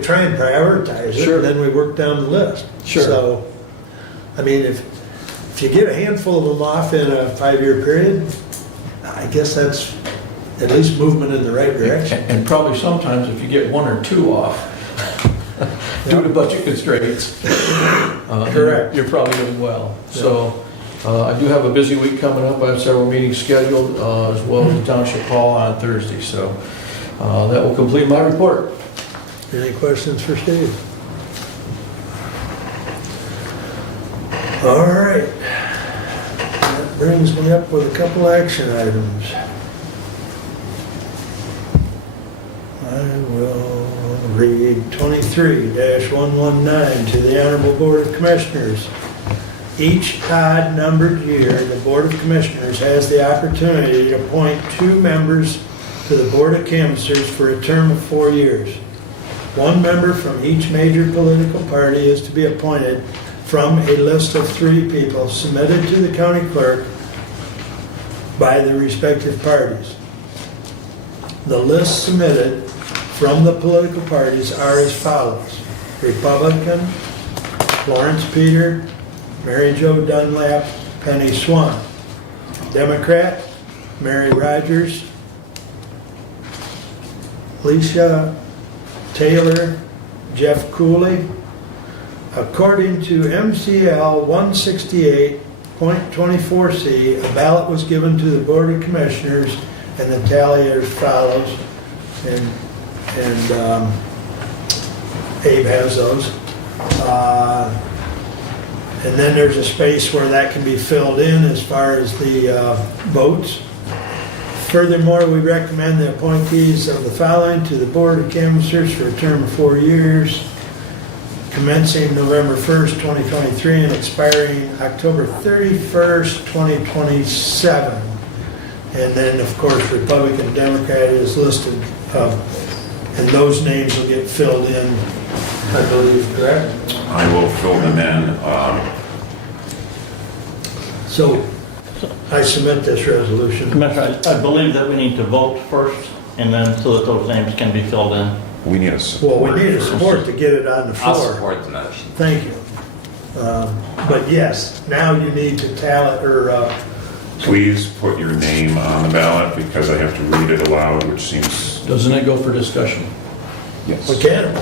try and prioritize it, Sure. and then we work down the list. Sure. So, I mean, if you get a handful of them off in a 5-year period, I guess that's at least movement in the right direction. And probably sometimes if you get one or two off, due to budget constraints, Correct. you're probably doing well. So I do have a busy week coming up. I have several meetings scheduled, as well as the Township Hall on Thursday. So that will complete my report. Any questions for Steve? All right. That brings me up with a couple action items. I will read 23-119 to the Honorable Board of Commissioners. Each odd-numbered year, the Board of Commissioners has the opportunity to appoint 2 members to the Board of Canvassers for a term of 4 years. 1 member from each major political party is to be appointed from a list of 3 people submitted to the county clerk by the respective parties. The lists submitted from the political parties are as follows: Republican, Florence Peter, Mary Jo Dunlap, Penny Swan. Democrat, Mary Rogers, Alicia Taylor, Jeff Cooley. According to MCL 168.24C, a ballot was given to the Board of Commissioners, and the tally as follows. And Abe has those. And then there's a space where that can be filled in as far as the votes. Furthermore, we recommend the appointees of the following to the Board of Canvassers for a term of 4 years, commencing November 1st, 2023 and expiring October 31st, 2027. And then, of course, Republican, Democrat is listed, and those names will get filled in, I believe, correct? I will fill them in. So I submit this resolution. Commissioner, I believe that we need to vote first, and then so that those names can be filled in. We need a support. Well, we need a first. support to get it on the floor. I'll support the motion. Thank you. But yes, now you need to tally, or Please put your name on the ballot because I have to read it aloud, which seems... Doesn't it go for discussion? Yes. we can.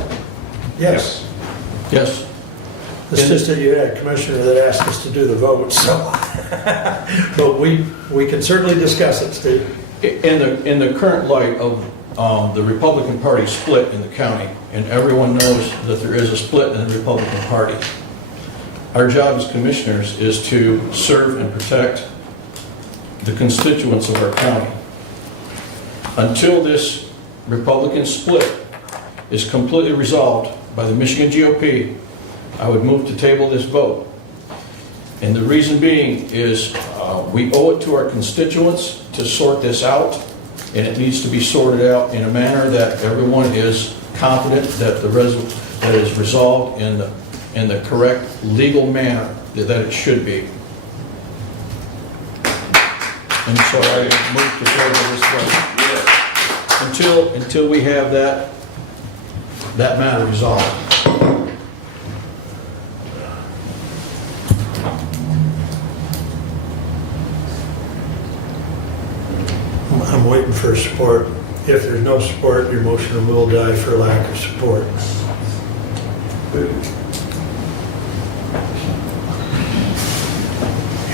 Yes. Yes. It's just that you had a commissioner that asked us to do the vote, so. But we can certainly discuss it, Steve. in the current light of the Republican Party split in the county, and everyone knows that there is a split in the Republican Party, our job as commissioners is to serve and protect the constituents of our county. Until this Republican split is completely resolved by the Michigan GOP, I would move to table this vote. And the reason being is we owe it to our constituents to sort this out, and it needs to be sorted out in a manner that everyone is confident that that is resolved in the correct legal manner that it should be. And so I move to table this vote until we have that matter resolved. I'm waiting for support. If there's no support, your motion will die for lack of support.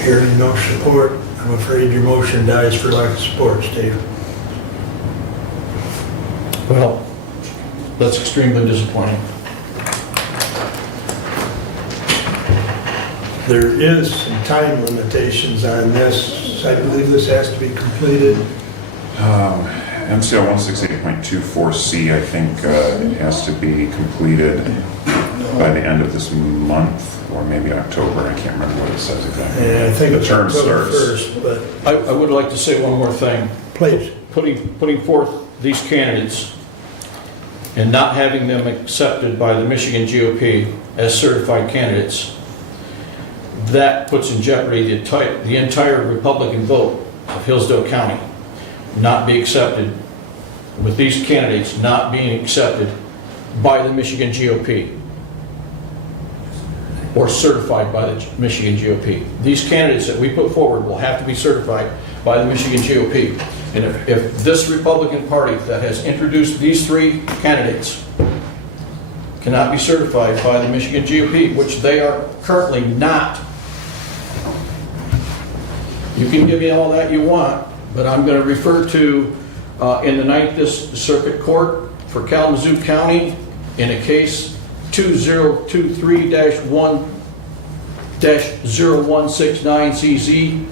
Hearing no support, I'm afraid your motion dies for lack of support, Steve. Well, that's extremely disappointing. There is some time limitations on this. I believe this has to be completed. MCL 168.24C, I think, it has to be completed by the end of this month, or maybe October. I can't remember what it says exactly. And I think the it's term October starts. 1st, but I would like to say one more thing. please. Putting forth these candidates and not having them accepted by the Michigan GOP as certified candidates, that puts in jeopardy the entire Republican vote of Hillsdale County not be accepted, with these candidates not being accepted by the Michigan GOP or certified by the Michigan GOP. These candidates that we put forward will have to be certified by the Michigan GOP. And if this Republican Party that has introduced these three candidates cannot be certified by the Michigan GOP, which they are currently not, you can give me all that you want, but I'm going to refer to in the 9th Circuit Court for Kalamazoo County in a case 2023-1-0169CZ.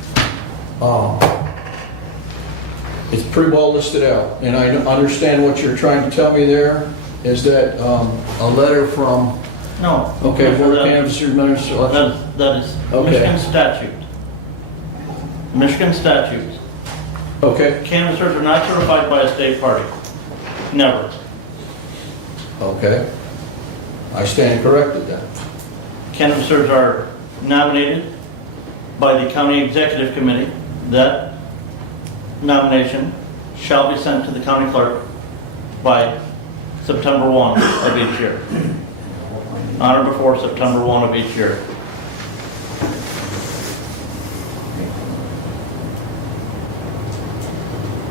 It's pretty well listed out, and I understand what you're trying to tell me there is that a letter from, No. okay, for canvassers, minister election. That is Okay. Michigan statute. Michigan statutes. Okay, Canvassers are not certified by a state party. Never. okay. I stand corrected then. Canvassers are nominated by the county executive committee. That nomination shall be sent to the county clerk by September 1 of each year. On or before September 1 of each year.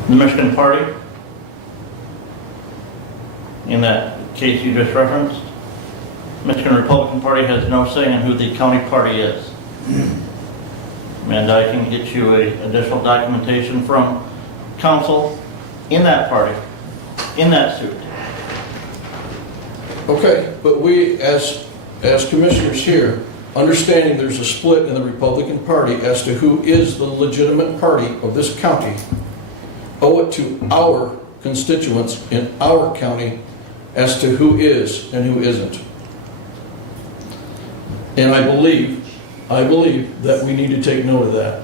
The Michigan Party, in that case you just referenced, Michigan Republican Party has no say in who the county party is. And I can get you additional documentation from council in that party, in that suit. Okay, but we, as commissioners here, understanding there's a split in the Republican Party as to who is the legitimate party of this county, owe it to our constituents in our county as to who is and who isn't. And I believe that we need to take note of that.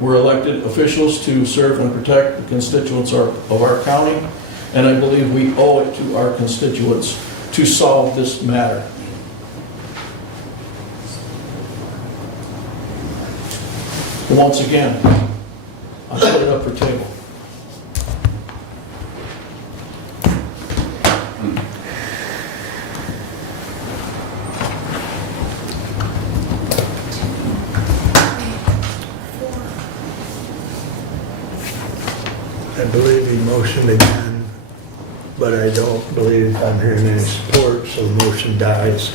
We're elected officials to serve and protect the constituents of our county, and I believe we owe it to our constituents to solve this matter. Once again, I put it up for table. I believe he motioned again, but I don't believe I'm hearing any support, so the motion dies.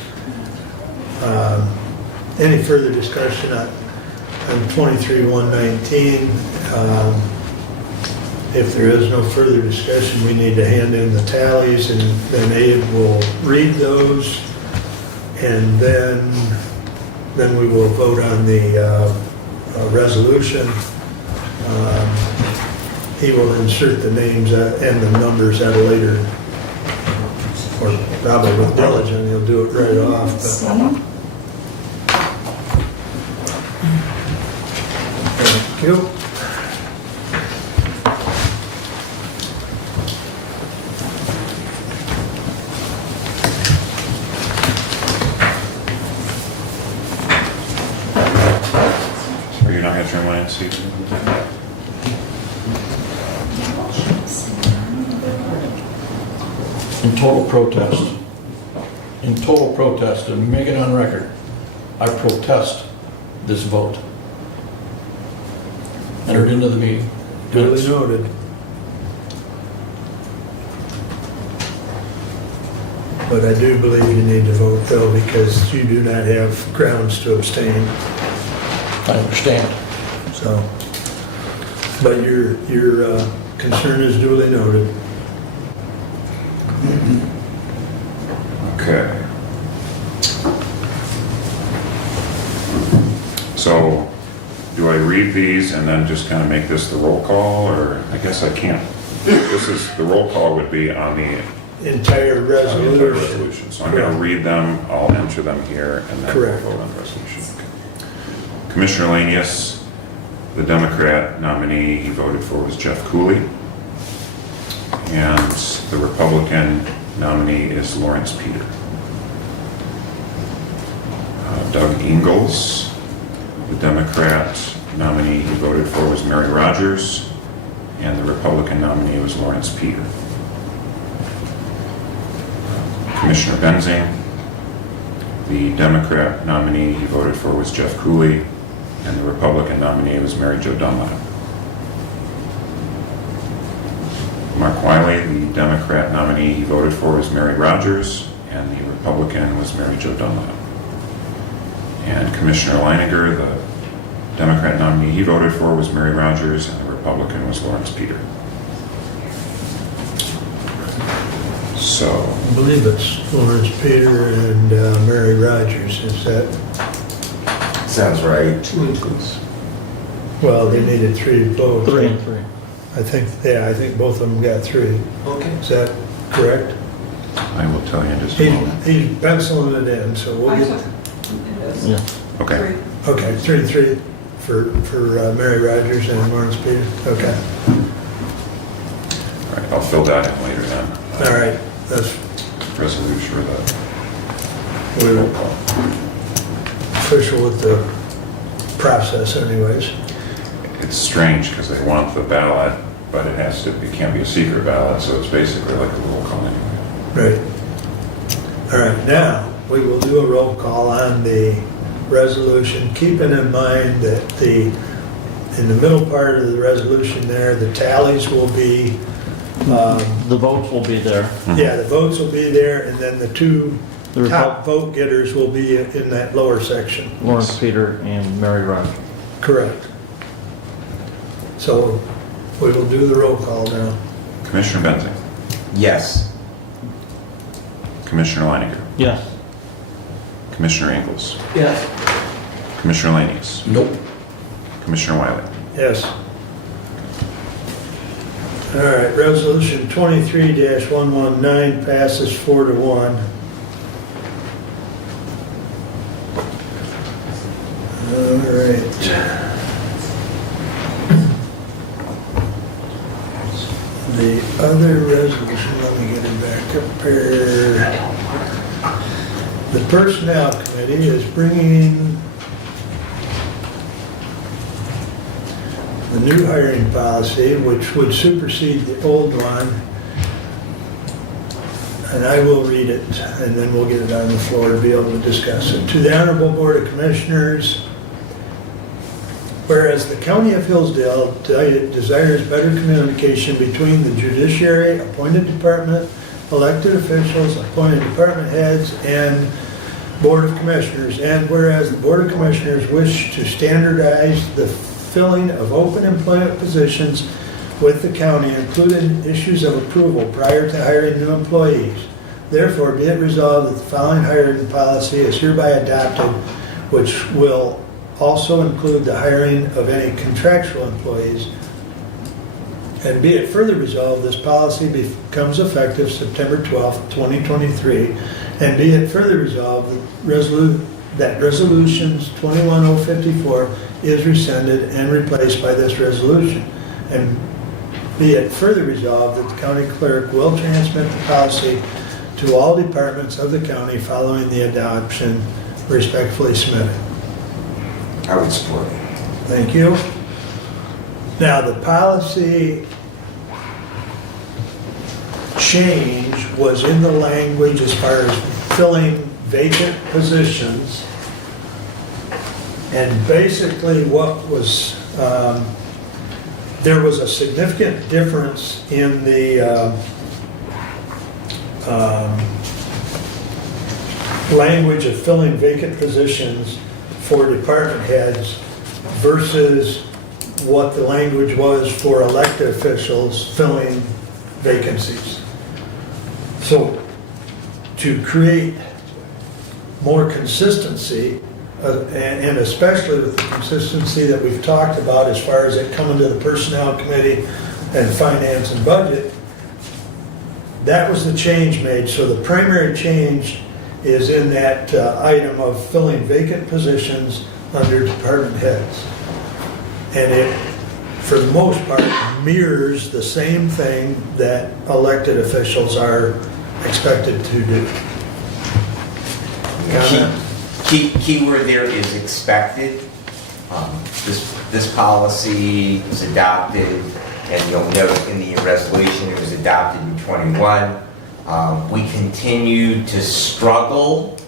Any further discussion on 23-119? If there is no further discussion, we need to hand in the tallies, and then Abe will read those, and then we will vote on the resolution. He will insert the names and the numbers at a later, or probably with diligence, he'll do it right off. But thank you. Are you not going to turn mine, Steve? In total protest, and make it on record, I protest this vote. Entered into the meeting. Duly noted. But I do believe you need to vote though, because you do not have grounds to abstain, I understand. so. But your concern is duly noted. Okay. So, do I read these and then just kind of make this the roll call, or I guess I can't? The roll call would be on the Entire resolution. resolution. So I'm going to read them, I'll enter them here, and then we'll Correct. vote on the resolution. Commissioner Lanius, the Democrat nominee he voted for was Jeff Cooley. And the Republican nominee is Lawrence Peter. Doug Ingalls, the Democrat nominee he voted for was Mary Rogers, and the Republican nominee was Lawrence Peter. Commissioner Benzing, the Democrat nominee he voted for was Jeff Cooley, and the Republican nominee was Mary Jo Dunlap. Mark Wiley, the Democrat nominee he voted for was Mary Rogers, and the Republican was Mary Jo Dunlap. And Commissioner Leininger, the Democrat nominee he voted for was Mary Rogers, and the Republican was Lawrence Peter. So, I believe it's Lawrence Peter and Mary Rogers, is that? Sounds right. 2 and 2. Well, they needed 3 votes. 3 and 3. I think both of them got 3. Okay. Is that correct? I will tell you in just a moment. He's penciling it in, so we'll get, Yeah. Okay. okay, 3 for Mary Rogers and Lawrence Peter. Okay, All right, I'll fill that in later then. all right, that's, Resolution or the we're roll call. official with the process anyways. It's strange because they want the ballot, but it can't be a secret ballot, so it's basically like a roll call anyway. Right. All right, now, we will do a roll call on the resolution, keeping in mind that in the middle part of the resolution there, the tallies will be, The votes will be there. yeah, the votes will be there, and then the 2 The top vote getters will be in that lower section. Lawrence Peter and Mary Rogers. Correct. So we will do the roll call now. Commissioner Benzing, Yes. Commissioner Leininger, Yes. Commissioner Ingalls, Yes. Commissioner Lanius, Nope. Commissioner Wiley. Yes. All right, resolution 23-119 passes 4-1. All right. The other resolution, let me get it back up here. The Personnel Committee is bringing the new hiring policy, which would supersede the old one. And I will read it, and then we'll get it on the floor to be able to discuss it. To the Honorable Board of Commissioners, whereas the County of Hillsdale desires better communication between the judiciary, appointed department, elected officials, appointed department heads, and Board of Commissioners, and whereas the Board of Commissioners wish to standardize the filling of open employment positions with the county, including issues of approval prior to hiring new employees. Therefore, be it resolved that the following hiring policy is hereby adopted, which will also include the hiring of any contractual employees. And be it further resolved, this policy becomes effective September 12th, 2023. And be it further resolved that resolutions 21054 is rescinded and replaced by this resolution. And be it further resolved that the county clerk will transmit the policy to all departments of the county following the adoption. Respectfully submitted. I would support it. Thank you. Now, the policy change was in the language as far as filling vacant positions. And basically what was, there was a significant difference in the language of filling vacant positions for department heads versus what the language was for elected officials filling vacancies. So to create more consistency, and especially with the consistency that we've talked about as far as it coming to the Personnel Committee and Finance and Budget, that was the change made. So the primary change is in that item of filling vacant positions under department heads. And it, for the most part, mirrors the same thing that elected officials are expected to do. Key word there is expected. This policy was adopted, and you'll note in the resolution it was adopted in 21. We continue to struggle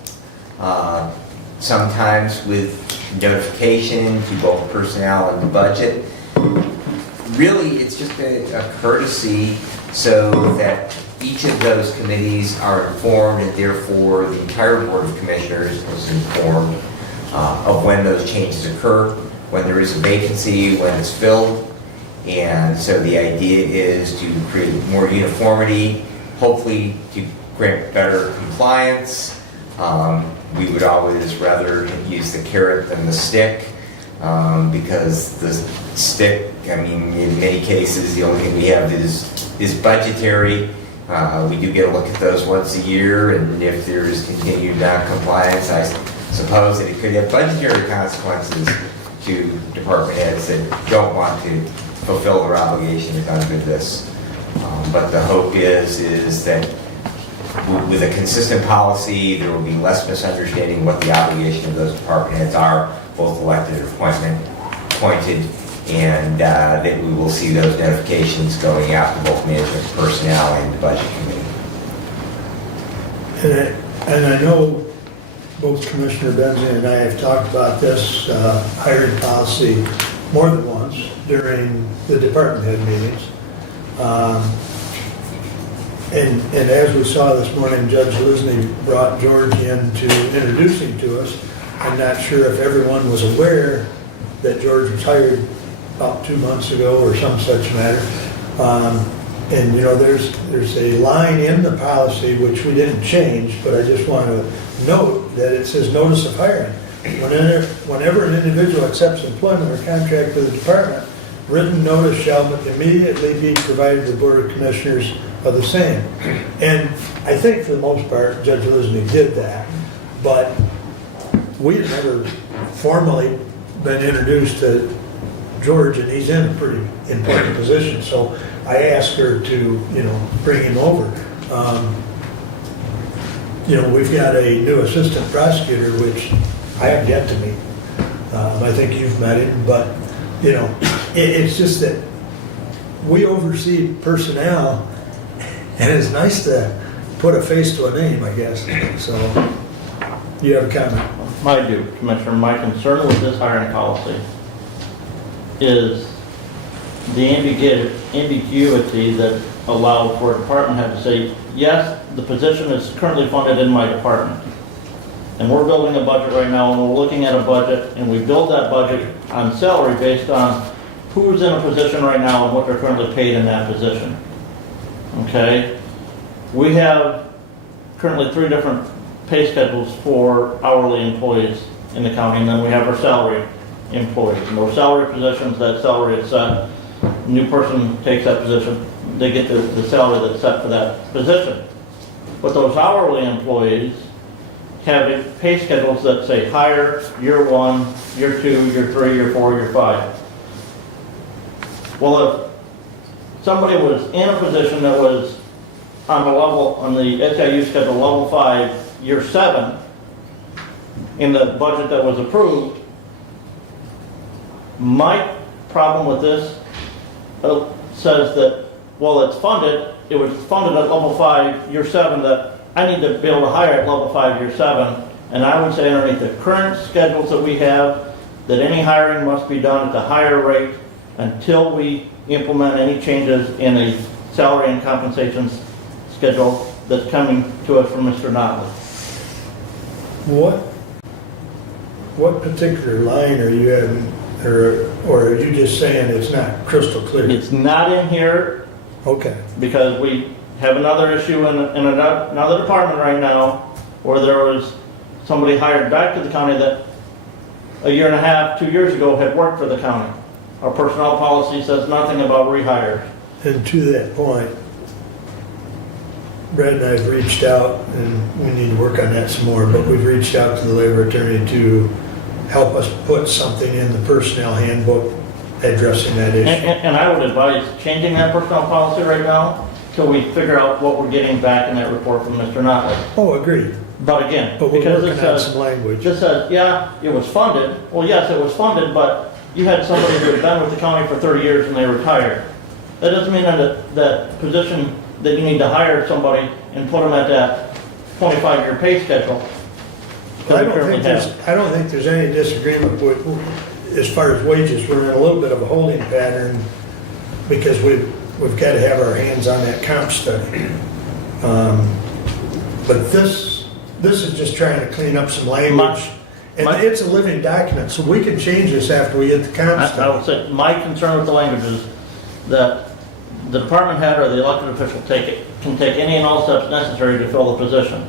sometimes with notification to both personnel and the budget. Really, it's just a courtesy so that each of those committees are informed, and therefore the entire Board of Commissioners is informed of when those changes occur, when there is a vacancy, when it's filled. And so the idea is to create more uniformity, hopefully to grant better compliance. We would always rather use the carrot than the stick, because the stick, I mean, in many cases, the only thing we have is budgetary. We do get a look at those once a year, and if there is continued non-compliance, I suppose that it could have budgetary consequences to department heads that don't want to fulfill their obligations under this. But the hope is that with a consistent policy, there will be less misunderstanding what the obligation of those department heads are, both elected or appointed, and that we will see those notifications going out to both management personnel and the budget committee. And I know both Commissioner Benzie and I have talked about this hiring policy more than once during the department head meetings. And as we saw this morning, Judge Lisney brought George in to introduce him to us. I'm not sure if everyone was aware that George was hired about 2 months ago or some such matter. And you know, there's a line in the policy which we didn't change, but I just want to note that it says notice of hiring. Whenever an individual accepts employment or contract with the department, written notice shall immediately be provided to the Board of Commissioners of the same. And I think for the most part, Judge Lisney did that, but we had never formally been introduced to George, and he's in a pretty important position. So I asked her to, bring him over. We've got a new assistant prosecutor, which I have yet to meet. I think you've met him, but, it's just that we oversee personnel, and it's nice to put a face to a name, I guess. So, you have a comment? I do, Commissioner. My concern with this hiring policy is the ambiguity that allowed for a department head to say, yes, the position is currently funded in my department. And we're building a budget right now, and we're looking at a budget, and we build that budget on salary based on who's in a position right now and what they're currently paid in that position. Okay? We have currently 3 different pay schedules for hourly employees in the county, and then we have our salary employees. And those salary positions, that salary is set. New person takes that position, they get the salary that's set for that position. But those hourly employees have pay schedules that say hire, year 1, year 2, year 3, year 4, year 5. Well, if somebody was in a position that was on the level, on the SIU schedule, level 5, year 7, in the budget that was approved, my problem with this says that, well, it's funded, it was funded at level 5, year 7, that I need to be able to hire at level 5, year 7, and I would say underneath the current schedules that we have, that any hiring must be done at the higher rate until we implement any changes in a salary and compensation schedule that's coming to us from Mr. Notley. What particular line are you having, or are you just saying it's not crystal clear? It's not in here. Okay. Because we have another issue in another department right now where there was somebody hired back to the county that a year and a half, 2 years ago had worked for the county. Our personnel policy says nothing about rehires. And to that point, Brett and I have reached out, and we need to work on that some more, but we've reached out to the labor attorney to help us put something in the personnel handbook addressing that issue. And I would advise changing that personnel policy right now till we figure out what we're getting back in that report from Mr. Notley. Oh, agreed. But again, But we're because working on some language. this says, yeah, it was funded. Well, yes, it was funded, but you had somebody who had been with the county for 30 years and they retired. That doesn't mean that position that you need to hire somebody and put them at that 25-year pay schedule. I don't think there's any disagreement with, as far as wages. We're in a little bit of a holding pattern because we've got to have our hands on that comp study. But this is just trying to clean up some language. And it's a living document, so we can change this after we get the comp study. I would say my concern with the language is that the department head or the elected official can take any and all steps necessary to fill the position.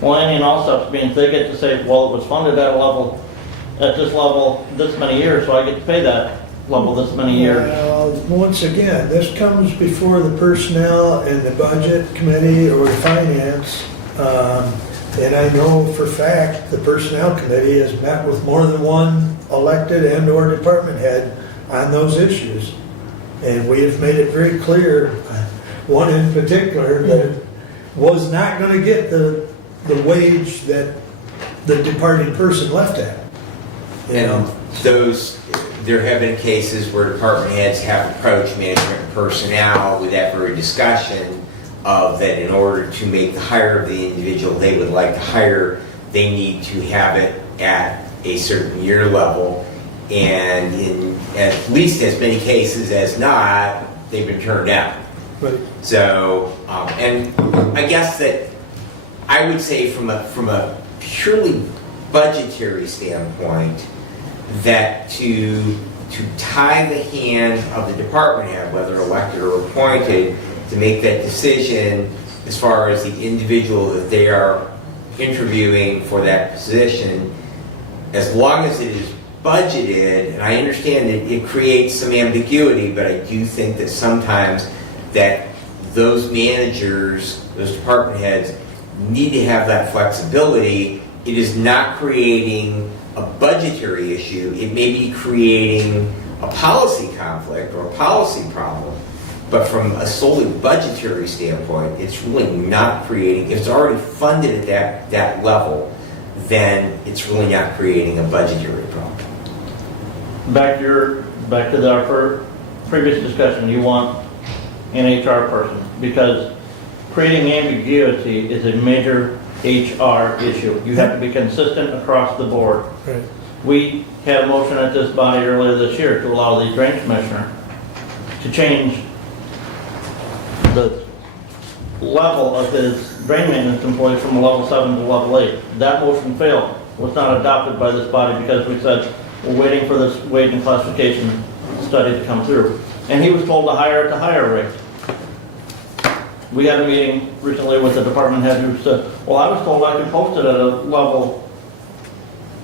Well, any and all steps means they get to say, well, it was funded at a level, at this level, this many years, so I get to pay that level this many years. Well, once again, this comes before the personnel and the budget committee or the finance. And I know for fact the personnel committee has met with more than one elected and or department head on those issues. And we have made it very clear, one in particular, that was not going to get the wage that the departing person left at. And there have been cases where department heads have approached management and personnel with that very discussion of that in order to make the hire of the individual they would like to hire, they need to have it at a certain year level. And in at least as many cases as not, they've been turned down. Right. So, and I guess that I would say from a purely budgetary standpoint, that to tie the hand of the department head, whether elected or appointed, to make that decision as far as the individual that they are interviewing for that position, as long as it is budgeted, and I understand that it creates some ambiguity, but I do think that sometimes that those managers, those department heads, need to have that flexibility. It is not creating a budgetary issue. It may be creating a policy conflict or a policy problem. But from a solely budgetary standpoint, it's really not creating, if it's already funded at that level, then it's really not creating a budgetary problem. Back to our previous discussion, you want an HR person, because creating ambiguity is a major HR issue. You have to be consistent across the board. Right. We had a motion at this body earlier this year to allow the drainage commissioner to change the level of his drain maintenance employees from a level 7 to level 8. That motion failed, was not adopted by this body because we said, we're waiting for this wage and classification study to come through. And he was told to hire at the higher rate. We had a meeting recently with the department head who said, well, I was told I could post it at a level,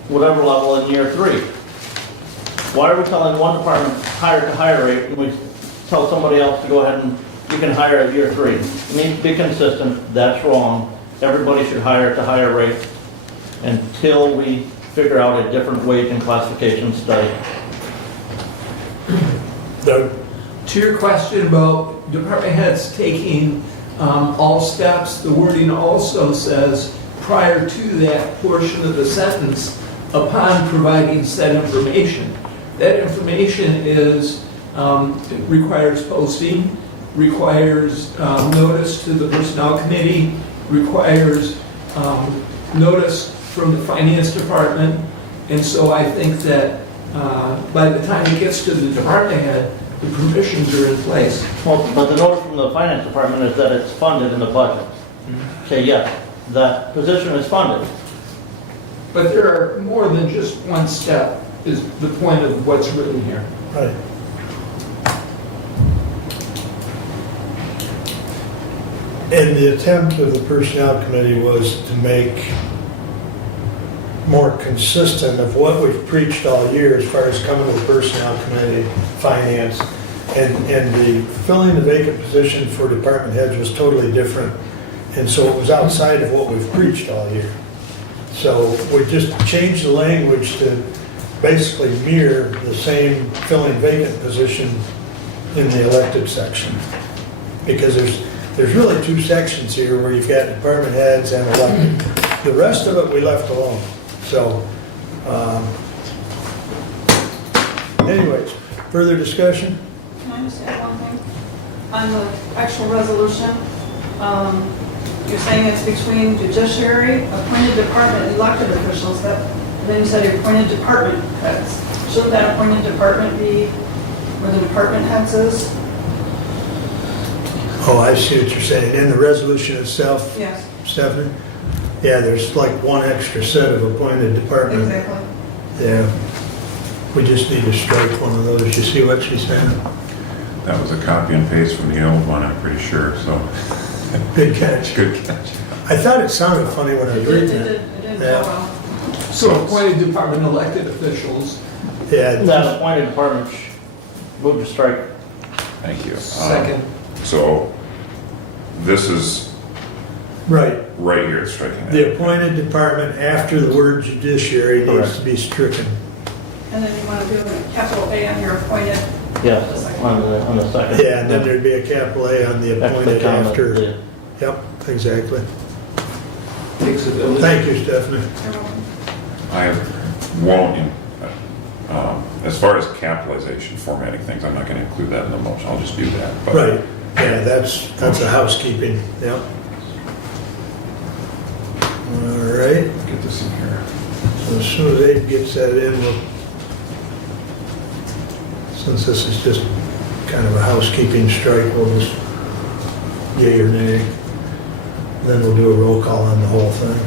whatever level in year 3. Why are we telling one department hire at the higher rate and we tell somebody else to go ahead and you can hire at year 3? It needs to be consistent. That's wrong. Everybody should hire at the higher rate until we figure out a different wage and classification study. Doug? To your question about department heads taking all steps, the wording also says, prior to that portion of the sentence, upon providing said information. That information is, it requires posting, requires notice to the personnel committee, requires notice from the finance department, and so I think that by the time it gets to the department head, the permissions are in place. Well, but the notice from the finance department is that it's funded in the budget. Okay, yes, that position is funded. But there are more than just one step, is the point of what's written here. Right. And the attempt of the Personnel Committee was to make more consistent of what we've preached all year as far as coming to the Personnel Committee, Finance, and the filling the vacant position for department heads was totally different. And so it was outside of what we've preached all year. So we just changed the language to basically mirror the same filling vacant position in the elected section. Because there's really two sections here where you've got department heads and elected. The rest of it we left alone. So, anyways, further discussion? Can I just add one thing? On the actual resolution, you're saying it's between judiciary, appointed department, and elected officials, and then you said appointed department heads. Shouldn't that appointed department be where the department heads is? Oh, I see what you're saying. In the resolution itself, Yes, Stephanie? Yeah, there's like one extra set of appointed department. exactly. Yeah. We just need to strike one of those. You see what she's saying? That was a copy and paste from the old one, I'm pretty sure, so. Good catch. Good catch. I thought it sounded funny when I was reading It it. did go Yeah. well. So appointed department elected officials, Yeah. That appointed department move to strike. Thank you. second. So this is Right. right here, it's striking that. The appointed department after the word judiciary needs Correct. to be stricken. And then you want to do a capital A on your appointed. Yes, on the second. Yeah, and then there'd be a capital A on the appointed comment, after. yeah. Yep, exactly. Takes ability. Thank you, Stephanie. I won't, as far as capitalization, formatting things, I'm not going to include that in the motion, I'll just do that. But Right. Yeah, that's a housekeeping. Yep. All right. Get this in here. So as soon as Abe gets that in, since this is just kind of a housekeeping strike, we'll just yea or nay. Then we'll do a roll call on the whole thing.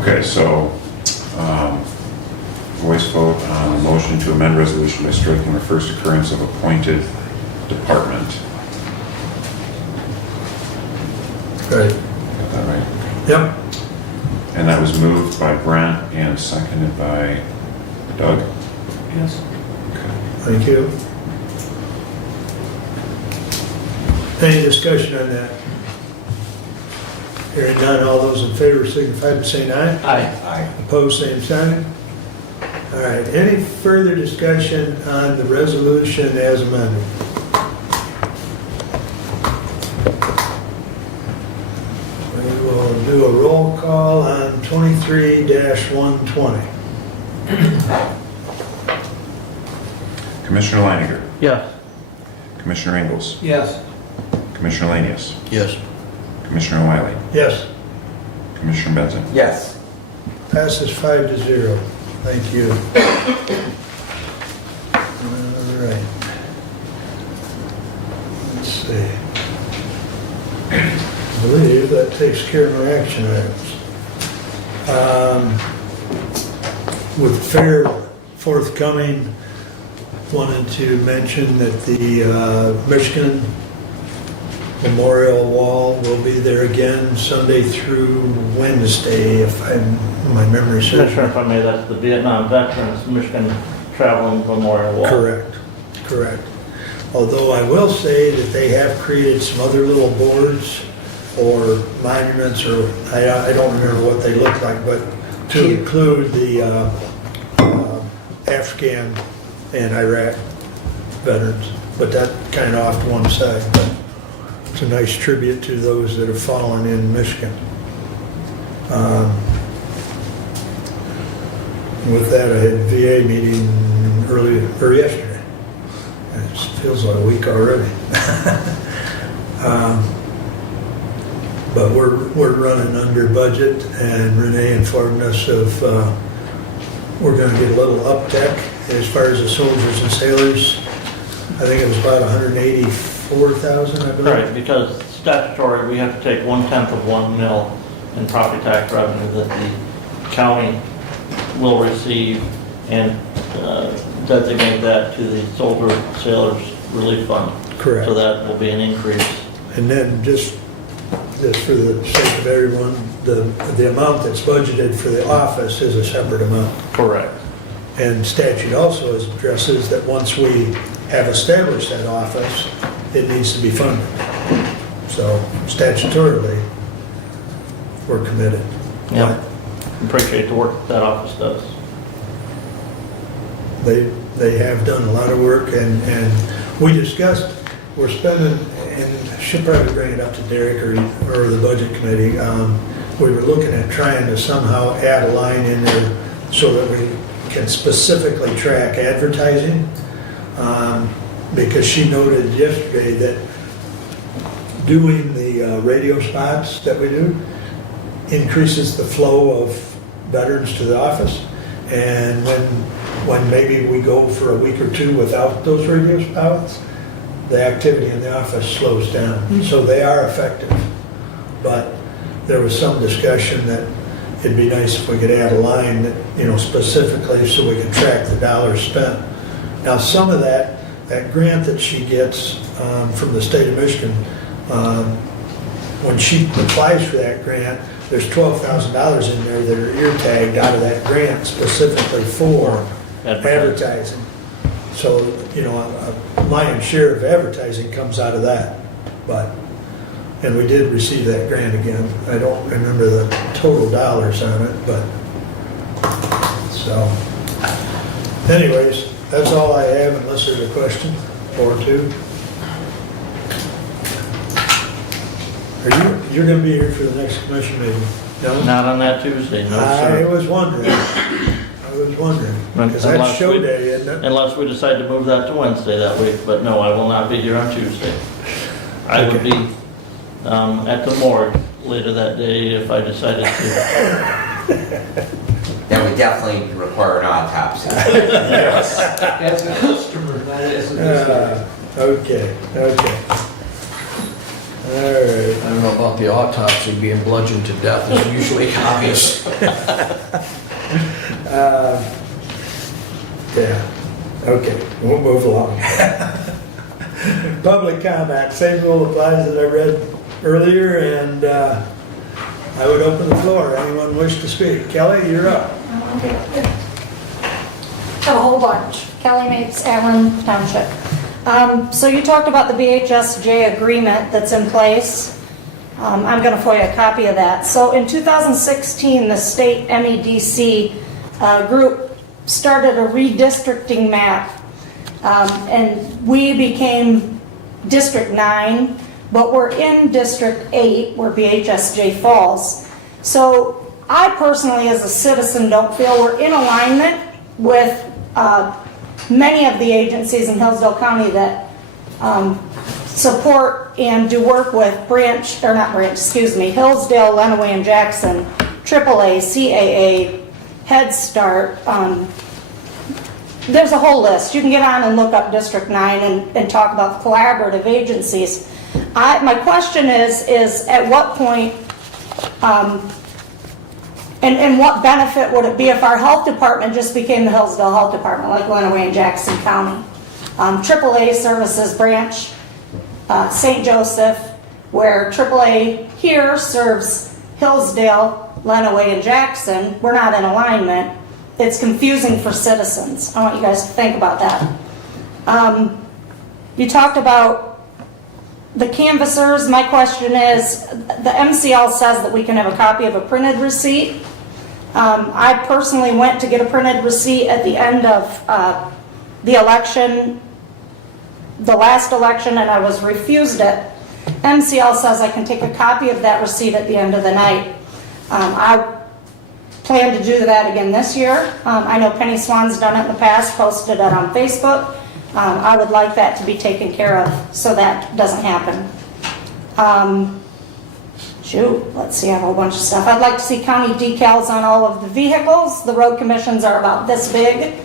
Okay, so, voice vote on the motion to amend resolution by striking the first occurrence of appointed department. Right. Got that right? Yep. And that was moved by Brent and seconded by Doug. Yes. Thank you. Any discussion on that? Hearing none, all those in favor signify by saying aye. Aye. Opposed, same sign. All right, any further discussion on the resolution as amended? We will do a roll call on 23-120. Commissioner Leininger, Yes. Commissioner Ingles, Yes. Commissioner Lanius, Yes. Commissioner Wiley, Yes, Commissioner Benson. Yes. passes 5-0. Thank you. All right. Let's see. I believe that takes care of our action items. With fair forthcoming, wanted to mention that the Michigan Memorial Wall will be there again Sunday through Wednesday, if my memory serves. Commissioner, if I may, that's the Vietnam Veterans Michigan Traveling Memorial Wall. Correct. Although I will say that they have created some other little boards or monuments, or I don't remember what they look like, but to include the Afghan and Iraq veterans. But that kind of off to one side. But it's a nice tribute to those that have fallen in Michigan. With that, I had a VA meeting yesterday. It feels like a week already. But we're running under budget, and Renee informed us of we're going to get a little uptick as far as the soldiers and sailors. I think it was about 184,000, I believe. Right, because statutory, we have to take 1/10 of 1 mil in property tax revenue that the county will receive and designate that to the soldier sailors relief fund. Correct. So that will be an increase. And then just for the sake of everyone, the amount that's budgeted for the office is a separate amount. Correct. And statute also addresses that once we have established that office, it needs to be funded. So statutorily, we're committed. Yeah. Appreciate the work that office does. They have done a lot of work, and we discussed, we're spending, and I should probably bring it up to Derek or the budget committee. We were looking at trying to somehow add a line in there so that we can specifically track advertising. Because she noted yesterday that doing the radio spots that we do increases the flow of veterans to the office. And when maybe we go for a week or two without those radio spots, the activity in the office slows down. So they are effective. But there was some discussion that it'd be nice if we could add a line that, specifically so we could track the dollars spent. Now, some of that grant that she gets from the state of Michigan, when she applies for that grant, there's $12,000 in there that are ear tagged out of that grant specifically for advertising. So, a lion's share of advertising comes out of that. And we did receive that grant again. I don't remember the total dollars on it, but so. Anyways, that's all I have unless there's a question or two. You're going to be here for the next commission meeting? No? Not on that Tuesday, no, sir. I was wondering. Because that's show day, isn't it? Unless we decide to move that to Wednesday that week, but no, I will not be here on Tuesday. I would be at the morgue later that day if I decided to. That would definitely require an autopsy. Yes. As a customer, not as a visitor. Okay. All right. I don't know about the autopsy being bludgeoned to death, is usually obvious. Yeah, okay, we'll move along. Public comment, same rule applies that I read earlier, and I would open the floor. Anyone wish to speak? Kelly, you're up. A whole bunch. Kelly Mapes, Allen Township. So you talked about the BHSJ agreement that's in place. I'm going to FOIA a copy of that. So in 2016, the state MEDC group started a redistricting map, and we became District 9, but we're in District 8 where BHSJ falls. So I personally, as a citizen, don't feel we're in alignment with many of the agencies in Hillsdale County that support and do work with Hillsdale, Lenawee and Jackson, AAA, CAA, Head Start. There's a whole list. You can get on and look up District 9 and talk about the collaborative agencies. My question is at what point, and what benefit would it be if our health department just became the Hillsdale Health Department, like Lenawee and Jackson County? AAA Services Branch, St. Joseph, where AAA here serves Hillsdale, Lenawee, and Jackson. We're not in alignment. It's confusing for citizens. I want you guys to think about that. You talked about the canvassers. My question is, the MCL says that we can have a copy of a printed receipt. I personally went to get a printed receipt at the end of the election, the last election, and I was refused it. MCL says I can take a copy of that receipt at the end of the night. I plan to do that again this year. I know Penny Swan's done it in the past, posted it on Facebook. I would like that to be taken care of so that doesn't happen. Let's see, I have a whole bunch of stuff. I'd like to see county decals on all of the vehicles. The road commissions are about this big.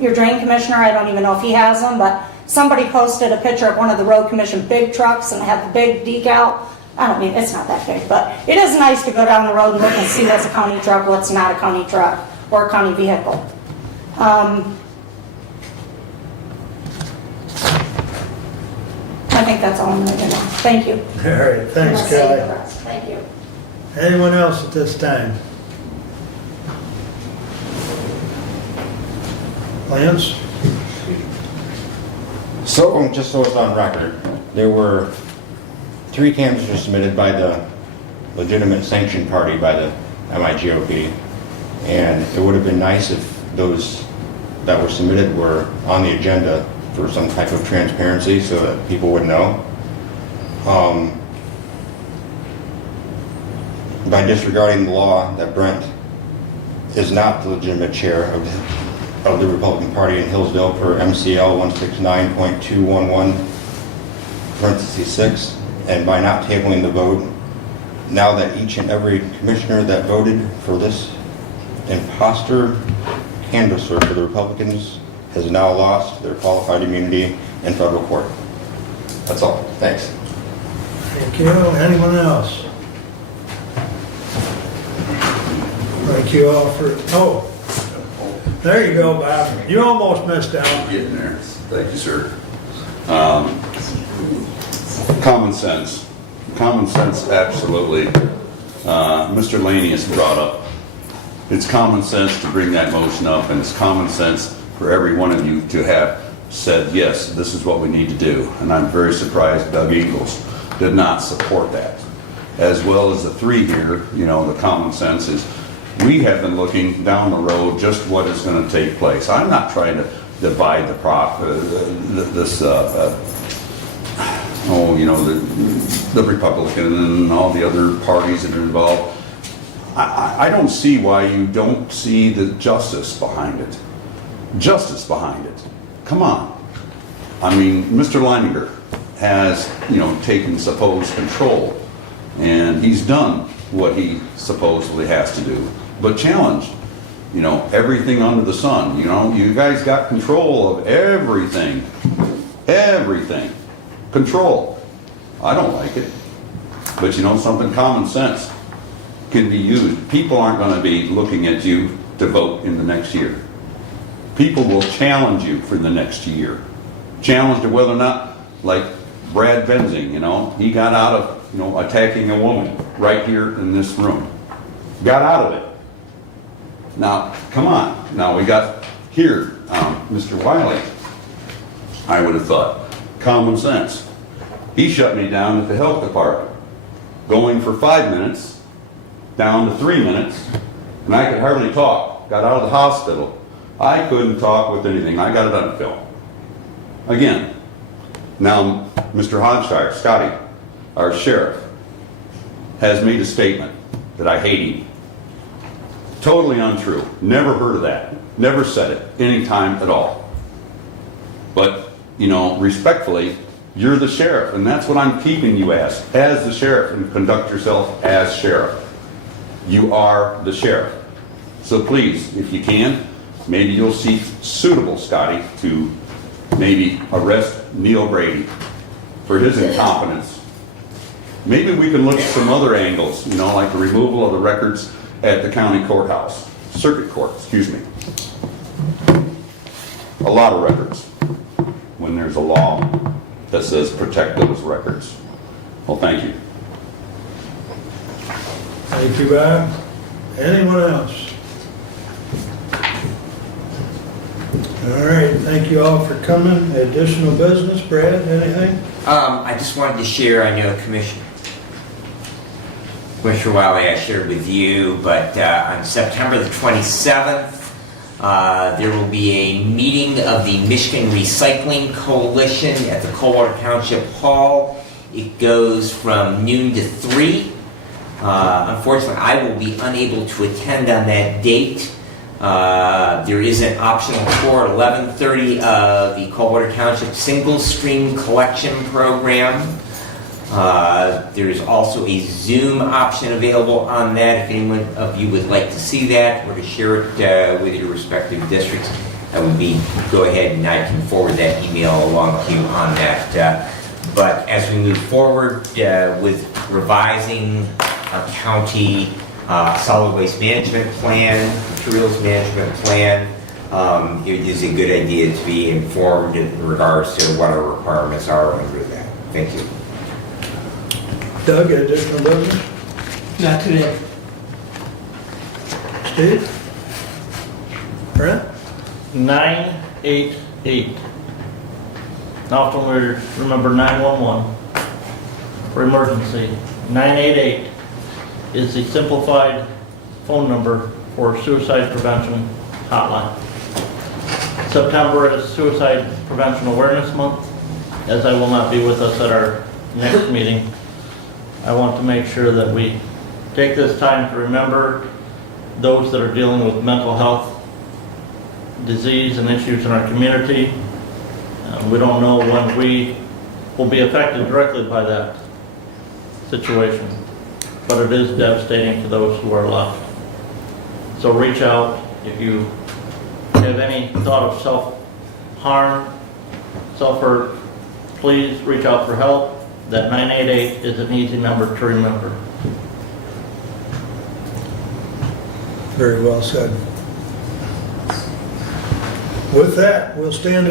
Your drain commissioner, I don't even know if he has them, but somebody posted a picture of one of the road commission big trucks and had the big decal. I don't mean, it's not that big, but it is nice to go down the road and look and see what's a county truck, what's not a county truck, or a county vehicle. I think that's all I'm going to do now. Thank you. All right, thanks, Unless you have Kelly. the rest. Thank you. Anyone else at this time? Lance? So, just so it's on record, there were 3 canvassers submitted by the legitimate sanctioned party by the MIGOP, and it would have been nice if those that were submitted were on the agenda for some type of transparency so that people would know. By disregarding the law that Brent is not the legitimate chair of the Republican Party in Hillsdale per MCL 169.211 parentheses 6, and by not tabling the vote, now that each and every commissioner that voted for this imposter canvasser for the Republicans has now lost their qualified immunity in federal court. That's all. Thanks. Thank you. Anyone else? Thank you all for, there you go, Bob. You almost missed out. Getting there. Thank you, sir. Common sense. Common sense, absolutely. Mr. Laney has brought up. It's common sense to bring that motion up, and it's common sense for every one of you to have said, yes, this is what we need to do. And I'm very surprised Doug Ingles did not support that. As well as the 3 here, the common sense is we have been looking down the road just what is going to take place. I'm not trying to divide the Republican and all the other parties that are involved. I don't see why you don't see the justice behind it. Justice behind it. Come on. I mean, Mr. Leininger has, taken supposed control, and he's done what he supposedly has to do, but challenged, everything under the sun. You guys got control of everything. Everything. Control. I don't like it. But something, common sense can be used. People aren't going to be looking at you to vote in the next year. People will challenge you for the next year. Challenge to whether or not, like Brad Benzing, he got out of, attacking a woman right here in this room. Got out of it. Now, come on. Now we got here, Mr. Wiley. I would have thought, common sense. He shut me down at the health department, going for 5 minutes, down to 3 minutes, and I could hardly talk. Got out of the hospital. I couldn't talk with anything. I got it on film. Again, now Mr. Hodgshire, Scotty, our sheriff, has made a statement that I hate him. Totally untrue. Never heard of that. Never said it any time at all. But, respectfully, you're the sheriff, and that's what I'm keeping you as the sheriff, and conduct yourself as sheriff. You are the sheriff. So please, if you can, maybe you'll see suitable, Scotty, to maybe arrest Neil Brady for his incompetence. Maybe we can look at some other angles, you know, like the removal of the records at the county courthouse, circuit court, excuse me. A lot of records, when there's a law that says protect those records. Well, thank you. Thank you, Bob. Anyone else? All right, thank you all for coming. Additional business, Brad, anything? I just wanted to share, I know Commissioner Wiley, I shared with you, but on September the 27th, there will be a meeting of the Michigan Recycling Coalition at the Coldwater Township Hall. It goes from noon to 3. Unfortunately, I will be unable to attend on that date. There is an optional tour at 11:30 of the Coldwater Township Single Stream Collection Program. There is also a Zoom option available on that if anyone of you would like to see that or to share it with your respective districts. That would be, go ahead and I can forward that email along to you on that. But as we move forward with revising our county solid waste management plan, materials management plan, it is a good idea to be informed in regards to what our requirements are under that. Thank you. Doug, additional business? Not today. Steve? Brent? 988. Now from where, remember 911 for emergency. 988 is the simplified phone number for suicide prevention hotline. September is Suicide Prevention Awareness Month. As I will not be with us at our next meeting, I want to make sure that we take this time to remember those that are dealing with mental health disease and issues in our community. We don't know when we will be affected directly by that situation, but it is devastating to those who are left. So reach out if you have any thought of self-harm, self-hurt, please reach out for help. That 988 is an easy number to remember. Very well said. With that, we'll stand